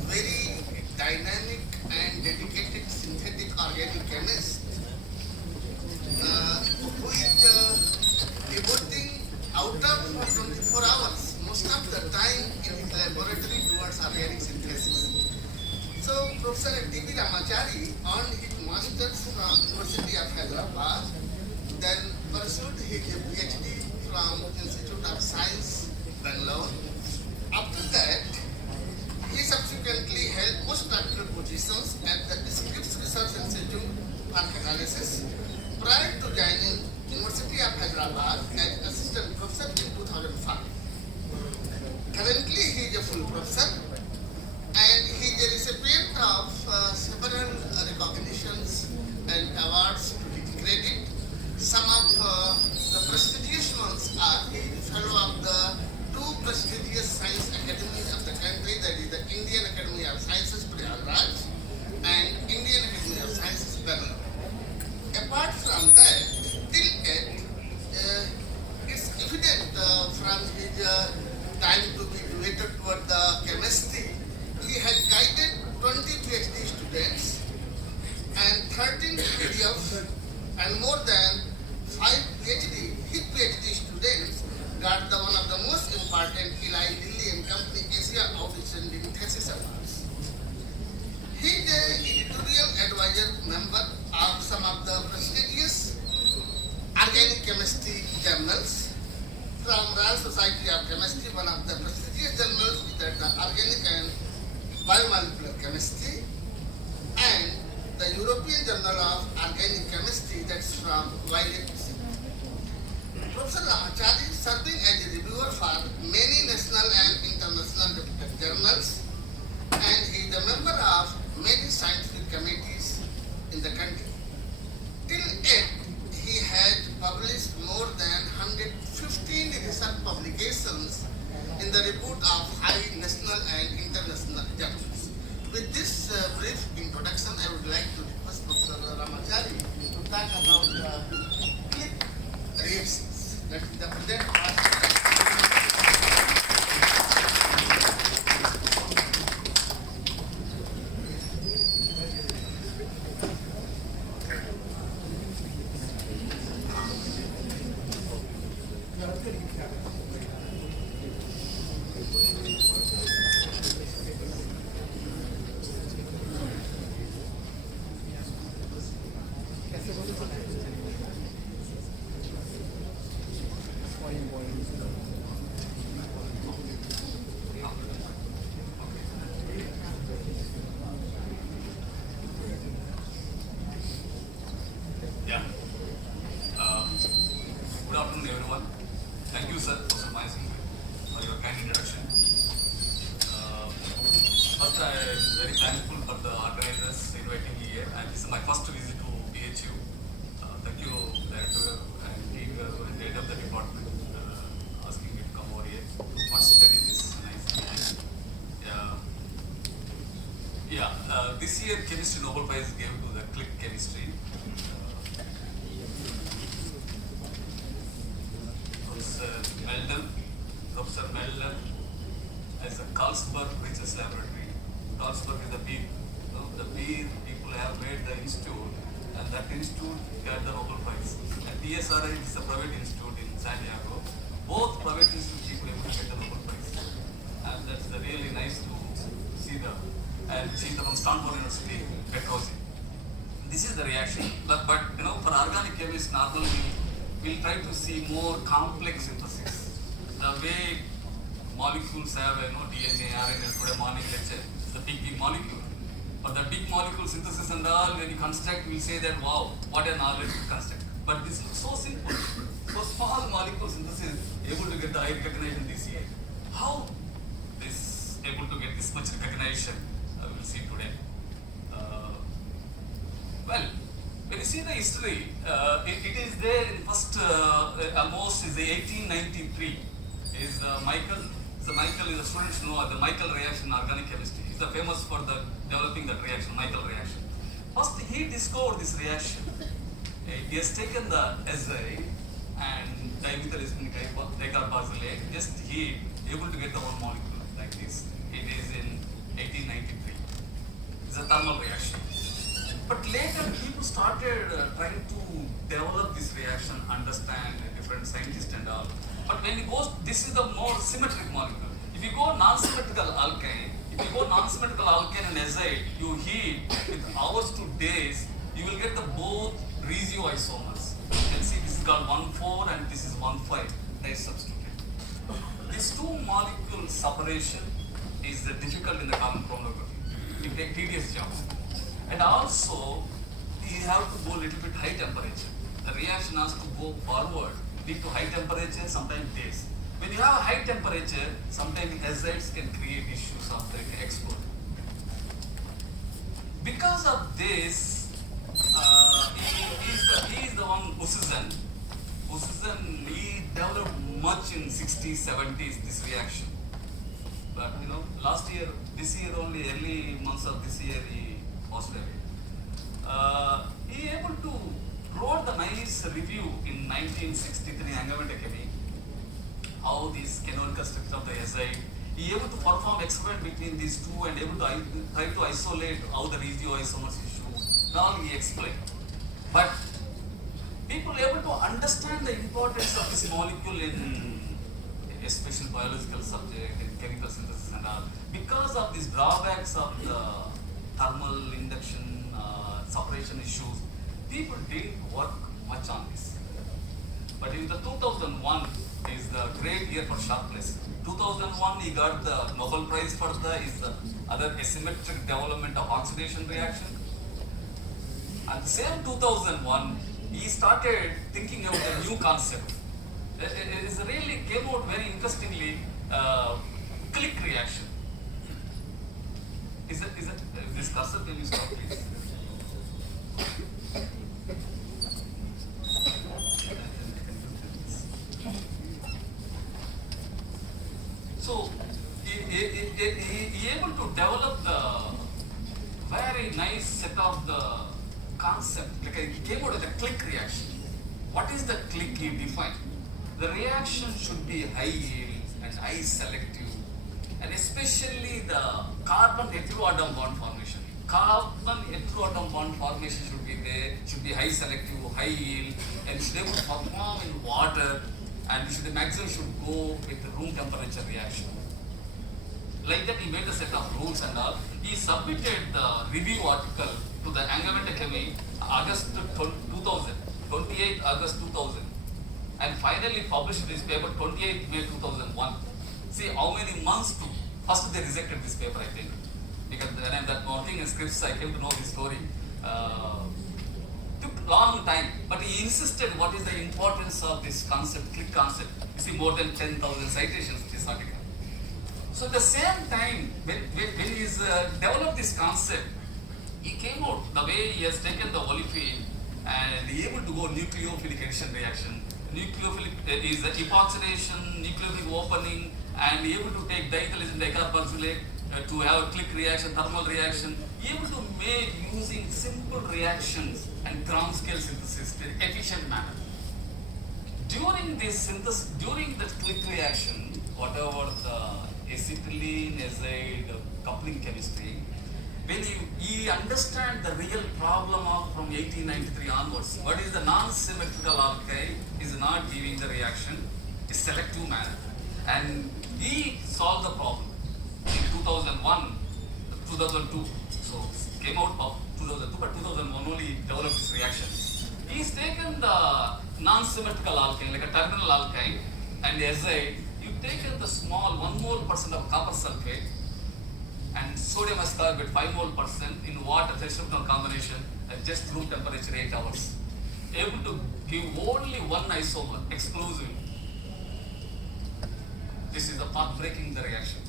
very dynamic and dedicated synthetic organic chemists who is devoting out of 24 hours most of the time in his laboratory towards organic synthesis. So Professor CV Raman earned his master's from University of Hyderabad, then pursued his PhD from Institute of Science, Bangalore. After that, he subsequently held postdoctoral positions at the Scripps Research Institute for Catalysis prior to joining University of Hyderabad as assistant professor in 2005. Currently, he is a full professor and he is a recipient of several recognitions and awards to his credit. Some of the prestigious ones are he is fellow of the two prestigious science academies of the country, that is the Indian Academy of Sciences, Thangaraj, and Indian Academy of Sciences, Bangalore. Apart from that, till yet, it's evident from his time to be devoted toward the chemistry, he had guided 20 PhD students and 13 PhDs and more than 5 PhD. His PhD students got one of the most important Eli Lilly and Company Asia Outstanding Thesis Awards. He is an editorial advisor member of some of the prestigious prestigious organic chemistry journals. From Royal Society of Chemistry, one of the prestigious journals is that the Organic and Biomolecular Chemistry, and the European Journal of Organic Chemistry, that's from Violet. Professor Ramachari serving as a reviewer for many national and international journals, and he is a member of many scientific committees in the country. Till yet, he had published more than 115 research publications in the report of high national and international journals. With this brief introduction, I would like to request Professor Ramachari to talk about click reactions. That is the present part. Good afternoon, everyone. Thank you, sir, for your kind introduction. First, I am very thankful for the organizers inviting me here, and this is my first visit to BHU. Thank you, Director and team and head of the department, asking me to come over here to participate in this nice meeting. This year, Chemistry Nobel Prize gave to the click chemistry. Professor Melden as a Carlsberg Research Laboratory. Carlsberg is the beer. The beer people have made the institute, and that institute got the Nobel Prize. And IISER is a private institute in San Diego. Both private institute people able to get the Nobel Prize, and that's really nice to see them. And see them from Stanford University, Petrosi. This is the reaction. But for organic chemists, normally we'll try to see more complex synthesis. The way molecules have DNA, RNA, today morning lecture, the big molecule. But the big molecule synthesis and all, when you construct, we'll say that wow, what a knowledge to construct. But this looks so simple. So small molecule synthesis able to get the high recognition this year. How this able to get this much recognition? We'll see today. When you see the history, it is there in first almost is the 1893. Michael is the students know the Michael reaction in organic chemistry. He's the famous for the developing that reaction, Michael reaction. First he discovered this reaction. He has taken the azide and dimethyl dicarbazylate. Just he able to get the whole molecule like this. It is in 1893. It's a thermal reaction. But later people started trying to develop this reaction, understand different scientists and all. But when it goes, this is the more symmetric molecule. If you go non-symmetrical alkane, and azide, you heat with hours to days, you will get the both regioisomers. You can see this is called 1,4 and this is 1,5. They substituted. This two molecule separation is difficult in the carbon chromatography. It takes tedious job. And also, you have to go a little bit high temperature. The reaction has to go forward, lead to high temperature, sometimes days. When you have a high temperature, sometimes the azides can create issues of the explode. Because of this, he is the one, Ususan, he developed much in 60s, 70s, this reaction. But last year, this year only, early months of this year, he passed away. He able to wrote the nice review in 1963 Angevin Chemistry, how this canonical structure of the azide. He able to perform experiment between these two and able to try to isolate how the regioisomers issue. Now he explained. But people able to understand the importance of this molecule in especially biological subject, in chemical synthesis and all. Because of these drawbacks of the thermal induction separation issues, people didn't work much on this. But in the 2001 is the great year for Sharpless. 2001 he got the Nobel Prize for the other asymmetric development of oxidation reaction. And the same 2001 he started thinking about a new concept. It really came out very interestingly, click reaction. Is this cursor, can you stop please? So he able to develop the very nice set of the concept, like he came out with a click reaction. What is the click he defined? The reaction should be high yield and high selective, and especially the carbon heteroatom bond formation. Carbon heteroatom bond formation should be there, should be high selective, high yield, and should able to perform in water, and the maximum should go with the room temperature reaction. Like that he made a set of rules and all. He submitted the review article to the Environmental Chemistry August 2000, 28 August 2000, and finally published this paper 28 May 2001. See how many months to, first they rejected this paper I think, because when I'm that morning in scripts I came to know this story. Took long time, but he insisted what is the importance of this concept, click concept. You see more than 10,000 citations in this article. So at the same time, when he developed this concept, he came out the way he has taken the olefin and he able to go nucleophilic addition reaction. Nucleophilic is the epoxidation, nucleophilic opening, and he able to take diethylation dicarboxylate to have a click reaction, thermal reaction. He able to make using simple reactions and gram scale synthesis in an efficient manner. During this synthesis, during the click reaction, whatever the acetylene, azide, coupling chemistry, when you understand the real problem of from 1893 onwards, what is the non-symmetrical alkyl is not giving the reaction in selective manner, and he solved the problem in 2001, 2002. So came out of 2002, but 2001 only developed this reaction. He's taken the non-symmetrical alkyne, like a terminal alkyne, and azide. You've taken the small 1 mole% of copper sulfate and sodium ascorbate 5 mole% in water, testosterone combination at just room temperature 8 hours. Able to give only one isomer exclusive. This is the path breaking the reaction.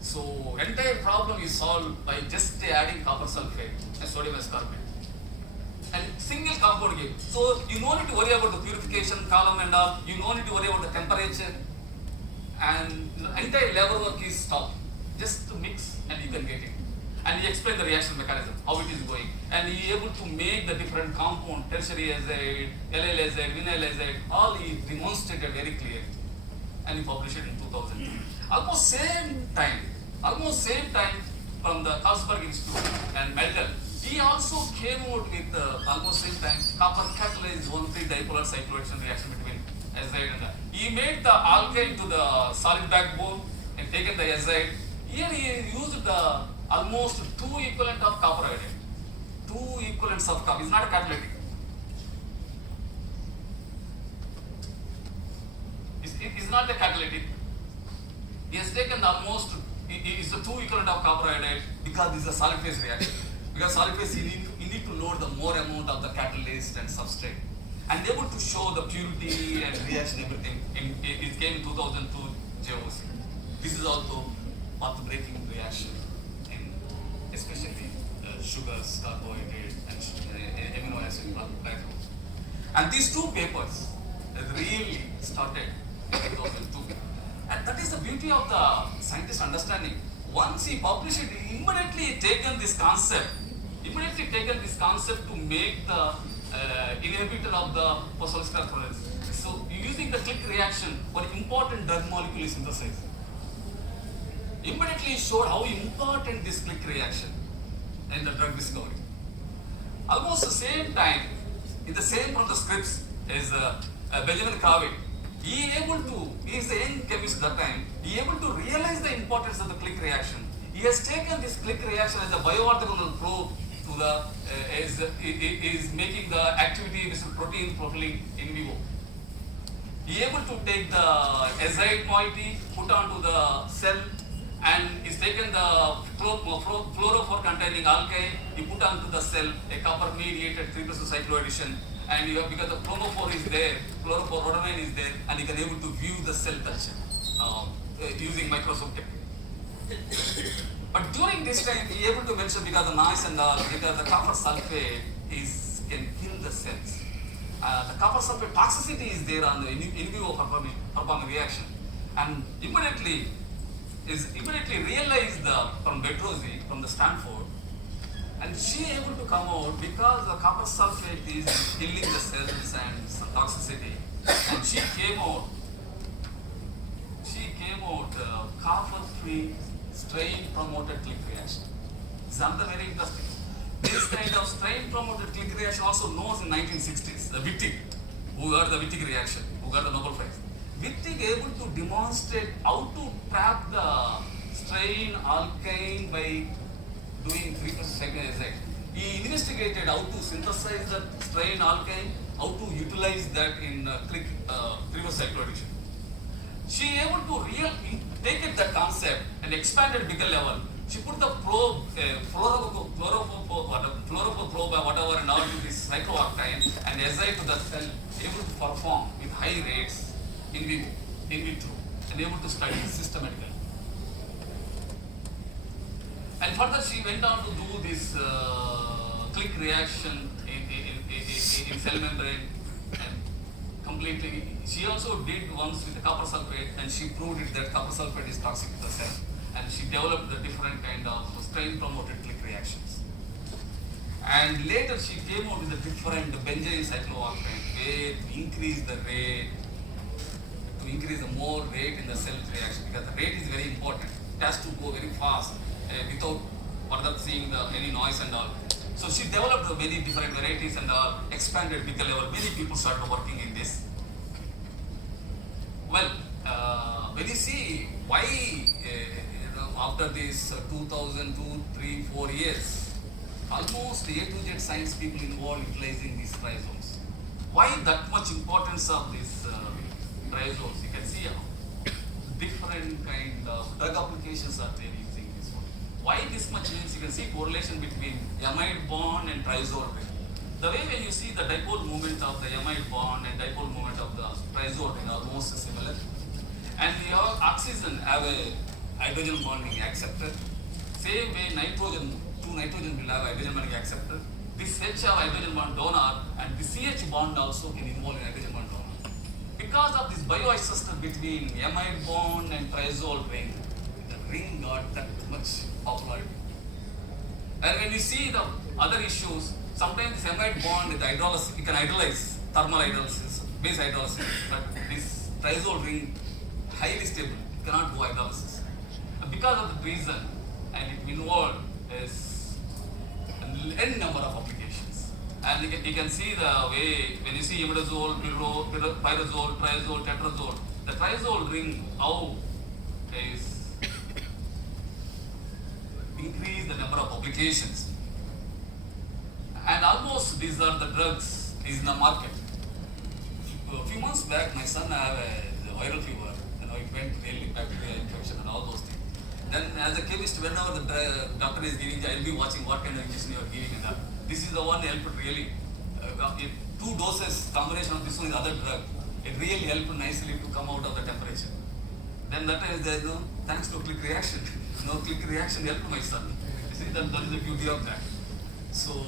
So entire problem is solved by just adding copper sulfate and sodium ascorbate. And single compound game. So you don't need to worry about the purification column and all. You don't need to worry about the temperature. And the entire labor work is stopped. Just to mix and you can get it. And he explained the reaction mechanism, how it is going. And he able to make the different compound, tertiary azide, allyl azide, vinyl azide, all he demonstrated very clearly. And he published it in 2002. Almost same time from the Carlsberg Institute and Meldal. He also came out with almost same time copper catalyzed 1,3 dipolar cyclohexane reaction between azide and he made the alkyne to the solid backbone and taken the azide. Here he used the almost 2 equivalent of copper iodide. 2 equivalents of copper. It's not a catalytic. It's not a catalytic. He has taken almost, it's the 2 equivalent of copper iodide because this is a solid phase reaction. Because solid phase you need to load the more amount of the catalyst and substrate. And able to show the purity and reaction everything. It came in 2002 JOC. This is also path breaking reaction in especially sugars, carbohydrate and amino acid background. And these 2 papers really started in 2002. And that is the beauty of the scientist understanding. Once he published it, he immediately taken this concept to make the inhibitor of the phosphoryl process. So using the click reaction for important drug molecule synthesis. Immediately showed how important this click reaction in the drug discovery. Almost the same time, in the same from the scripts is Benjamin Kravitz. He is the young chemist that time, he able to realize the importance of the click reaction. He has taken this click reaction as a bioorthogonal probe to the is making the activity with protein propelling in vivo. He able to take the azide moiety, put onto the cell, and is taken the fluorophore containing alkyne, he put onto the cell a copper mediated 3+ cycloaddition, and you have, because the chromophore is there, fluorophore rhodamine is there, and you can able to view the cell culture using microscope technique. But during this time, he able to mention, because the noise and all, because the copper sulfate can kill the cells. The copper sulfate toxicity is there on the in vivo performing reaction, and immediately realized from Bedrosian, from the Stanford, and she able to come out because the copper sulfate is killing the cells and some toxicity, and she came out copper-free strain promoted click reaction. Something very interesting. This kind of strain promoted click reaction also known in 1960s, the Wittig, who got the Wittig reaction, who got the Nobel Prize. Wittig able to demonstrate how to trap the strain alkyne by doing 3+ cycloazide. He investigated how to synthesize the strain alkyne, how to utilize that in 3+ cycloaddition. She able to take it that concept and expanded bigger level. She put the probe, fluorophore probe, whatever, and all to this cyclooctane and azide to the cell, able to perform with high rates in vitro, and able to study systematically. And further, she went on to do this click reaction in cell membrane, and completely. She also did once with the copper sulfate, and she proved it that copper sulfate is toxic to the cell. And she developed the different kind of strain promoted click reactions. And later she came out with the different benzene cyclooctane, where to increase the rate, to increase the more rate in the cell reaction, because the rate is very important. It has to go very fast without further seeing any noise and all. So she developed many different varieties and expanded bigger level. Many people started working in this. Well, when you see why after this 2002, 3, 4 years, almost A to Z science people involved utilizing these trizomes. Why that much importance of these trizomes? You can see different kind of drug applications are there using this one. Why this much means? You can see correlation between amide bond and trizol ring. The way when you see the dipole moment of the amide bond and dipole moment of the trizol ring are almost similar. And your oxygen have a hydrogen bonding acceptor. Same way two nitrogen will have hydrogen bonding acceptor. This H have hydrogen bond donor, and the CH bond also can involve in hydrogen bond donor. Because of this bioisoster between amide bond and trizol ring, the ring got that much popularity. And when you see the other issues, sometimes this amide bond with hydrolysis, you can hydrolyze, thermal hydrolysis, base hydrolysis, but this trizol ring highly stable, you cannot do hydrolysis. And because of the reason, and it involved is n number of applications. And you can see the way when you see imidazole, pyrazole, triazole, tetrazole, the trizol ring how is increase the number of applications. And almost these are the drugs is in the market. A few months back, my son had a viral fever. It went really bacterial infection and all those things. Then as a chemist, whenever the doctor is giving, I will be watching what kind of injection you are giving. And this is the one helped really. 2 doses combination of this one with other drug, it really helped nicely to come out of the temperature. Then that is there, thanks to click reaction. Click reaction helped my son. You see, that is the beauty of that. So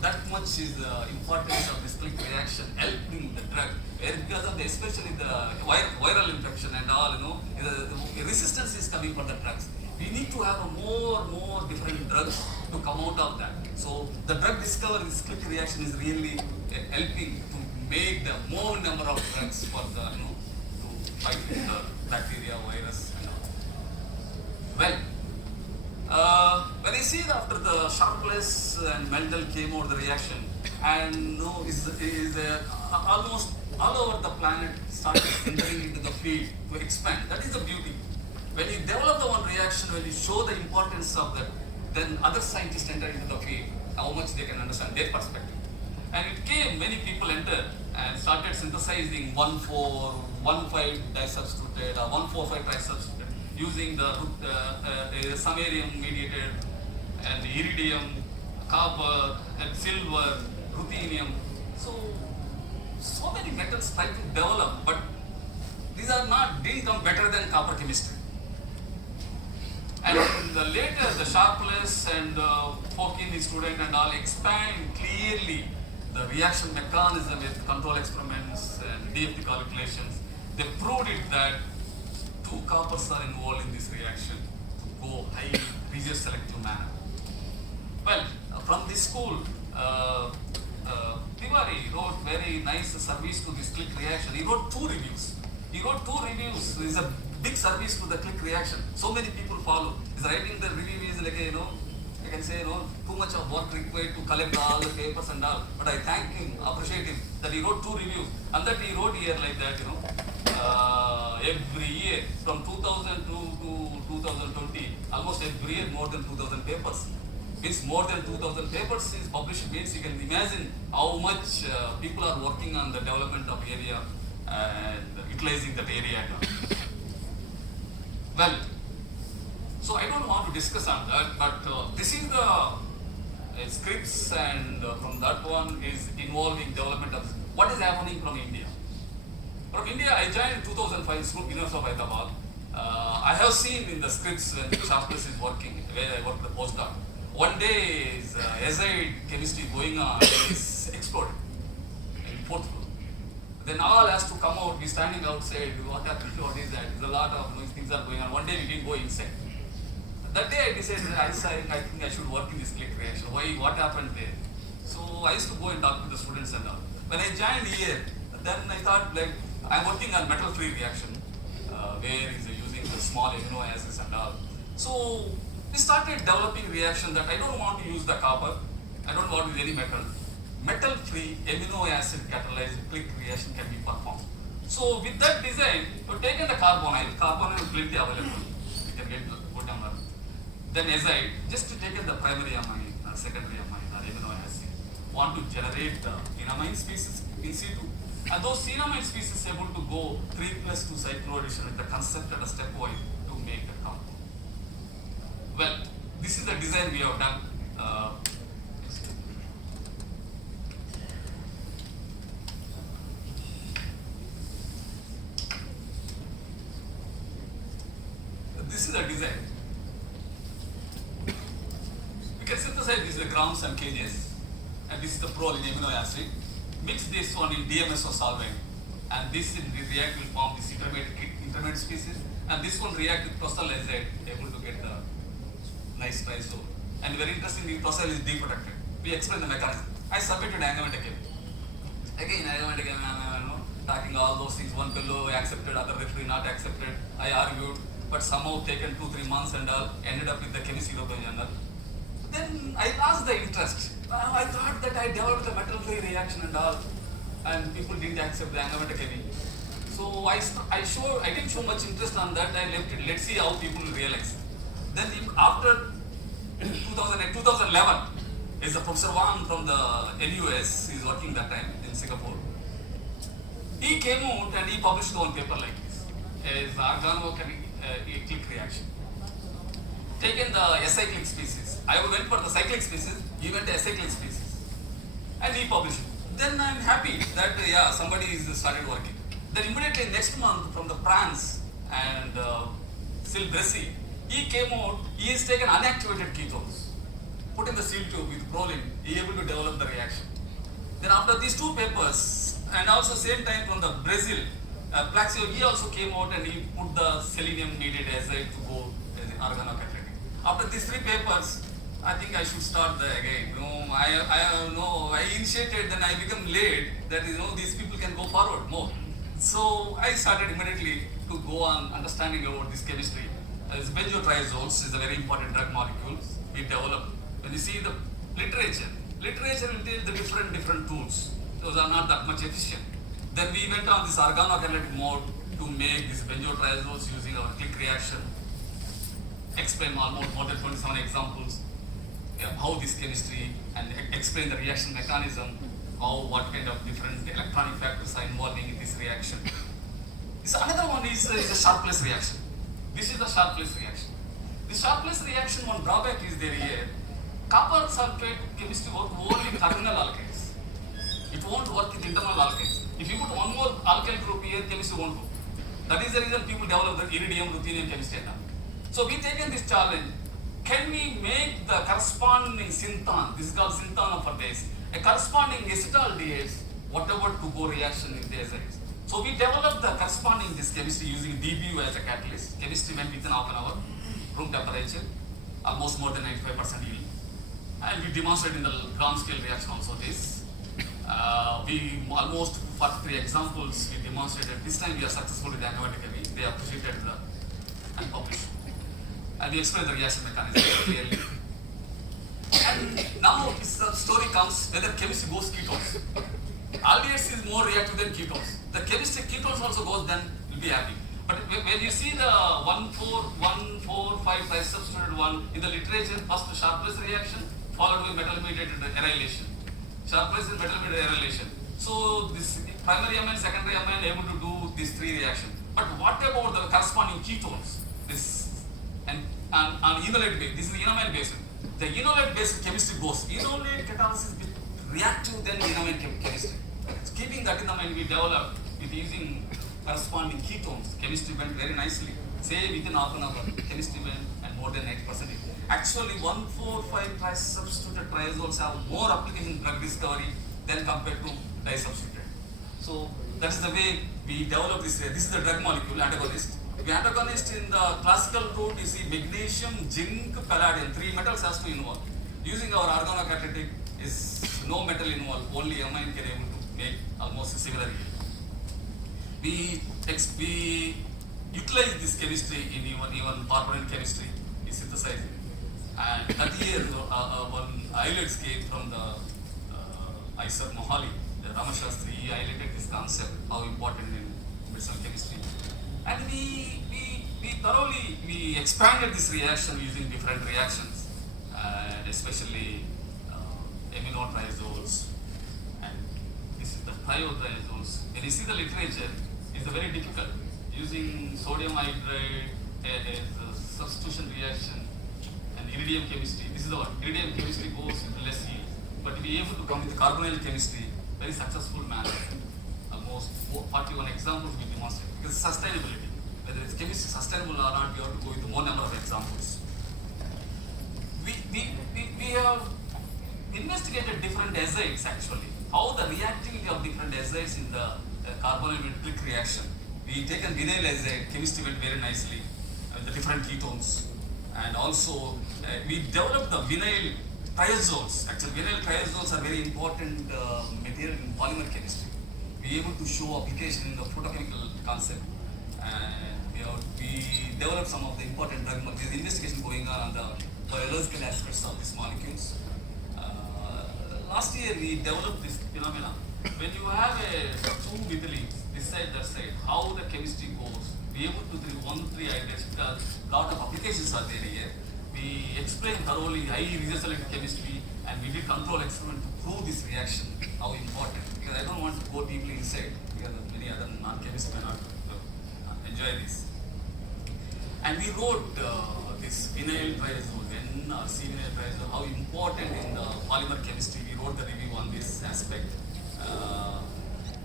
that much is the importance of this click reaction helping the drug. Because of especially the viral infection and all, the resistance is coming for the drugs. We need to have more different drugs to come out of that. So the drug discovery, this click reaction is really helping to make the more number of drugs for the to fight with the bacteria, virus, and all. Well, when I see that after the sharpless and mental came out the reaction, and almost all over the planet started entering into the field to expand. That is the beauty. When you develop the one reaction, when you show the importance of that, then other scientists enter into the field, how much they can understand their perspective. And it came, many people entered and started synthesizing 1,4,1,5 disubstituted or 1,4,5 trisubstituted using the samarium mediated and iridium, copper and silver, ruthenium. So many metals try to develop, but these didn't come better than copper chemistry. And later, the Sharpless and Fokine student and all expand clearly the reaction mechanism with control experiments and DFT calculations. They proved it that 2 coppers are involved in this reaction to go high research selective manner. Well, from this school, Tiwari wrote very nice service to this click reaction. He wrote 2 reviews. It's a big service to the click reaction. So many people follow. His writing the review is like, I can say, too much of work required to collect all the papers and all. But I thank him, appreciate him, that he wrote 2 reviews. And that he wrote here like that, every year from 2002 to 2020, almost every year more than 2,000 papers. Means more than 2,000 papers is published, means you can imagine how much people are working on the development of area and utilizing that area. Well, so I don't want to discuss on that, but this is the scripts, and from that one is involving development of what is happening from India. From India, I joined in 2005 School University of Hyderabad. I have seen in the scripts when Sharpless is working, where I worked the postdoc. One day is azide chemistry going on, is exploded in 4th floor. Then all has to come out, we standing outside, what happened, what is that? There's a lot of things are going on. One day we didn't go inside. That day I decided, I think I should work in this click reaction. Why, what happened there? So I used to go and talk to the students and all. When I joined here, then I thought like, I'm working on metal-free reaction, where is using the small amino acids and all. So we started developing reaction that I don't want to use the copper, I don't want to use any metal. Metal-free amino acid catalyzed click reaction can be performed. So with that design, we've taken the carbonyl is plenty available. We can get good number. Then azide, just to take the primary amine, secondary amine, or amino acid. Want to generate the enamine species in situ. And those enamine species able to go 3+2 cycloaddition with the concept and a stepwise to make the compound. Well, this is the design we have done. This is the design. We can synthesize these grams and kgs, and this is the proline amino acid. Mix this one in DMSO solvent, and this react will form this intermediate species, and this one react with prosyl azide, able to get the nice triso. And very interestingly, prosyl is deprotected. We explain the mechanism. I submitted Angament again. Talking all those things. One fellow accepted, other referee not accepted. I argued, but somehow taken 2-3 months and all, ended up with the Chemistry European Journal. Then I lost the interest. I thought that I developed the metal-free reaction and all, and people didn't accept the Angament chemistry. So I didn't show much interest on that. I left it. Let's see how people realize. Then after 2011, is the Professor Wang from the NUS, he's working that time in Singapore. He came out and he published one paper like this, is organochemical reaction. Taken the acyclic species. I went for the cyclic species, he went to acyclic species. And he published it. Then I'm happy that somebody is started working. Then immediately next month from the France and Silbresi, he came out, he has taken unactivated ketones, put in the seal tube with proline, he able to develop the reaction. Then after these 2 papers, and also same time from the Brazil, Plaxio, he also came out and he put the selenium needed azide to go as an organocatalytic. After these 3 papers, I think I should start again. I initiated, then I become late that these people can go forward more. So I started immediately to go on understanding about this chemistry. As benzotriazoles is a very important drug molecule we developed. When you see the literature will tell the different tools. Those are not that much efficient. Then we went on this organocatalytic mode to make these benzotriazoles using our click reaction. Explain almost more than 27 examples. how this chemistry and explain the reaction mechanism, what kind of different electronic factors are involving in this reaction. So another one is a Sharpless reaction. This is the Sharpless reaction. The Sharpless reaction, one drawback is there here. Copper sulfate chemistry work only cardinal alkynes. It won't work with internal alkynes. If you put one more alkyl group here, chemistry won't work. That is the reason people develop the iridium, ruthenium chemistry. So we taken this challenge. Can we make the corresponding synthon, this is called synthon for base, a corresponding acetaldehydes, whatever to go reaction with the azides. So we developed the corresponding this chemistry using DBU as a catalyst. Chemistry went within half an hour, room temperature, almost more than 95% yield. And we demonstrated in the gram scale reaction also this. We almost 43 examples we demonstrated. This time we are successful with the antibiotic. They appreciated and published. And we explained the reaction mechanism clearly. And now the story comes whether chemistry goes ketones. Aldehydes is more reactive than ketones. The chemistry ketones also goes, then you'll be happy. But when you see the 1,4,1,4,5 trisubstituted one in the literature, first the Sharpless reaction followed by metal mediated annihilation. Sharpless and metal mediated annihilation. So this primary amine, secondary amine able to do these three reactions. But what about the corresponding ketones? This and enolate base. This is the enamine base. The enolate based chemistry goes. Enolate catalysis is reactive than enamine chemistry. So keeping that in the mind, we developed with using corresponding ketones. Chemistry went very nicely. Say within half an hour, chemistry went and more than 90%. Actually, 1,4,5 trisubstituted triazoles have more application in drug discovery than compared to disubstituted. So that's the way we develop this. This is the drug molecule antagonist. The antagonist in the classical route, you see magnesium, zinc, palladium, 3 metals has to involve. Using our organocatalytic is no metal involved, only amine can able to make almost a similar yield. We utilize this chemistry in even permanent chemistry, we synthesize it. And that year, one highlights came from the IISER Mohali, the Ramashastri, he highlighted this concept, how important in medicinal chemistry. And we thoroughly expanded this reaction using different reactions, and especially aminotriazoles, and this is the thiotriazoles. When you see the literature, it's very difficult. Using sodium hydride as a substitution reaction and iridium chemistry. This is the one. Iridium chemistry goes with less yield, but we are able to come with carbonyl chemistry, very successful manner. Almost 41 examples we demonstrate. Because sustainability, whether it's chemistry sustainable or not, we have to go with more number of examples. We have investigated different azides actually. How the reactivity of different azides in the carbonyl with click reaction. We taken vinyl azide, chemistry went very nicely with the different ketones. And also we developed the vinyl triazoles. Actually, vinyl triazoles are very important material in polymer chemistry. We are able to show application in the photochemical concept. And we developed some of the important drug molecules. There's investigation going on the biological aspects of these molecules. Last year we developed this phenomena. When you have two methylenes, this side, that side, how the chemistry goes, be able to do 1,3 hydrates because a lot of applications are there here. We explained thoroughly high resolution chemistry and we did control experiment to prove this reaction, how important. Because I don't want to go deeply inside because many other non-chemists may not enjoy this. And we wrote this vinyl triazole, N-C-vinyl triazole, how important in the polymer chemistry. We wrote the review on this aspect.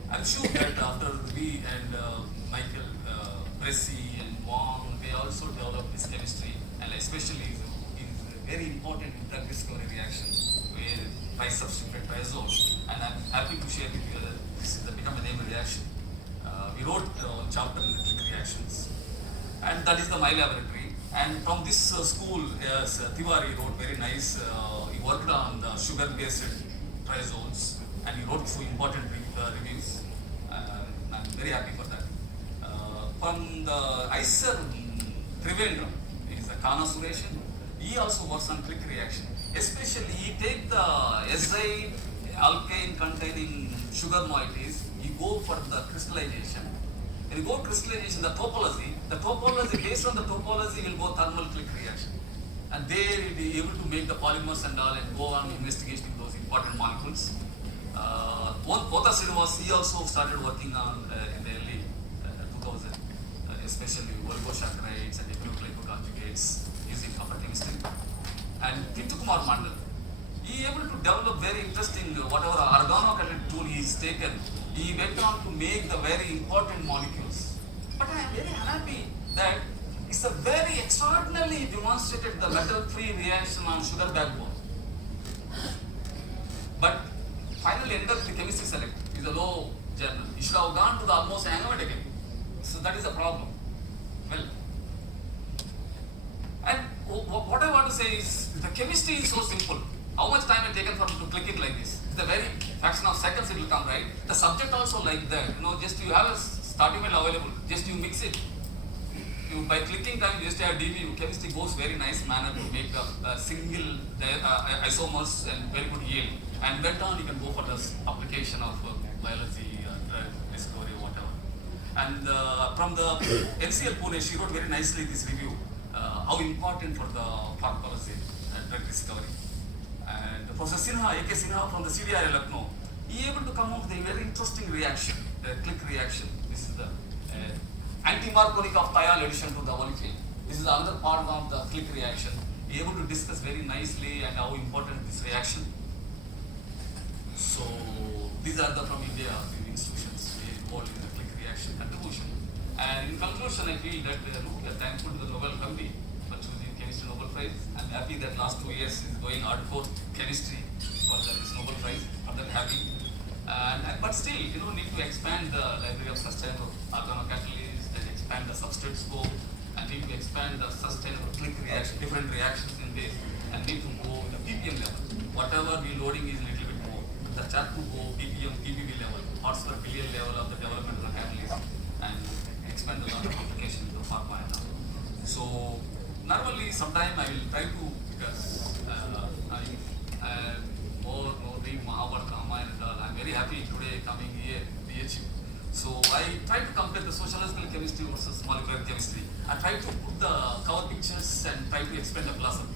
I'm sure that after we and Michael Bressy and Wong, they also developed this chemistry, and especially is very important in drug discovery reaction where trisubstituted triazole. And I'm happy to share with you that this is become a name reaction. We wrote chapter in the click reactions, and that is my laboratory. And from this school, Tiwari wrote very nice. He worked on the sugar-based triazoles, and he wrote few important reviews. I'm very happy for that. From the IISER Trivandrum, is a Kana Sureshan. He also works on click reaction. Especially, he take the azide alkane containing sugar moieties. He go for the crystallization. When you go crystallization, the topology based on the topology will go thermal click reaction. and there it is able to make the polymers and all and go on investigating those important molecules. Kota Srinivas, he also started working on in the early 2000, especially oligosaccharides and nucleoglycoconjugates using copper chemistry. And Kintukumar Mandal, he able to develop very interesting, whatever organocatalytic tool he is taken, he went on to make the very important molecules. But I am very unhappy that it's a very extraordinarily demonstrated the metal-free reaction on sugar backbone. But finally ended up the chemistry select is a low journal. You should have gone to the almost annual again. So that is a problem. Well, and what I want to say is the chemistry is so simple. How much time it taken for you to click it like this? It's a very fraction of seconds it will come, right? The subject also like that. You know, just you have a starting well available. Just you mix it. You, by clicking time, you just have DV. Chemistry goes very nice manner to make a single isomers and very good yield. And went on, you can go for this application of biology, drug discovery, whatever. And from the NCL Pune, she wrote very nicely this review, how important for the pharmacology and drug discovery. And Professor Sinha, A.K. Sinha from the CDRL Lucknow, he able to come up with a very interesting reaction, the click reaction. This is the anti-Marconic of thiol addition to the olefin. This is another part of the click reaction. He able to discuss very nicely and how important this reaction. So these are the from India the institutions involved in the click reaction contribution. And in conclusion, I feel that we are thankful to the Nobel Committee for choosing Chemistry Nobel Prize. I'm happy that last 2 years is going hardcore chemistry for this Nobel Prize. For that happy. But still, need to expand the library of sustainable organocatalysts and expand the substrate scope and need to expand the sustainable click reaction, different reactions in this, and need to go the ppm level. Whatever we loading is little bit more. The chart to go ppm, ppb level, parts per billion level of the development of the catalyst and expand the lot of application to the pharma and all. So normally sometime I will try to, because I'm more reading Mahabharata, Ramayana and all. I'm very happy today coming here, BHU. So I try to compare the sociological chemistry versus molecular chemistry. I try to put the cover pictures and try to explain the philosophy.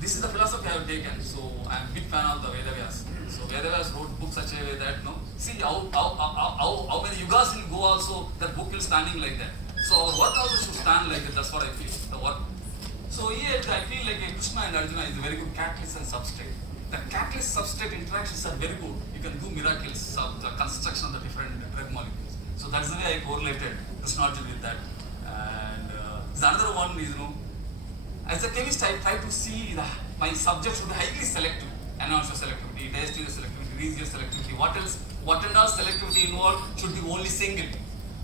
This is the philosophy I have taken. So I'm a big fan of the Vedavyas. So Vedavyas wrote books such a way that see how many yugas will go also, that book will standing like that. So our work also should stand like that. That's what I feel. The work. So here I feel like Krishna and Arjuna is a very good catalyst and substrate. The catalyst substrate interactions are very good. You can do miracles of the construction of the different drug molecules. So that's the way I correlated Krishna with that. And the another one is, as a chemist, I try to see my subject should be highly selective. Enhancer selectivity, diastereomer selectivity, regional selectivity. What else? What and all selectivity involved should be only single.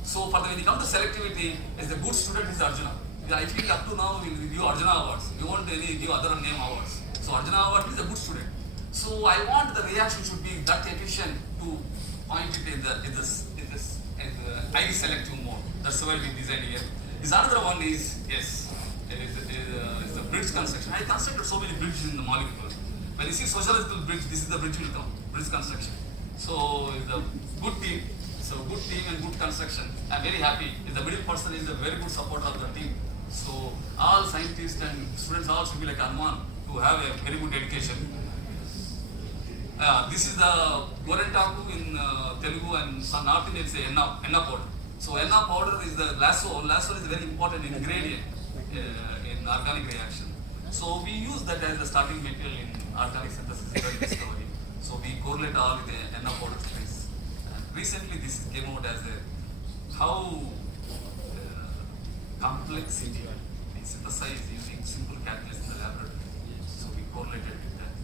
So when you come to selectivity, as a good student is Arjuna. I feel up to now we will give Arjuna awards. We won't really give other name awards. So Arjuna award is a good student. So I want the reaction should be that efficient to point it in this highly selective mode. That's why we designed here. This another one is the bridge construction. I constructed so many bridges in the molecule. When you see sociological bridge, this is the bridge will come, bridge construction. So it's a good team. So good team and good construction. I'm very happy. The middle person is a very good supporter of the team. So all scientists and students all should be like Hanuman to have a very good education. This is the Gorantaku in Telugu and some North Indians say enna powder. So enna powder is the lasso. Lasso is a very important ingredient in organic reaction. So we use that as the starting material in organic synthesis and drug discovery. So we correlate all with the enna powder space. And recently this came out as how complex it is synthesized using simple catalysts in the laboratory. So we correlated with that.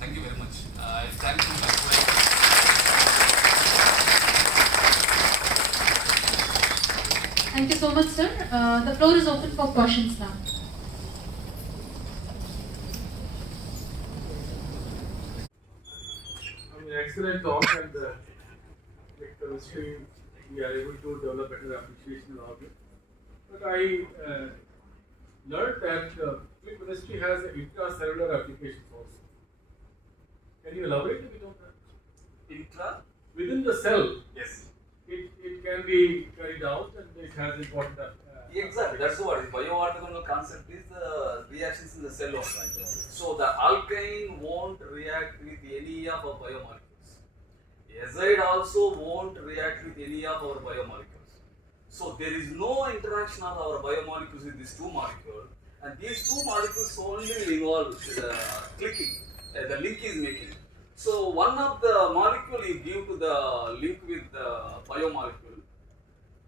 Thank you very much. I thank you. Thank you so much, sir. The floor is open for questions now. Excellent talk, and with chemistry we are able to develop better application and all this. But I learned that chemistry has intracellular applications also. Can you elaborate a bit on that? Within the cell. Yes. It can be carried out and it has important Exactly, that's what is bioorthogonal concept is the reactions in the cell also. So the alkyne won't react with any of our biomolecules. Azide also won't react with any of our biomolecules. So there is no interaction of our biomolecules with these two molecules, and these two molecules only involve clicking, the link is making. So one of the molecule you give to the link with the biomolecule,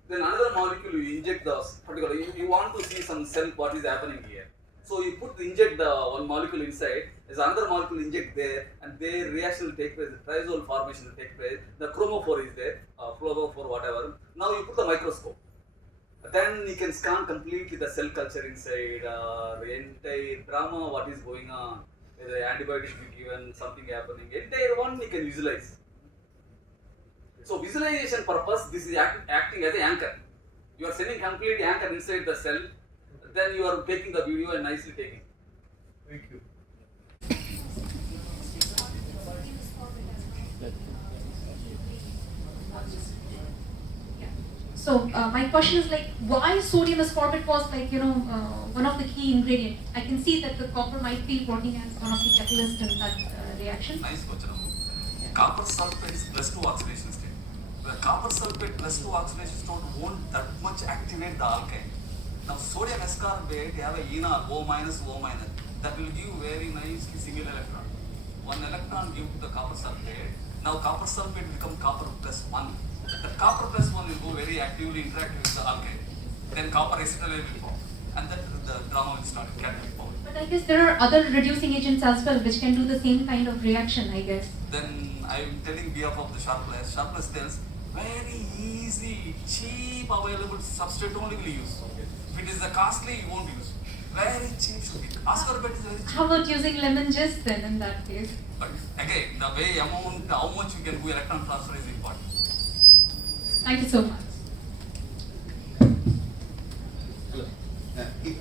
then another molecule you inject the particular, you want to see some cell what is happening here. So you inject the one molecule inside, there's another molecule inject there, and their reaction will take place, the triazole formation will take place, the chromophore is there, fluorophore, whatever. Now you put the microscope. Then you can scan completely the cell culture inside, the entire drama, what is going on, whether antibiotics be given, something happening, entire one you can visualize. So visualization purpose, this is acting as an anchor. You are sending complete anchor inside the cell, then you are taking the video and nicely taking. Thank you. So my question is like, why sodium ascorbate was like, one of the key ingredients? I can see that the copper might be working as one of the catalysts in that reaction. Nice question. Copper sulfate is +2 oxidation state. The copper sulfate +2 oxidation state won't that much activate the alkyne. Now sodium ascorbate have a ENR O-, O-, that will give very nicely single electron. One electron give to the copper sulfate. Now copper sulfate will become copper +1. The copper +1 will go very actively interact with the alkyne. Then copper acetyl will form, and then the drama will start catalytic power. But I guess there are other reducing agents as well which can do the same kind of reaction, I guess. Then I am telling behalf of the Sharpless. Sharpless tells very easy, cheap available substrate only will use. If it is the costly, you won't use. Very cheap should be. Ascorbate is very cheap. How about using lemon juice then in that case? But again, the way amount, how much you can do electron transfer is important. Thank you so much. Hello.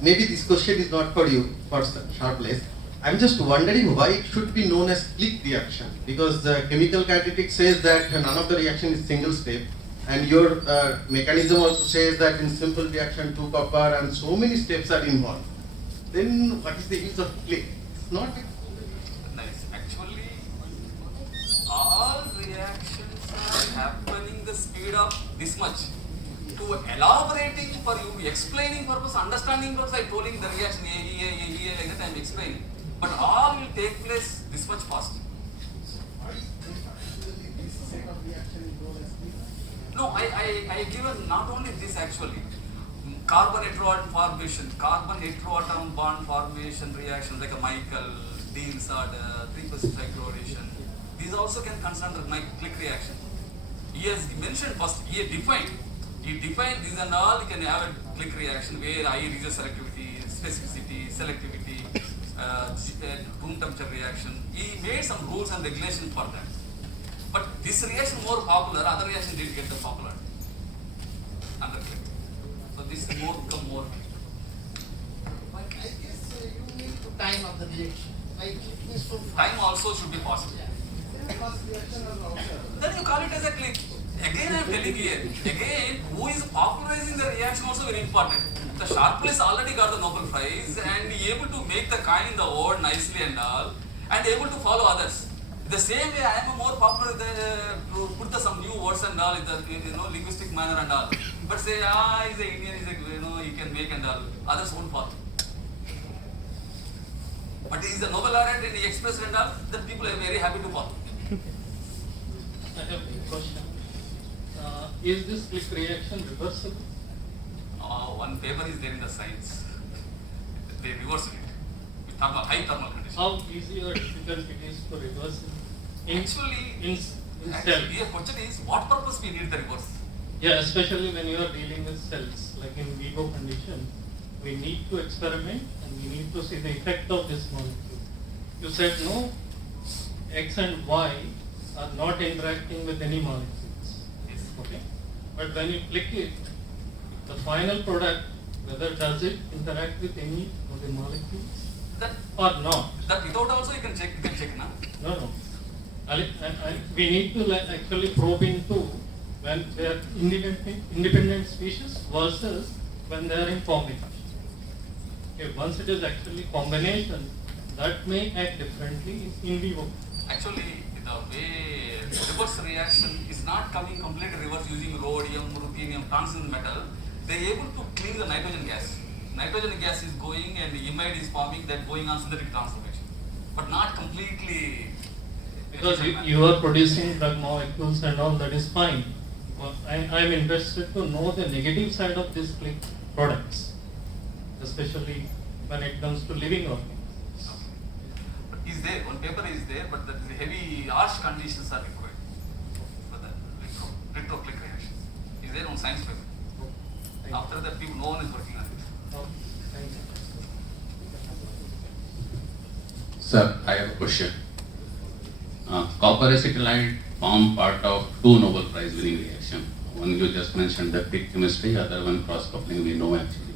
Maybe this question is not for you, for Sharpless. I'm just wondering why it should be known as click reaction, because the chemical kinetics says that none of the reaction is single step, and your mechanism also says that in simple reaction 2 copper and so many steps are involved. Then what is the use of click? It's not. Nice. Actually, all reactions are happening the speed of this much. To elaborating for you, explaining purpose, understanding purpose, I told you the reaction A, like that I am explaining. But all will take place this much fast. No, I given not only this actually. Carbon heteroatom formation, carbon heteroatom bond formation reaction like a Michael, Dean-Sard, 3% cycloration. These also can consider my click reaction. He has mentioned first, he defined these and all, you can have a click reaction where I reaches selectivity, specificity, selectivity, room temperature reaction. He made some rules and regulations for that. But this reaction more popular, other reaction didn't get the popular under click. So this is more. But I guess you need to time of the reaction. Like it is so fast. Time also should be possible. Then you call it as a click. Again I am telling you here, again who is popularizing the reaction also very important. The Sharpless already got the Nobel Prize and able to make the kind in the world nicely and all, and able to follow others. The same way I am more popular to put some new words and all in the linguistic manner and all. But say he's an Indian, he can make and all. Others won't follow. But he is a Nobel laureate and he expressed and all, then people are very happy to follow. I have a question. Is this click reaction reversible? One paper is there in the science. They reverse it with high thermal conditions. How easy or difficult it is to reverse it? Actually, the question is what purpose we need the reverse? Yeah, especially when you are dealing with cells, like in vivo condition, we need to experiment and we need to see the effect of this molecule. You said no, X and Y are not interacting with any molecules. Yes. Okay. But when you click it, the final product, whether does it interact with any of the molecules or not? That without also you can check now. No. We need to actually probe into when they are independent species versus when they are in combination. Okay, once it is actually combination, that may act differently in vivo. Actually, the way reverse reaction is not coming complete reverse using rhodium, ruthenium, tungsten metal. They are able to clean the nitrogen gas. Nitrogen gas is going and the imide is forming, that going on synthetic transformation, but not completely. Because you are producing drug molecules and all, that is fine. But I am interested to know the negative side of these products, especially when it comes to living organisms. Is there, one paper is there, but the heavy harsh conditions are required for the retro-click reaction. Is there on science paper? After that, people, no one is working on it. Sir, I have a question. Copper acetylide form part of two Nobel Prize winning reaction. One you just mentioned, the quick chemistry, other one cross coupling, we know actually.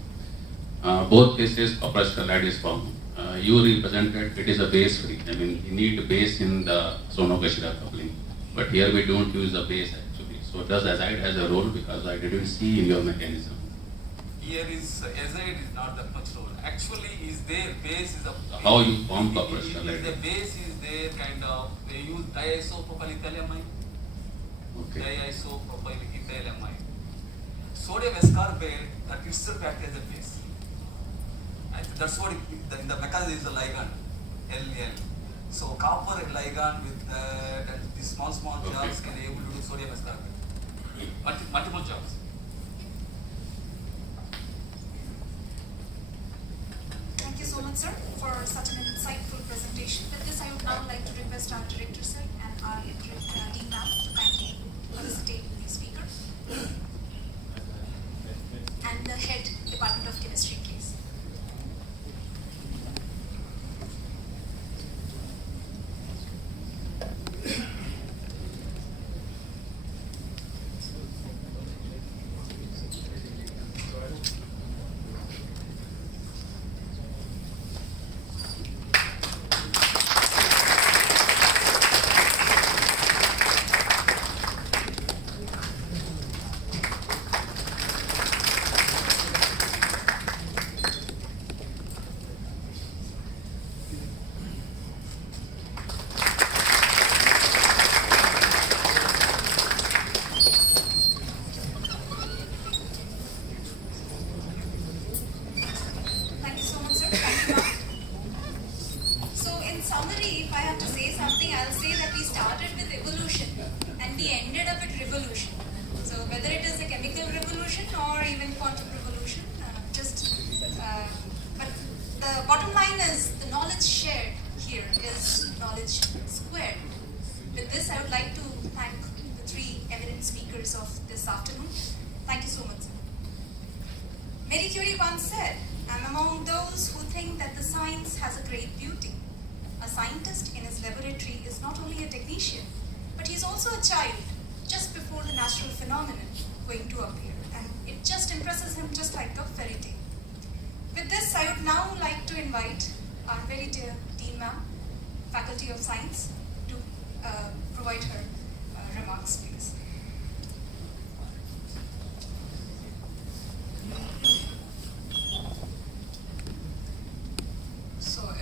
Both cases copper acetylide is formed. You represented it is a base free. I mean, you need base in the Sono-Kashira coupling, but here we don't use the base actually. So does azide has a role, because I didn't see in your mechanism? Here is azide is not that much role. Actually, is there base is a How you form copper acetylide? The base is there kind of. They use diisopropylethylamine. Okay. Diisopropylethylamine. Sodium ascorbate, that itself acts as a base. That's what in the mechanism is the ligand, LL. So copper and ligand with that and these small jobs can be able to do sodium ascorbate. Multiple jobs. Thank you so much, sir, for such an insightful presentation. With this, I would now like to request our director, sir, and our Dean ma'am to kindly felicitate the speaker and the head Department of Chemistry case.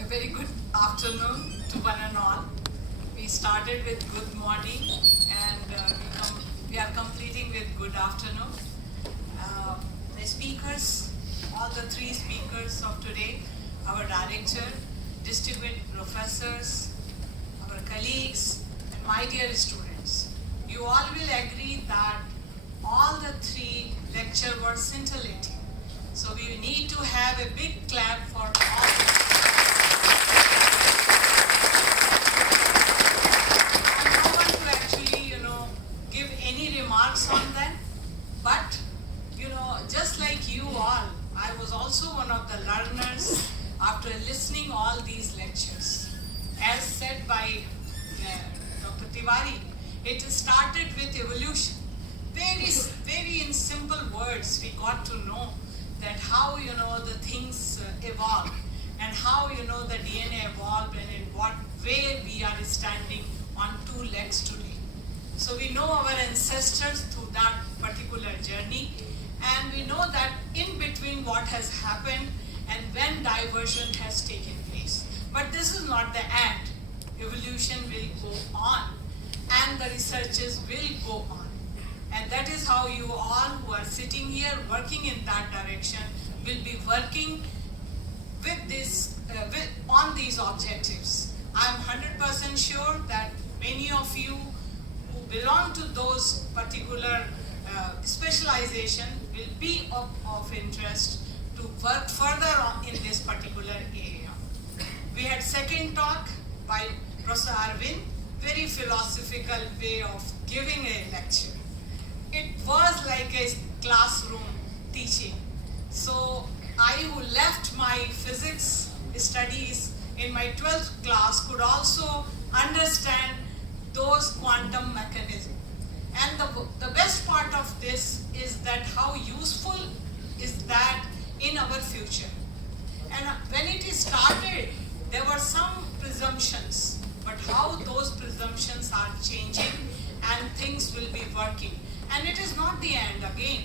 Very good afternoon to one and all. We started with good morning and we are completing with good afternoon. The speakers, all the three speakers of today, our director, distinguished professors, our colleagues, and my dear students, you all will agree that all the three lectures were scintillating. So we need to have a big clap for all of them. On them, but just like you all, I was also one of the learners after listening all these lectures. As said by Dr. Tiwari, it started with evolution. Very in simple words, we got to know that how the things evolve and how the DNA evolved and in what way we are standing on two legs today. So we know our ancestors through that particular journey, and we know that in between what has happened and when diversion has taken place. But this is not the end. Evolution will go on, and the researches will go on. And that is how you all who are sitting here working in that direction will be working with this, on these objectives. I'm 100% sure that many of you who belong to those particular specialization will be of interest to work further on in this particular area. We had second talk by Professor Arvind, very philosophical way of giving a lecture. It was like a classroom teaching. So I who left my physics studies in my 12th class could also understand those quantum mechanisms. And the best part of this is that how useful is that in our future. And when it started, there were some presumptions, but how those presumptions are changing and things will be working. And it is not the end again.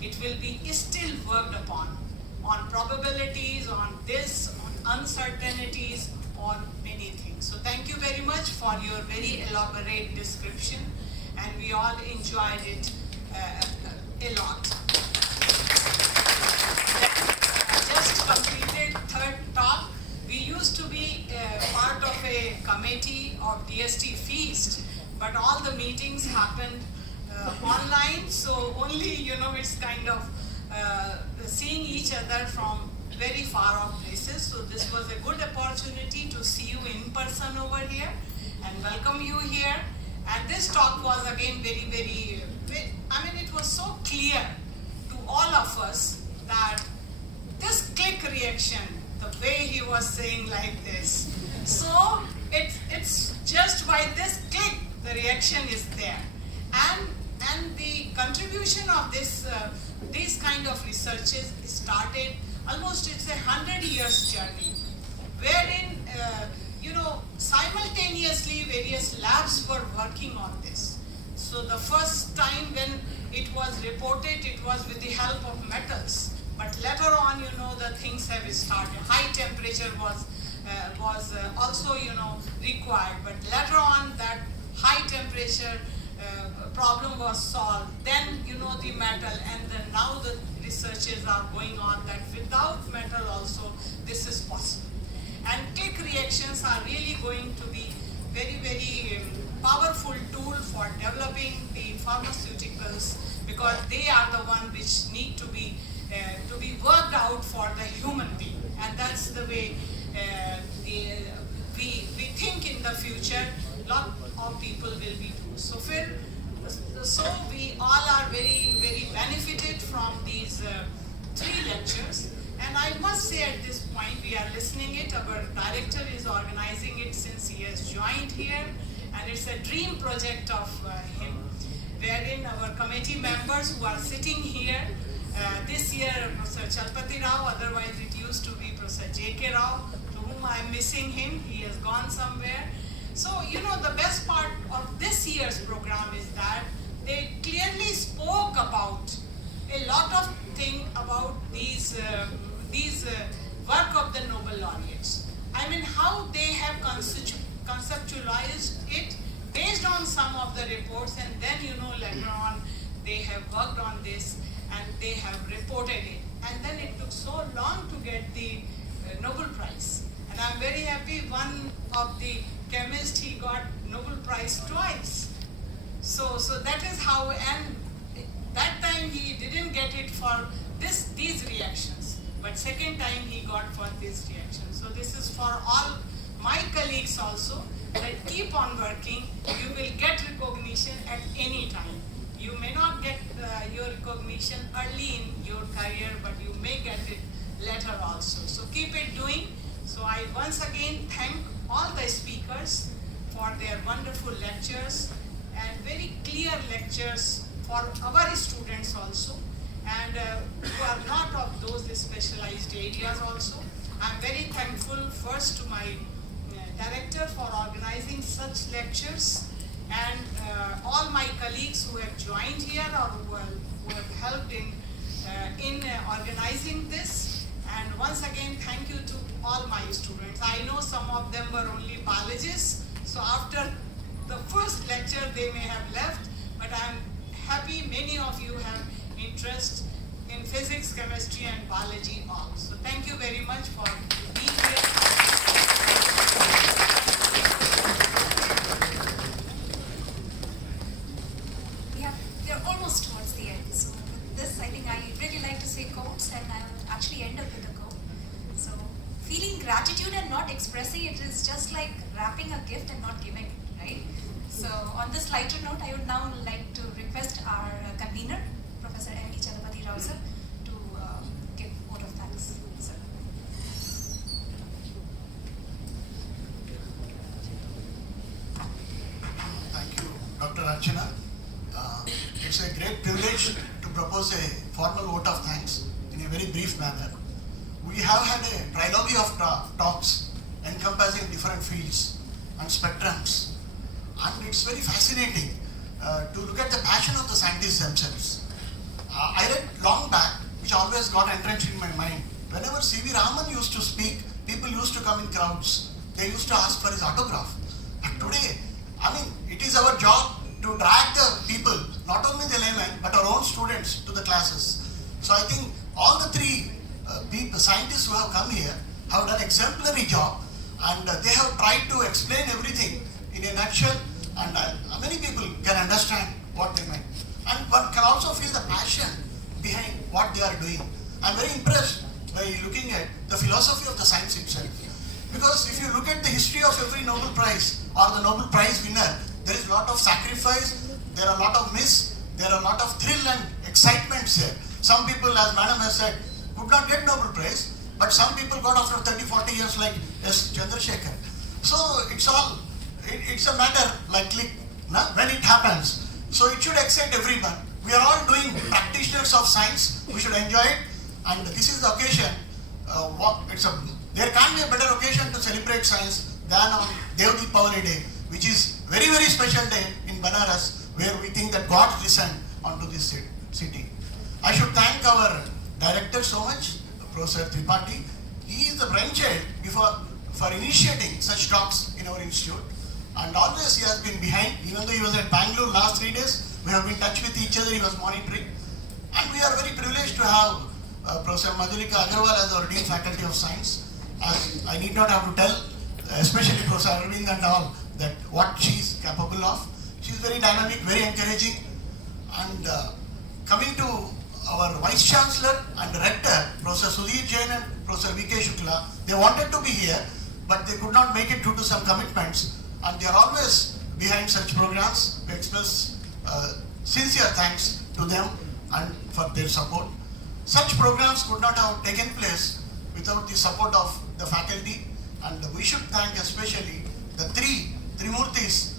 It will be still worked upon, on probabilities, on this, on uncertainties, on many things. So thank you very much for your very elaborate description, and we all enjoyed it a lot. Just completed third talk. We used to be part of a committee of DST Feast, but all the meetings happened online, so only, it's kind of seeing each other from very far off places. So this was a good opportunity to see you in person over here and welcome you here. And this talk was again very, it was so clear to all of us that this click reaction, the way he was saying like this, so it's just by this click, the reaction is there. And the contribution of this, these kind of researches started almost, it's 100 years journey, wherein, simultaneously various labs were working on this. So the first time when it was reported, it was with the help of metals. But later on, the things have started. High temperature was also, required. But later on, that high temperature problem was solved. Then, the metal, and then now the researches are going on that without metal also this is possible. And click reactions are really going to be very powerful tool for developing the pharmaceuticals, because they are the one which need to be worked out for the human being. And that's the way we think in the future, lot of people will be doing. So we all are very benefited from these 3 lectures. And I must say at this point, we are listening it. Our director is organizing it since he has joined here. And it's a dream project of him, wherein our committee members who are sitting here, this year Professor Chalpati Rao, otherwise it used to be Professor J.K. Rao, to whom I am missing him. He has gone somewhere. So, the best part of this year's program is that they clearly spoke about a lot of things about these work of the Nobel laureates. How they have conceptualized it based on some of the reports, and then, later on they have worked on this and they have reported it. And then it took so long to get the Nobel Prize. And I'm very happy one of the chemists, he got Nobel Prize twice. So that is how, and that time he didn't get it for these reactions, but second time he got for this reaction. So this is for all my colleagues also, that keep on working. You will get recognition at any time. You may not get your recognition early in your career, but you may get it later also. So keep it doing. So I once again thank all the speakers for their wonderful lectures and very clear lectures for our students also, and who are not of those specialized areas also. I'm very thankful first to my director for organizing such lectures, and all my colleagues who have joined here or who have helped in in organizing this. And once again, thank you to all my students. I know some of them were only biologists, so after the first lecture they may have left, but I'm happy many of you have interest in physics, chemistry and biology all. So thank you very much for being here. We are almost towards the end. So with this, I think I really like to say quotes, and I will actually end up with a quote. So feeling gratitude and not expressing it is just like wrapping a gift and not giving it, right? So on this lighter note, I would now like to request our convener, Professor M.D. Chalapati Rao sir, to give vote of thanks. Sir. Thank you, Dr. Archana. It's a great privilege to propose a formal vote of thanks in a very brief manner. We have had a trilogy of talks encompassing different fields and spectrums, and it's very fascinating to look at the passion of the scientists themselves. I read long back, which always got entrenched in my mind. Whenever CV Raman used to speak, people used to come in crowds. They used to ask for his autograph. But today, I mean, it is our job to drag the people, not only the laymen, but our own students to the classes. So I think all the three scientists who have come here have done exemplary job, and they have tried to explain everything in a nutshell, and many people can understand what they meant. And one can also feel the passion behind what they are doing. I'm very impressed by looking at the philosophy of the science itself. Because if you look at the history of every Nobel Prize or the Nobel Prize winner, there is a lot of sacrifice, there are a lot of myths, there are a lot of thrill and excitement there. Some people, as Madam has said, could not get Nobel Prize, but some people got after 30-40 years like S. Chandrasekhar. So it's a matter like click, when it happens. So it should excite everyone. We are all doing practitioners of science, we should enjoy it, and this is the occasion, there can't be a better occasion to celebrate science than on Dev Deepavali Day, which is very, very special day in Banaras, where we think that God descended onto this city. I should thank our director so much, Professor Tripathi. He is the brainchild for initiating such talks in our institute. And always he has been behind, even though he was at Bangalore last 3 days, we have been in touch with each other, he was monitoring. And we are very privileged to have Professor Madhulika Agarwal as our Dean Faculty of Science. As I need not have to tell, especially Professor Arvind and all, that what she is capable of. She is very dynamic, very encouraging. And coming to our Vice Chancellor and Rector, Professor Sudhir Jain and Professor V.K. Shukla, they wanted to be here, but they could not make it due to some commitments. And they are always behind such programs. We express sincere thanks to them and for their support. Such programs could not have taken place without the support of the faculty, and we should thank especially the three Trimurtis,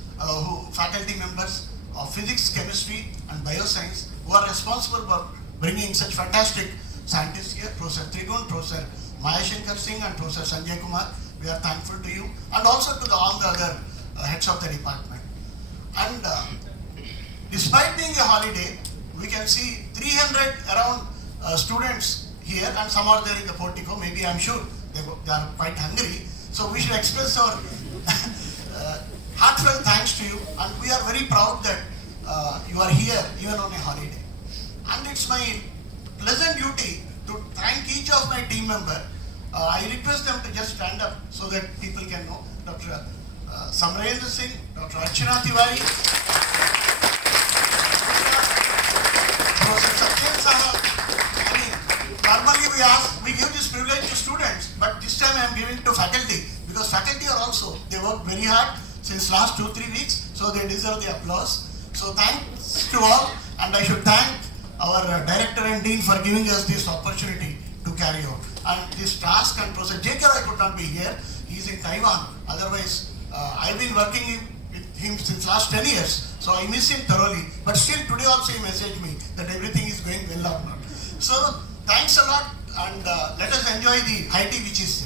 faculty members of physics, chemistry and bioscience, who are responsible for bringing such fantastic scientists here. Professor Trigun, Professor Mayashankar Singh and Professor Sanjay Kumar, we are thankful to you, and also to all the other heads of the department. And despite being a holiday, we can see 300 around students here, and some are there in the portico. Maybe I'm sure they are quite hungry. So we should express our heartfelt thanks to you, and we are very proud that you are here even on a holiday. And it's my pleasant duty to thank each of my team members. I request them to just stand up so that people can know. Dr. Samrendra Singh, Dr. Archana Tiwari, Professor Satyen Saha. I mean, normally we give this privilege to students, but this time I am giving to faculty, because faculty are also, they work very hard since last 2-3 weeks, so they deserve the applause. So thanks to all, and I should thank our director and dean for giving us this opportunity to carry out. And this task, and Professor J.K. Roy could not be here, he is in Taiwan. Otherwise, I've been working with him since last 10 years, so I miss him thoroughly. But still today also he messaged me that everything is going well or not. So thanks a lot, and let us enjoy the high tea which is